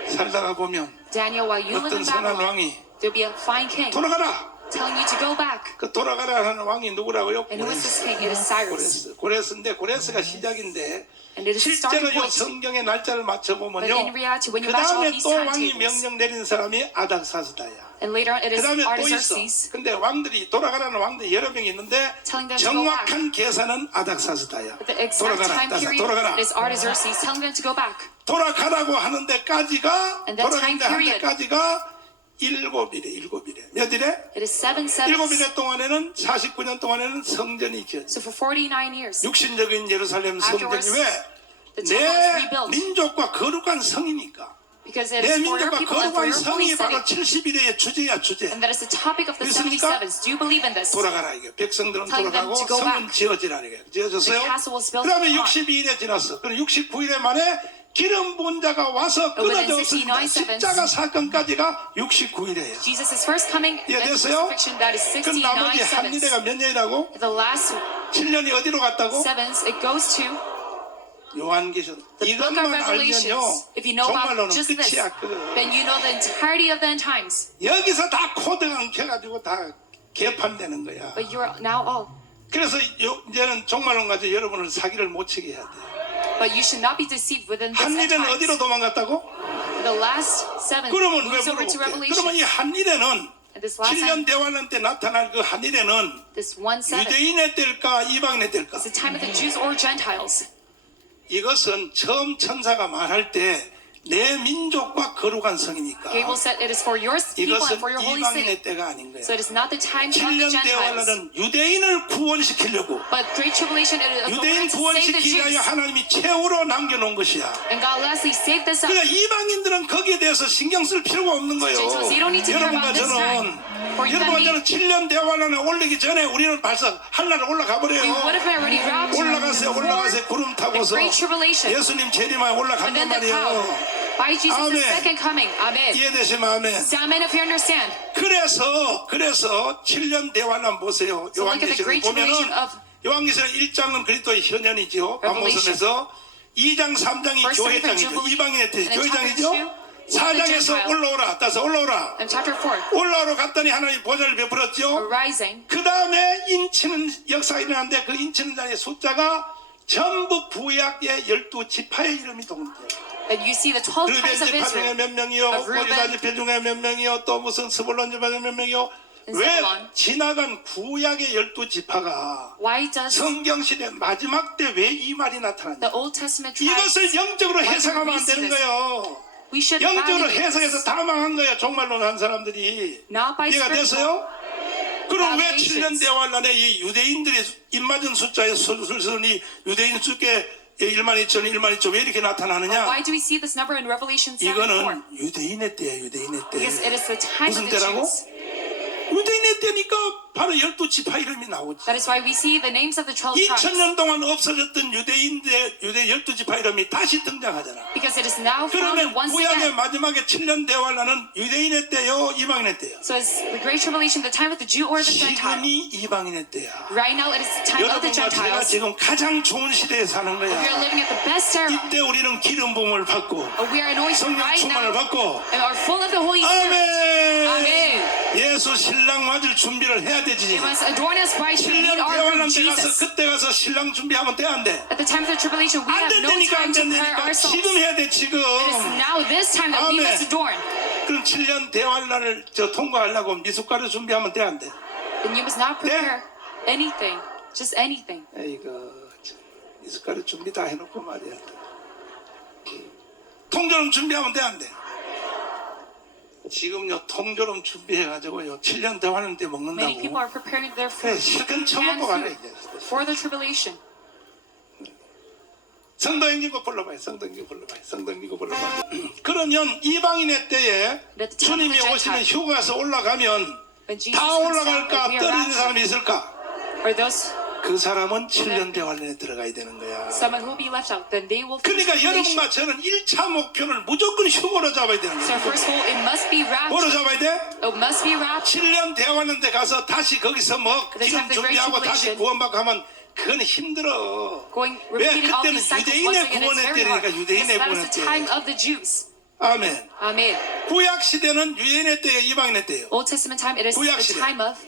살다가 보면 Daniel, while you live 어떤 in 선한 Babylon, 왕이 there'll be a fine king 돌아가라. telling you to go back. 그 돌아가라는 왕이 누구라고요? And who is this king? It is Cyrus. 고레스인데 고레스가 시작인데 And it is the 실제로 starting 이 point. 성경의 날짜를 맞춰 But 보면요. in reality, when 그 you match all 다음에 these 또 왕이 timetables, 명령 내린 사람이 아닥사스다야. and later on it 그 is 다음에 또 있어. Artaxerxes 근데 왕들이 돌아가라는 왕들이 여러 명이 있는데 telling them to go back. 정확한 계산은 아닥사스다야. But the exact 돌아가라. time 따서 period 돌아가라. is Artaxerxes telling them to go back. 돌아가라고 하는 데까지가 And that time 돌아가는데 한 period. 데까지가 7일에 몇 일에? It is 7 sevens. 7일에 동안에는 49년 동안에는 성전이 지어져. So for 49 years, 육신적인 예루살렘 성전이 Afterwards, 왜? the temple is 내 rebuilt. 민족과 거룩한 성이니까. because it 내 is for your 민족과 people and for 거룩한 your holy 성이 바로 city. 70일의 주제야 주제. And that is the topic of the 믿습니까? 77s. Do you believe in this? 돌아가라 이게. 백성들은 Telling them 돌아가고 to go 성은 back. 지어지라 이게. 지어졌어요. The castle was built 그다음에 upon. 62일에 지났어. 그럼 69일에 만에 기름 부은 자가 와서 But within 끊어져 69 없습니다. sevens, 십자가 사건까지가 69일이에요. Jesus' first coming and 이해됐어요? crucifixion, that is 그럼 69 나머지 한 sevens. 일에가 몇 년이라고? The last 7년이 어디로 갔다고? sevens, it goes to 요한계시록. the book of 이것만 Revelations. 알면요. If you know about 정말로는 just this, 끝이야 끝. then you know the entirety of the end times. 여기서 다 코드가 엉켜가지고 다 개판되는 거야. But you are now all. 그래서 이제는 종말론 가지고 여러분을 사기를 못 치게 해야 돼. But you should not be deceived within this 한 end 일은 times. 어디로 도망갔다고? The last seven 그러면 왜 moves over to 물어볼게? Revelation. 그러면 이 한 일에는 And this last 7년 time, 대환란 때 나타날 그 한 일에는 this one seven, 유대인의 때일까 이방인의 때일까? is the time of the Jews or Gentiles. 이것은 처음 천사가 말할 때 내 민족과 거룩한 성이니까 Gable said it is for your people and 이것은 for your holy city. 이방인의 때가 아닌 거야. So it is not the time of the 7년 Gentiles. 대화라는 유대인을 구원시키려고 But great tribulation it is the 유대인 way to save the 구원시키기 위하여 Jews. 하나님이 최후로 남겨놓은 것이야. And God lastly saved this up. 그러니까 이방인들은 거기에 대해서 신경 쓸 필요가 없는 거예요. Gentiles, you don't need to care 여러분과 about this 저는 time. For you 여러분과 and me. 저는 7년 대화란에 올리기 전에 우리는 벌써 하늘에 올라가 We 버려요. would have been already raptured 올라가세요, 올라가세요. 구름 the 타고서 great tribulation. 예수님 재림하에 And 올라간단 then the 말이에요. cloud. By Jesus' 아멘. second coming. Amen. 이해되시면 아멘. So amen if you understand. 그래서 7년 대환란 보세요. So look at the 요한계시록 great 보면은 tribulation of 요한계시록 1장은 그리스도의 현현이죠. Revelation. 밤모섬에서 2장 3장이 First 교회장이죠. Jubilee. 이방인의 때 And then 교회장이죠. chapter 2, 4장에서 Gentile. 올라오라. 따서 올라오라. and chapter 4. 올라오러 갔더니 하나님 보좌를 베풀었죠. Arising. 그 다음에 인치는 역사가 일어났는데 그 인치는 자의 숫자가 전부 구약의 12지파의 이름이 동일해요. And you see the 12 르벤 tribes of 지파 중에 Israel. 몇 명이요, of Reuben. 유다 지파 중에 몇 명이요, 또 무슨 스불론 지파 중에 몇 명이요. And 왜 Zebulun. 지나간 구약의 12지파가 Why does 성경시대 마지막 때 왜 이 말이 the 나타났냐? Old Testament tribes 이것을 영적으로 why do 해석하면 we 안 see 되는 this? 거예요. We should 영적으로 evaluate 해석해서 this. 다 망한 거예요. 종말론 한 사람들이. Not by 이해가 scripture. 됐어요? 그럼 왜 Evaluations. 7년 대환란에 이 유대인들의 입맞은 숫자의 술술이 유대인 숫계 1만 2천, 1만 2천 왜 이렇게 나타나느냐? Why do we see this number in Revelation 7:4? 이거는 유대인의 때예요. 유대인의 때. Because it is the time 무슨 of the 때라고? Jews. 유대인의 때니까 바로 12지파 이름이 나오지. That is why we see the names of the 12 tribes. 2000년 동안 없어졌던 유대 12지파 이름이 다시 등장하잖아. Because it is now founded 그러면 once 구약의 again. 마지막에 7년 대환란은 유대인의 때요, 이방인의 때요. So is the Great Tribulation the time of the Jew or the Gentile? 지금이 이방인의 때야. Right now it is the time of the 여러분과 제가 Gentiles. 지금 가장 좋은 시대에 사는 We are 거야. living at the best era. 이때 우리는 기름 부음을 받고 We are anointed 성령 right 충만을 now 받고 and are full of the Holy Spirit. 아멘. 아멘. 예수 신랑 맞을 준비를 해야 되지. We must adorn us bright to 7년 meet our groom 대환란 때 가서 Jesus. 그때 가서 신랑 준비하면 돼 안 돼? At the time of the tribulation, we 안 have no 된다니까 time 안 to prepare 된다니까 ourselves. 지금 해야 돼 지금. It is now this time that we 아멘. must adorn. 그럼 7년 대환란을 통과하려고 미숫가루 준비하면 돼 안 돼? And you must not prepare anything, just anything. 에이그 미숫가루 준비 다 해놓고 말이야. 통조림 준비하면 돼 안 돼? 지금요 통조림 준비해가지고요 7년 대환란 때 Many 먹는다고. people are preparing their 그래 food, 실컷 canned 처먹고 가네 food, 이제. for the tribulation. 성도행기고 불러봐요. 성도행기고 불러봐요. 성도행기고 불러봐요. 그러면 이방인의 때에 주님이 오시는 휴가에서 올라가면 When Jesus 다 comes down, 올라갈까 we are 떨어지는 raptured. 사람이 있을까? Or those 그 사람은 7년 대환란에 들어가야 되는 거야. someone who will be left out, then they will face 그러니까 tribulation. 여러분과 저는 1차 목표는 무조건 휴거로 잡아야 되는 So 거야. first of all, it must be 뭐로 raptured. 잡아야 돼? It must be raptured. 7년 대환란에 가서 다시 거기서 뭐 The 기름 time the great 준비하고 다시 tribulation. 구원받고 하면 그건 힘들어. Going, 왜? repeating all 그때는 these cycles 유대인의 once again is 구원의 very hard. 때니까 유대인의 Because that 구원의 is the 때. time of the Jews. 아멘. Amen. 구약 시대는 유대인의 때예요, 이방인의 때예요. Old Testament time, it is 구약 the 시대. time of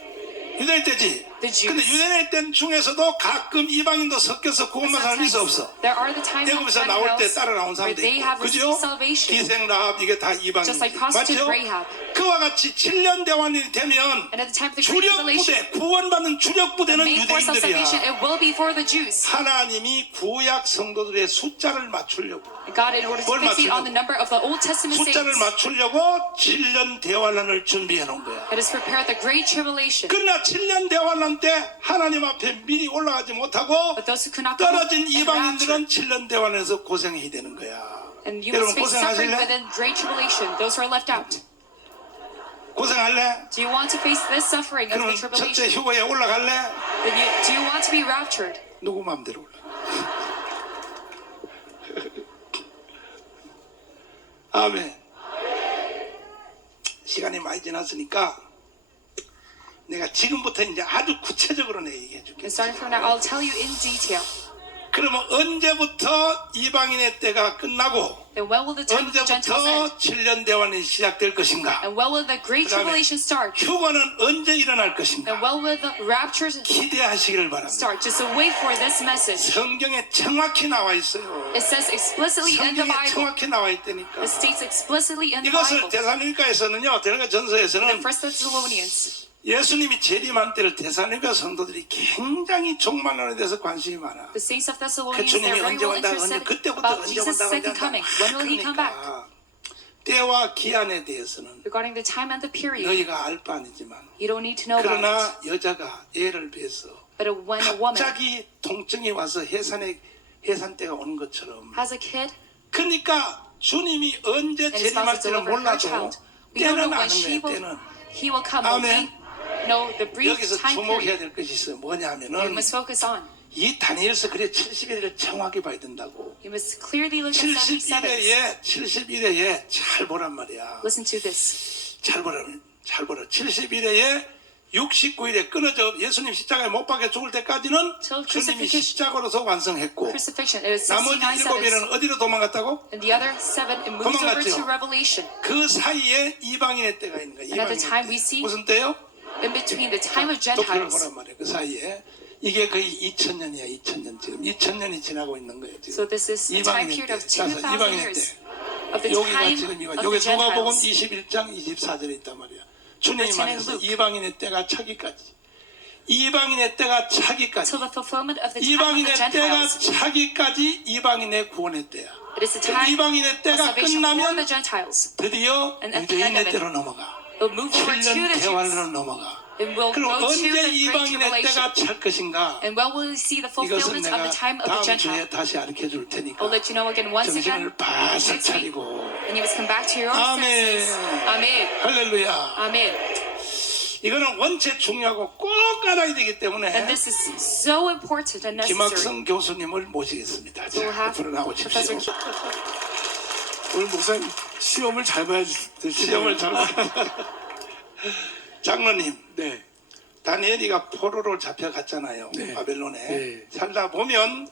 유대인 때지. The Jews. 근데 유대인 때 중에서도 가끔 이방인도 섞여서 구원받은 사람이 있어 없어? There are the times of 애굽에서 나올 때 Gentiles 따라 나온 where 사람도 they 있고, have 그죠? received salvation. 기생 라합 이게 다 Just 이방인이지. like prostitute 맞죠? Rahab. 그와 같이 7년 대환이 되면 And at the time of the Great 주력 Tribulation, 부대, 구원받는 주력 the 부대는 main force of salvation, 유대인들이야. it will be for the Jews. 하나님이 구약 성도들의 숫자를 맞추려고, God, in order to 뭘 fix it on the 맞추려고? number of the Old Testament 숫자를 saints, 맞추려고 7년 대환란을 준비해 놓은 거야. it has prepared the Great Tribulation. 그러나 7년 대환란 때 하나님 앞에 미리 올라가지 못하고 But those who could not go 떨어진 and rapture, 이방인들은 7년 대환에서 고생해야 되는 거야. and you 여러분 must face suffering 고생하실래? within Great Tribulation, those who are left out. 고생할래? Do you want to face this suffering of 그러면 the 첫째 tribulation? 휴거에 올라갈래? Then do you want to be raptured? 누구 마음대로 올라. 아멘. 시간이 많이 지났으니까 내가 지금부터 이제 아주 구체적으로 내 얘기해 줄게. And starting from now, I'll tell you in detail. 그러면 언제부터 이방인의 때가 끝나고 Then when will the time of the Gentiles end? 언제부터 7년 대환이 시작될 것인가? And when will the Great 그다음에 Tribulation start? 휴거는 언제 일어날 것인가? And when will the rapture 기대하시기를 바랍니다. start? Just wait for this message. 성경에 정확히 나와 있어요. It says explicitly in the 성경에 Bible. 정확히 나와 있다니까. It states explicitly in the 이것을 Bible. 데살로니가에서는요, 데살로니가 In 전서에서는 1 Thessalonians, 예수님이 재림한 때를 데살로니가 성도들이 굉장히 종말론에 대해서 관심이 많아. The saints of Thessalonians, 그 주님이 they're very 언제 well 온다, interested 그때부터 about 언제 Jesus' 온다, second coming. When will he come back? 그러니까 때와 기한에 대해서는 Regarding the time and the period, 너희가 알 바 아니지만, you don't need to know about it. 그러나 여자가 애를 배서 But when a woman 갑자기 통증이 와서 해산 때가 오는 것처럼, has a kid 그러니까 주님이 언제 and is about to 재림할지는 deliver her 몰라도 child, we don't know 때는 when 아는 she 거예요. will, 때는. he will come. But 아멘. we know the brief 여기서 time 주목해야 period 될 것이 있어요. you 뭐냐면은 must focus on. 이 다니엘서 그래 70일을 정확히 봐야 된다고. You must clearly look at 77. 71회에 잘 보란 말이야. Listen to this. 잘 보라. 71회에 69일에 끊어져 예수님 십자가에 못 박혀 죽을 때까지는 Till 주님이 crucifixion. 십자가로서 완성했고, Crucifixion. It is 나머지 69 7일은 sevens. 어디로 도망갔다고? And the other 7, it moves over 도망갔죠. to Revelation. 그 사이에 이방인의 때가 있는 거야. And at the 이방인의 time 때. we see 무슨 때요? in between the time of 도표를 Gentiles. 보란 말이에요. 그 사이에 이게 거의 2000년이야. 2000년 지금 2000년이 지나고 있는 거예요. 지금. So this is a time period of 2000 이방인의 years 때. of the 여기가 time 지금 of 여기 the 누가복음 Gentiles. 21장 24절에 있단 말이야. 주님이 Written in 말해서 Luke. 이방인의 때가 차기까지. 이방인의 때가 차기까지. Till the fulfillment of the time of 이방인의 the 때가 Gentiles. 차기까지 이방인의 구원의 때야. It is the 그 time 이방인의 of 때가 salvation for 끝나면 the Gentiles. 드디어 And at the end 유대인의 of it, 때로 넘어가. It'll move over to 7년 the 대환으로 Jews. 넘어가. It will 그럼 go to 언제 the Great 이방인의 때가 Tribulation. 찰 것인가? And when will we see the 이것은 fulfillment of 내가 the time of the 다음 주에 Gentiles? 다시 가르쳐 줄 테니까 I'll let you know again once again 정신을 바싹 next week. 차리고. And you must come back to your own 아멘. senses. Amen. 할렐루야. Amen. 이거는 원체 중요하고 꼭 알아야 되기 And 때문에 this is so important and necessary. 김학성 교수님을 모시겠습니다. So we'll 자, have 앞으로 나오십시오. Professor 오늘 목사님 시험을 잘 봐야 되시네요. 시험을 잘 봐. 장로님, 네. 다니엘이가 포로로 잡혀갔잖아요. 네. 바벨론에. 네. 살다 보면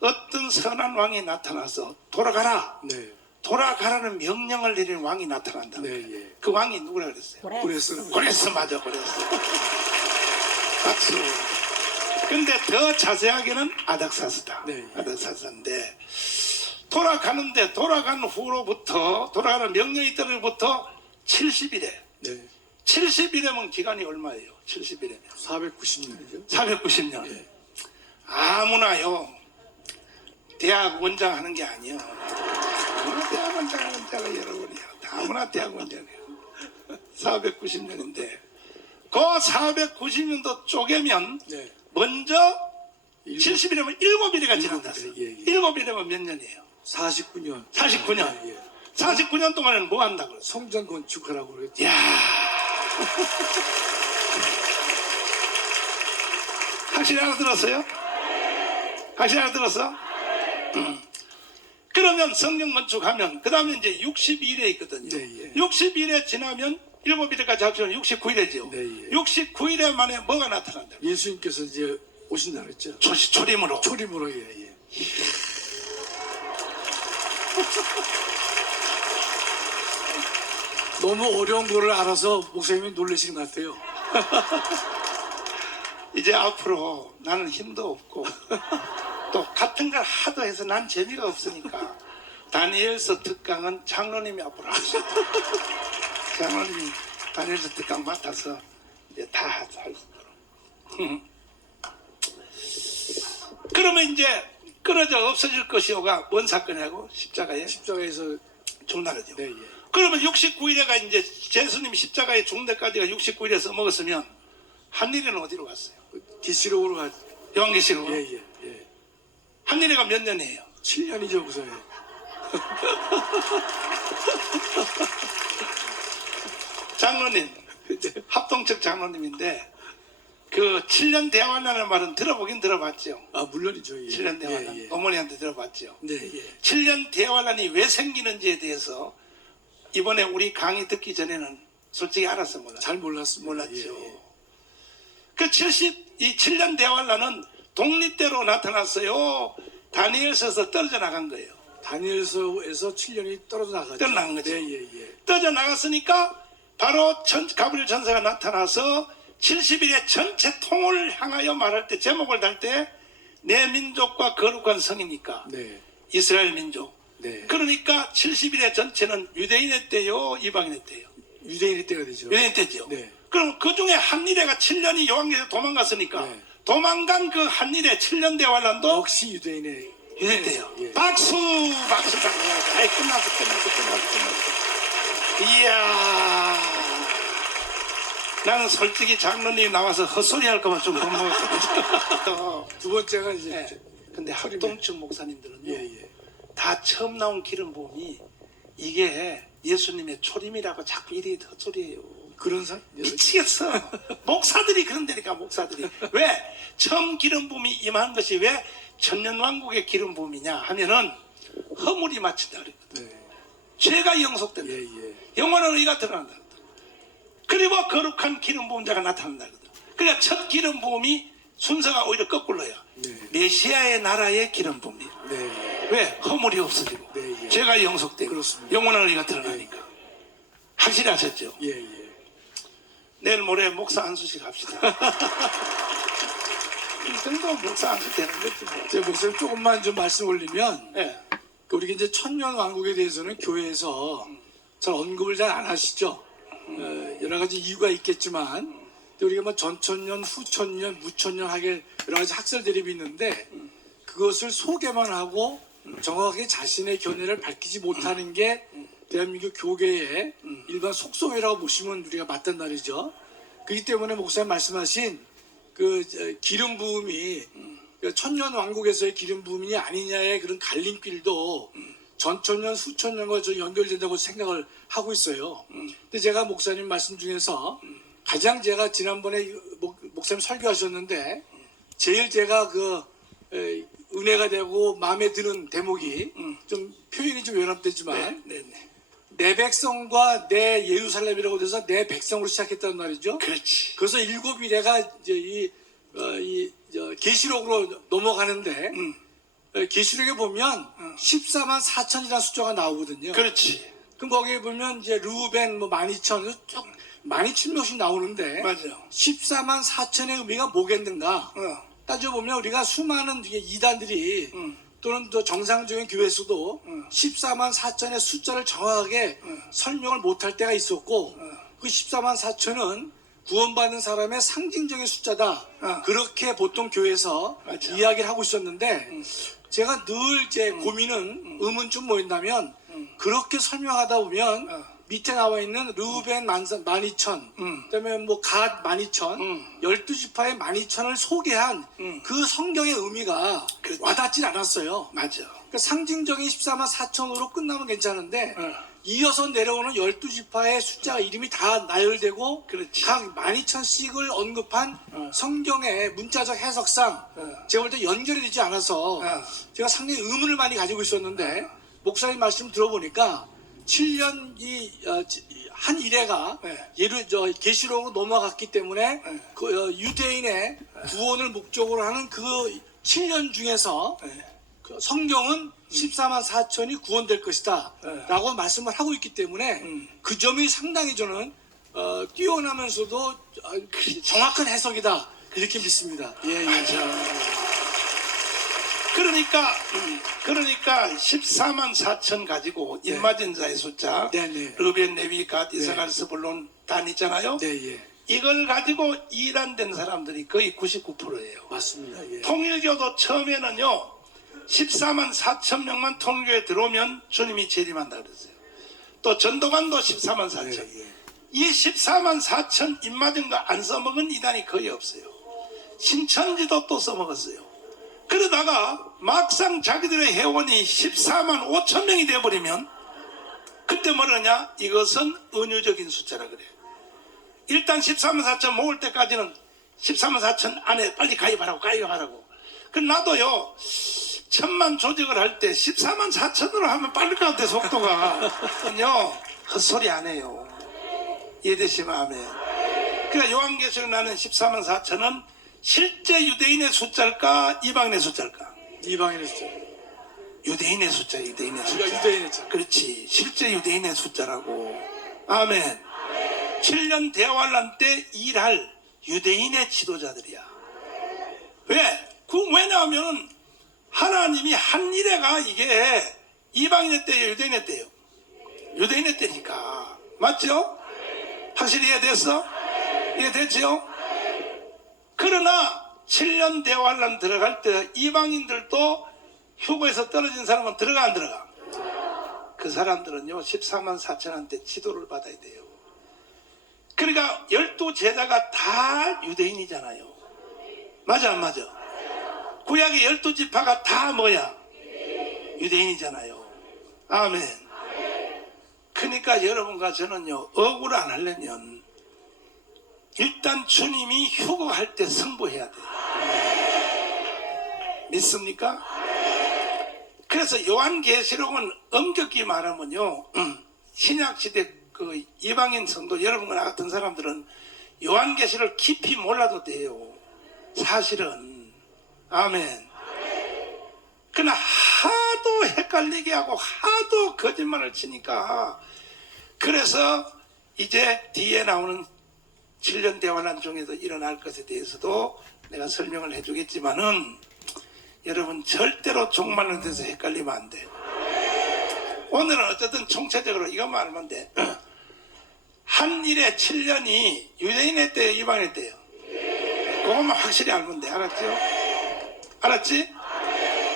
어떤 선한 왕이 나타나서 돌아가라. 네. 돌아가라는 명령을 내린 왕이 나타난다. 네, 예. 그 왕이 누구라 그랬어요? 그랬어요. 고레스 맞아, 고레스. 박수. 근데 더 자세하게는 아닥사스다. 네. 아닥사스인데 돌아가는데 돌아간 후로부터 돌아가는 명령이 떨어부터 70일에 네. 70일이면 기간이 얼마예요? 70일이면 490년이죠. 490년. 예. 아무나요 대학 원장 하는 게 아니요. 아무나 대학 원장 하는 자가 여러분이요. 아무나 대학 원장이에요. 490년인데 그 490년도 쪼개면 네. 먼저 70일이면 7일이가 지난다. 예, 예. 7일이면 몇 년이에요? 49년. 49년. 예, 예. 49년 동안에는 뭐 한다고 그랬어? 성전 건축하라고 그랬죠. 야. 확실히 알아들었어요? 확실히 알아들었어? 그러면 성경 건축하면 그 다음에 이제 62일에 있거든요. 네, 예. 62일에 지나면 7일까지 합치면 69일이죠. 네, 예. 69일에 만에 뭐가 나타난다? 예수님께서 이제 오신다 그랬죠. 초림으로. 초림으로 예, 예. 너무 어려운 거를 알아서 목사님이 놀라신 것 같아요. 이제 앞으로 나는 힘도 없고 또 같은 걸 하도 해서 난 재미가 없으니까 다니엘서 특강은 장로님이 앞으로 하시죠. 장로님이 다니엘서 특강 맡아서 이제 다 할 수 있도록. 그러면 이제 끊어져 없어질 것이오가 뭔 사건이라고? 십자가에 십자가에서 죽는다 그러죠. 네, 예. 그러면 69일에가 이제 예수님 십자가에 죽는 데까지가 69일에 써먹었으면 한일이는 어디로 갔어요? 디스록으로 가. 요한계시록으로. 예, 예, 예. 한일이가 몇 년이에요? 7년이죠, 목사님. 장로님, 합동측 장로님인데 그 7년 대환란의 말은 들어보긴 들어봤죠. 아, 물론이죠. 예. 7년 대환란. 예, 예. 어머니한테 들어봤죠. 네, 예. 7년 대환란이 왜 생기는지에 대해서 이번에 우리 강의 듣기 전에는 솔직히 알았어 몰랐어요. 잘 몰랐습니다. 몰랐죠. 예, 예. 그 7년 대환란은 독립대로 나타났어요. 다니엘서에서 떨어져 나간 거예요. 다니엘서에서 7년이 떨어져 나가죠. 떨어나간 거죠. 네, 예, 예. 떨어져 나갔으니까 바로 가브리엘 천사가 나타나서 70일의 전체 통을 향하여 말할 때 제목을 달 때 내 민족과 거룩한 성이니까 네. 이스라엘 민족. 네. 그러니까 70일의 전체는 유대인의 때요 이방인의 때요. 유대인의 때가 되죠. 유대인 때죠. 네. 그럼 그 중에 한일회가 7년이 요한계에서 도망갔으니까 네. 도망간 그 한일회 7년 대환란도 역시 유대인의 유대인데요. 예. 박수. 아이 끝났어. 이야. 나는 솔직히 장로님 나와서 헛소리 할까봐 좀 겁먹었거든요. 두 번째가 이제 네. 근데 합동측 목사님들은요. 예. 다 처음 나온 기름 부음이 이게 예수님의 초림이라고 자꾸 이리 헛소리예요. 그런 사 미치겠어. 목사들이 그런다니까 목사들이. 왜 처음 기름 부음이 임한 것이 왜 천년왕국의 기름 부음이냐 하면은 허물이 마친다 그랬거든. 네. 죄가 영속된다. 예. 영원한 의가 드러난다. 그리고 거룩한 기름 부음자가 나타난다. 그러니까 첫 기름 부음이 순서가 오히려 거꾸로야. 네. 메시아의 나라의 기름 부음이에요. 네. 왜? 허물이 없어지고 네, 예. 죄가 영속되고 그렇습니다. 영원한 의가 드러나니까. 확실히 아셨죠? 예. 내일 모레 목사 안수식 합시다. 이 정도 목사 안수 되는 거지 뭐. 제 목사님 조금만 좀 말씀 올리면 예. 우리가 이제 천년 왕국에 대해서는 교회에서 잘 언급을 잘 안 하시죠. 여러 가지 이유가 있겠지만 또 우리가 뭐 전천년, 후천년, 무천년 하게 여러 가지 학설 대립이 있는데 그것을 소개만 하고 정확하게 자신의 견해를 밝히지 못하는 게 대한민국 교계의 일반 속성이라고 보시면 우리가 맞단 말이죠. 그렇기 때문에 목사님 말씀하신 그 기름 부음이 그 천년 왕국에서의 기름 부음이 아니냐의 그런 갈림길도 전천년, 후천년과 좀 연결된다고 생각을 하고 있어요. 근데 제가 목사님 말씀 중에서 가장 제가 지난번에 목사님 설교하셨는데 제일 제가 은혜가 되고 마음에 드는 대목이 좀 표현이 좀 연합되지만 내 백성과 내 예루살렘이라고 돼서 내 백성으로 시작했단 말이죠. 그렇지. 그래서 7일에가 이제 계시록으로 넘어가는데 계시록에 보면 14만 4천이라는 숫자가 나오거든요. 그렇지. 그럼 거기에 보면 이제 루벤 뭐 12,000, 쭉 12,000명씩 나오는데 맞아. 14만 4천의 의미가 뭐겠는가? 따져보면 우리가 수많은 이단들이 또는 또 정상적인 교회에서도 14만 4천의 숫자를 정확하게 설명을 못할 때가 있었고 그 14만 4천은 구원받는 사람의 상징적인 숫자다. 그렇게 보통 교회에서 맞아. 이야기를 하고 있었는데 제가 늘 제 고민은 의문점 뭐였냐면 그렇게 설명하다 보면 밑에 나와 있는 르우벤 12,000 그다음에 뭐 갓 12,000 12지파의 12,000을 소개한 그 성경의 의미가 그렇지. 와닿질 않았어요. 맞아. 그러니까 상징적인 14만 4천으로 끝나면 괜찮은데 이어서 내려오는 12지파의 숫자 이름이 다 나열되고 그렇지. 각 12,000씩을 언급한 성경의 문자적 해석상 제가 볼 때 연결이 되지 않아서 제가 상당히 의문을 많이 가지고 있었는데 목사님 말씀 들어보니까 7년 한 일회가 계시록으로 넘어갔기 때문에 그 유대인의 구원을 목적으로 하는 그 7년 중에서 그 성경은 14만 4천이 구원될 것이다 라고 말씀을 하고 있기 때문에 그 점이 상당히 저는 뛰어나면서도 정확한 해석이다 이렇게 믿습니다. 그러니까 14만 4천 가지고 인마진 자의 숫자 르벤, 레위, 갓, 이사갈, 스불론, 단 있잖아요. 이걸 가지고 이란된 사람들이 거의 99%예요. 맞습니다. 통일교도 처음에는요 14만 4천 명만 통일교에 들어오면 주님이 재림한다 그랬어요. 또 전도관도 14만 4천. 이 14만 4천 인마진 거 안 써먹은 이단이 거의 없어요. 신천지도 또 써먹었어요. 그러다가 막상 자기들의 회원이 14만 5천 명이 되어버리면 그때 뭐라냐? 이것은 은유적인 숫자라 그래. 일단 14만 4천 모을 때까지는 14만 4천 안에 빨리 가입하라고. 그 나도요 1000만 조직을 할 때 14만 4천으로 하면 빠를 것 같아 속도가. 헛소리 안 해요. 이해되시면 아멘. 그러니까 요한계시록 나는 14만 4천은 실제 유대인의 숫자일까 이방인의 숫자일까? 이방인의 숫자. 유대인의 숫자. 유대인의 숫자. 그렇지. 실제 유대인의 숫자라고. 아멘. 7년 대환란 때 일할 유대인의 지도자들이야. 왜? 왜냐하면 하나님이 한 일회가 이게 이방인의 때예요, 유대인의 때예요? 유대인의 때니까. 맞죠? 확실히 이해됐어? 이게 됐지요? 그러나 7년 대환란 들어갈 때 이방인들도 휴거에서 떨어진 사람은 들어가 안 들어가? 그 사람들은요 14만 4천한테 지도를 받아야 돼요. 그러니까 12제자가 다 유대인이잖아요. 맞아 안 맞아? 구약의 12지파가 다 뭐야? 유대인이잖아요. 아멘. 그러니까 여러분과 저는요 억울 안 하려면 일단 주님이 휴거할 때 승부해야 돼요. 믿습니까? 그래서 요한계시록은 엄격히 말하면요 신약시대 그 이방인 성도 여러분과 나 같은 사람들은 요한계시록을 깊이 몰라도 돼요. 사실은. 아멘. 그러나 하도 헷갈리게 하고 하도 거짓말을 치니까 그래서 이제 뒤에 나오는 7년 대환란 중에서 일어날 것에 대해서도 내가 설명을 해주겠지만은 여러분 절대로 종말론에 대해서 헷갈리면 안 돼요. 오늘은 어쨌든 총체적으로 이것만 알면 돼. 한 일에 7년이 유대인의 때요 이방인의 때요? 그것만 확실히 알면 돼. 알았죠? 알았지?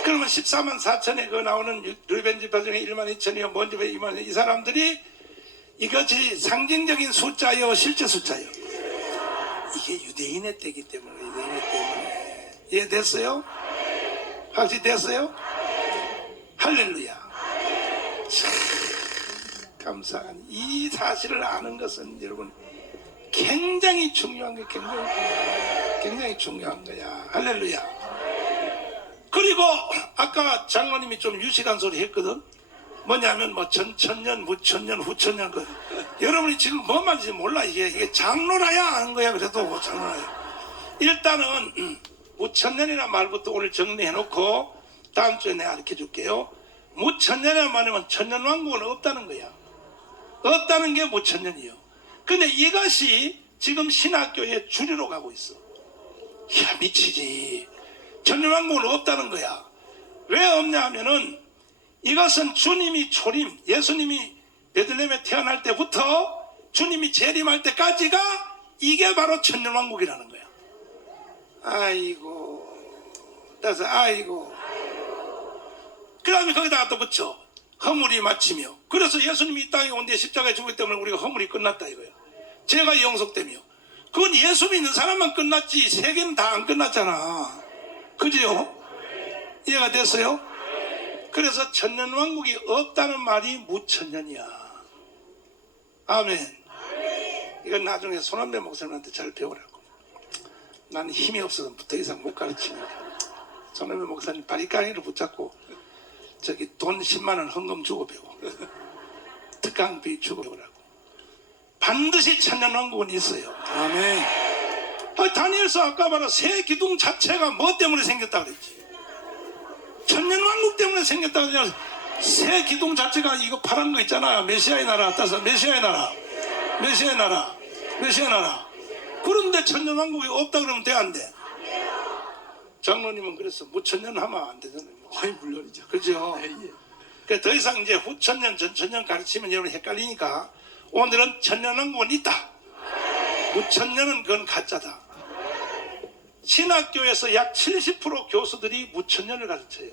그러면 14만 4천에 그 나오는 르벤 지파 중에 1만 2천이요 먼 지파 2만 이 사람들이 이것이 상징적인 숫자요 실제 숫자요? 이게 유대인의 때이기 때문에 유대인의 때문에 이해됐어요? 확실히 됐어요? 할렐루야. 참 감사한 이 사실을 아는 것은 여러분 굉장히 중요한 게 굉장히 중요한 거야. 할렐루야. 그리고 아까 장로님이 좀 유식한 소리 했거든. 뭐냐면 뭐 전천년, 무천년, 후천년 그 여러분이 지금 뭔 말인지 몰라. 이게 장로라야 아는 거야. 그래도 장로라야. 일단은 무천년이라는 말부터 오늘 정리해놓고 다음 주에 내가 가르쳐 줄게요. 무천년이라는 말이면 천년왕국은 없다는 거야. 없다는 게 무천년이요. 근데 이것이 지금 신학교의 주류로 가고 있어. 야 미치지. 천년왕국은 없다는 거야. 왜 없냐 하면은 이것은 주님이 초림, 예수님이 베들레헴에 태어날 때부터 주님이 재림할 때까지가 이게 바로 천년왕국이라는 거야. 아이고 따라서 아이고 그 다음에 거기다가 또 붙여 허물이 마치며. 그래서 예수님이 이 땅에 온 뒤에 십자가에 죽기 때문에 우리가 허물이 끝났다 이거야. 죄가 영속되며. 그건 예수 믿는 사람만 끝났지 세계는 다 안 끝났잖아. 그지요? 이해가 됐어요? 그래서 천년왕국이 없다는 말이 무천년이야. 아멘. 이건 나중에 손한배 목사님한테 잘 배우라고. 나는 힘이 없어서 더 이상 못 가르치니까. 손한배 목사님 바리깡이를 붙잡고 저기 돈 10만 원 헌금 주고 배워. 특강비 주고 배우라고. 반드시 천년왕국은 있어요. 아멘. 다니엘서 아까 봐라 새 기둥 자체가 뭐 때문에 생겼다 그랬지. 천년왕국 때문에 생겼다 그랬지. 새 기둥 자체가 이거 파란 거 있잖아. 메시아의 나라 따서 메시아의 나라 메시아의 나라 메시아의 나라. 그런데 천년왕국이 없다 그러면 돼 안 돼? 장로님은 그래서 무천년 하면 안 되잖아요. 아이 물론이죠. 그죠? 예. 그러니까 더 이상 이제 후천년 전천년 가르치면 여러분 헷갈리니까 오늘은 천년왕국은 있다. 무천년은 그건 가짜다. 신학교에서 약 70% 교수들이 무천년을 가르쳐요.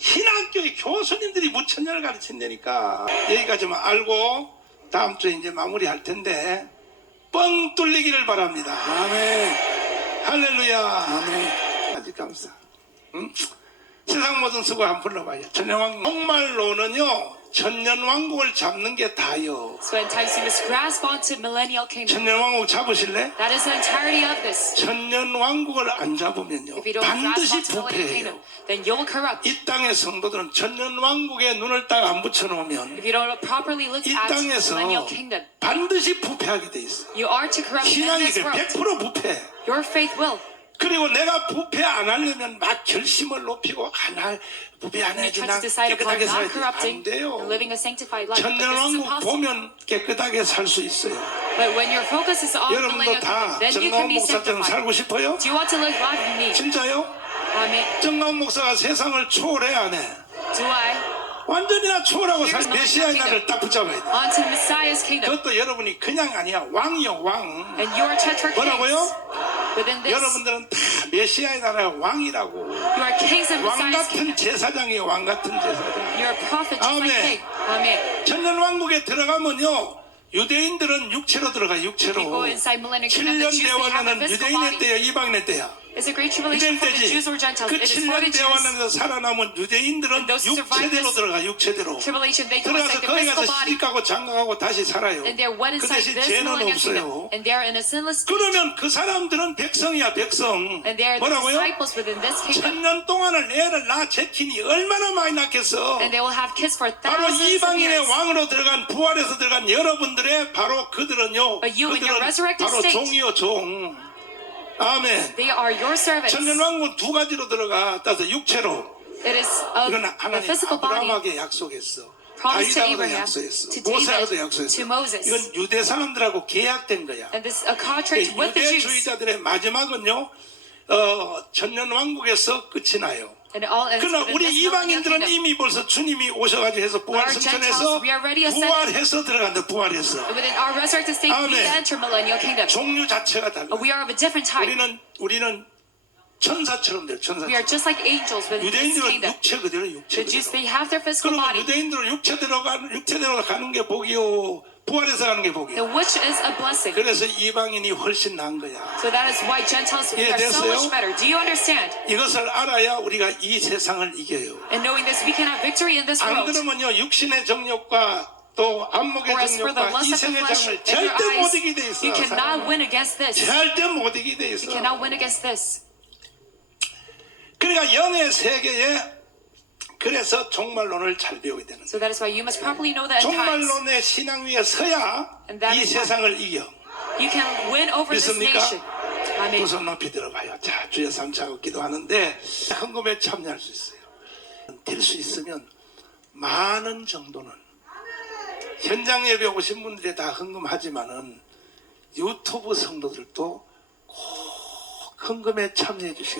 신학교의 교수님들이 무천년을 가르친다니까. 여기까지만 알고 다음 주에 이제 마무리할 텐데 뻥 뚫리기를 바랍니다. 아멘. 할렐루야. 아멘. 아주 감사. 응? 세상 모든 수고 한번 불러봐요. 천년왕국. 정말로는요 천년왕국을 잡는 게 다요. So in times you must grasp onto millennial kingdom. 천년왕국 잡으실래? That is the entirety of this. 천년왕국을 안 잡으면요 If you don't grasp 반드시 onto millennial kingdom, 부패해요. then you'll corrupt. 이 땅의 성도들은 천년왕국에 눈을 딱 안 붙여놓으면 If you don't properly look 이 at 땅에서 millennial kingdom, 반드시 부패하게 돼 있어. you are to corrupt in 신앙이 this world. 100% 부패. Your faith will. 그리고 내가 부패 안 하려면 막 결심을 높이고 부패 안 You 해야지 try 나 to decide upon 깨끗하게 not 살아야지. 안 corrupting 돼요. and living a sanctified life. But this is 천년왕국 impossible. 보면 깨끗하게 살 수 있어요. But when your focus is on 여러분도 millennial 다 kingdom, then you 정가운 can be 목사처럼 sanctified. 살고 싶어요? Do you want to live life you need? 진짜요? Amen. 정가운 목사가 세상을 초월해 안 해? Do I? 완전히 나 초월하고 메시아의 나라를 딱 붙잡아야 돼. Onto the Messiah's kingdom. 그것도 여러분이 그냥 아니야. 왕이요 왕. And you are tetrarch 뭐라고요? kings. Within this, 여러분들은 다 메시아의 나라의 왕이라고. you are kings of 왕 Messiah's 같은 kingdom. 제사장이에요. 왕 같은 제사장. You are a prophet just like 아멘. king. Amen. 천년왕국에 들어가면요 유대인들은 육체로 들어가 We go 육체로. inside millennial kingdom. The 7년 Jews, they have a 대환란은 physical 유대인의 body. 때야 이방인의 때야. It's a great tribulation 유대인 for the 때지. Jews or Gentiles. 그 It is for 7년 the Jews. 대환란에서 살아남은 유대인들은 And those who survive 육체대로 this 들어가 육체대로. tribulation, they go 들어가서 inside the 거기 physical 가서 body. 시집가고 장가가고 다시 살아요. And they're wed 그 inside 대신 this 죄는 millennial kingdom. 없어요. And they are in a sinless state. 그러면 그 사람들은 백성이야 백성. And they are the 뭐라고요? disciples within this kingdom. 1000년 동안을 애를 낳아 제키니 얼마나 많이 낳겠어. And they will have kids for 바로 thousands of 이방인의 years. 왕으로 들어간 부활해서 들어간 여러분들의 바로 그들은요. But you in your resurrected 바로 state. 종이요 종. 아멘. They are your servants. 천년왕국은 두 가지로 들어가 따서 육체로. It is 이건 a 하나님 physical body. 아브라함에게 약속했어. Promised to 다윗하고도 Abraham, 약속했어. to 모세하고도 David, 약속했어. to Moses. 이건 유대 사람들하고 계약된 거야. And this a contract with the Jews. 유대주의자들의 마지막은요. 천년왕국에서 끝이 나요. And it all ends 그러나 within 우리 this millennial 이방인들은 kingdom. 이미 벌써 주님이 오셔가지고 해서 But our 부활승천해서 Gentiles, we already ascended. 부활해서 들어간다. 부활해서 Within our resurrected state, we 아멘. enter millennial kingdom. 종류 자체가 달라. We are of a different type. 우리는 천사처럼 돼요. We are 천사처럼. just like angels within this 유대인들은 kingdom. 육체 그대로 육체 The Jews, 그대로. they have their physical 그러면 body. 유대인들은 육체대로 가는 게 복이요. 부활해서 가는 게 복이요. And which is a blessing. 그래서 이방인이 훨씬 나은 거야. So that is why Gentiles we are so 이해됐어요? much better. Do you understand? 이것을 알아야 우리가 이 세상을 이겨요. And knowing this, we can have victory in this 안 world. 그러면요 육신의 정욕과 또 안목의 Or as for the 정욕과 lust of the 이생의 flesh 정을 and your 절대 못 eyes, 이기게 돼 있어. you cannot win against this. 절대 못 이기게 돼 You 있어. cannot win against this. 그러니까 영의 세계에 그래서 종말론을 잘 배워야 되는 거예요. So that is why you must properly know the end times. 종말론의 신앙 위에 서야 And that 이 is why 세상을 이겨. you can win over this 믿습니까? nation. Amen. 두손 높이 들어봐요. 자, 주여 삼차고 기도하는데 헌금에 참여할 수 있어요. 될 수 있으면 많은 정도는 현장 예배 오신 분들이 다 헌금하지만은 유튜브 성도들도 꼭 헌금에 참여해 주시기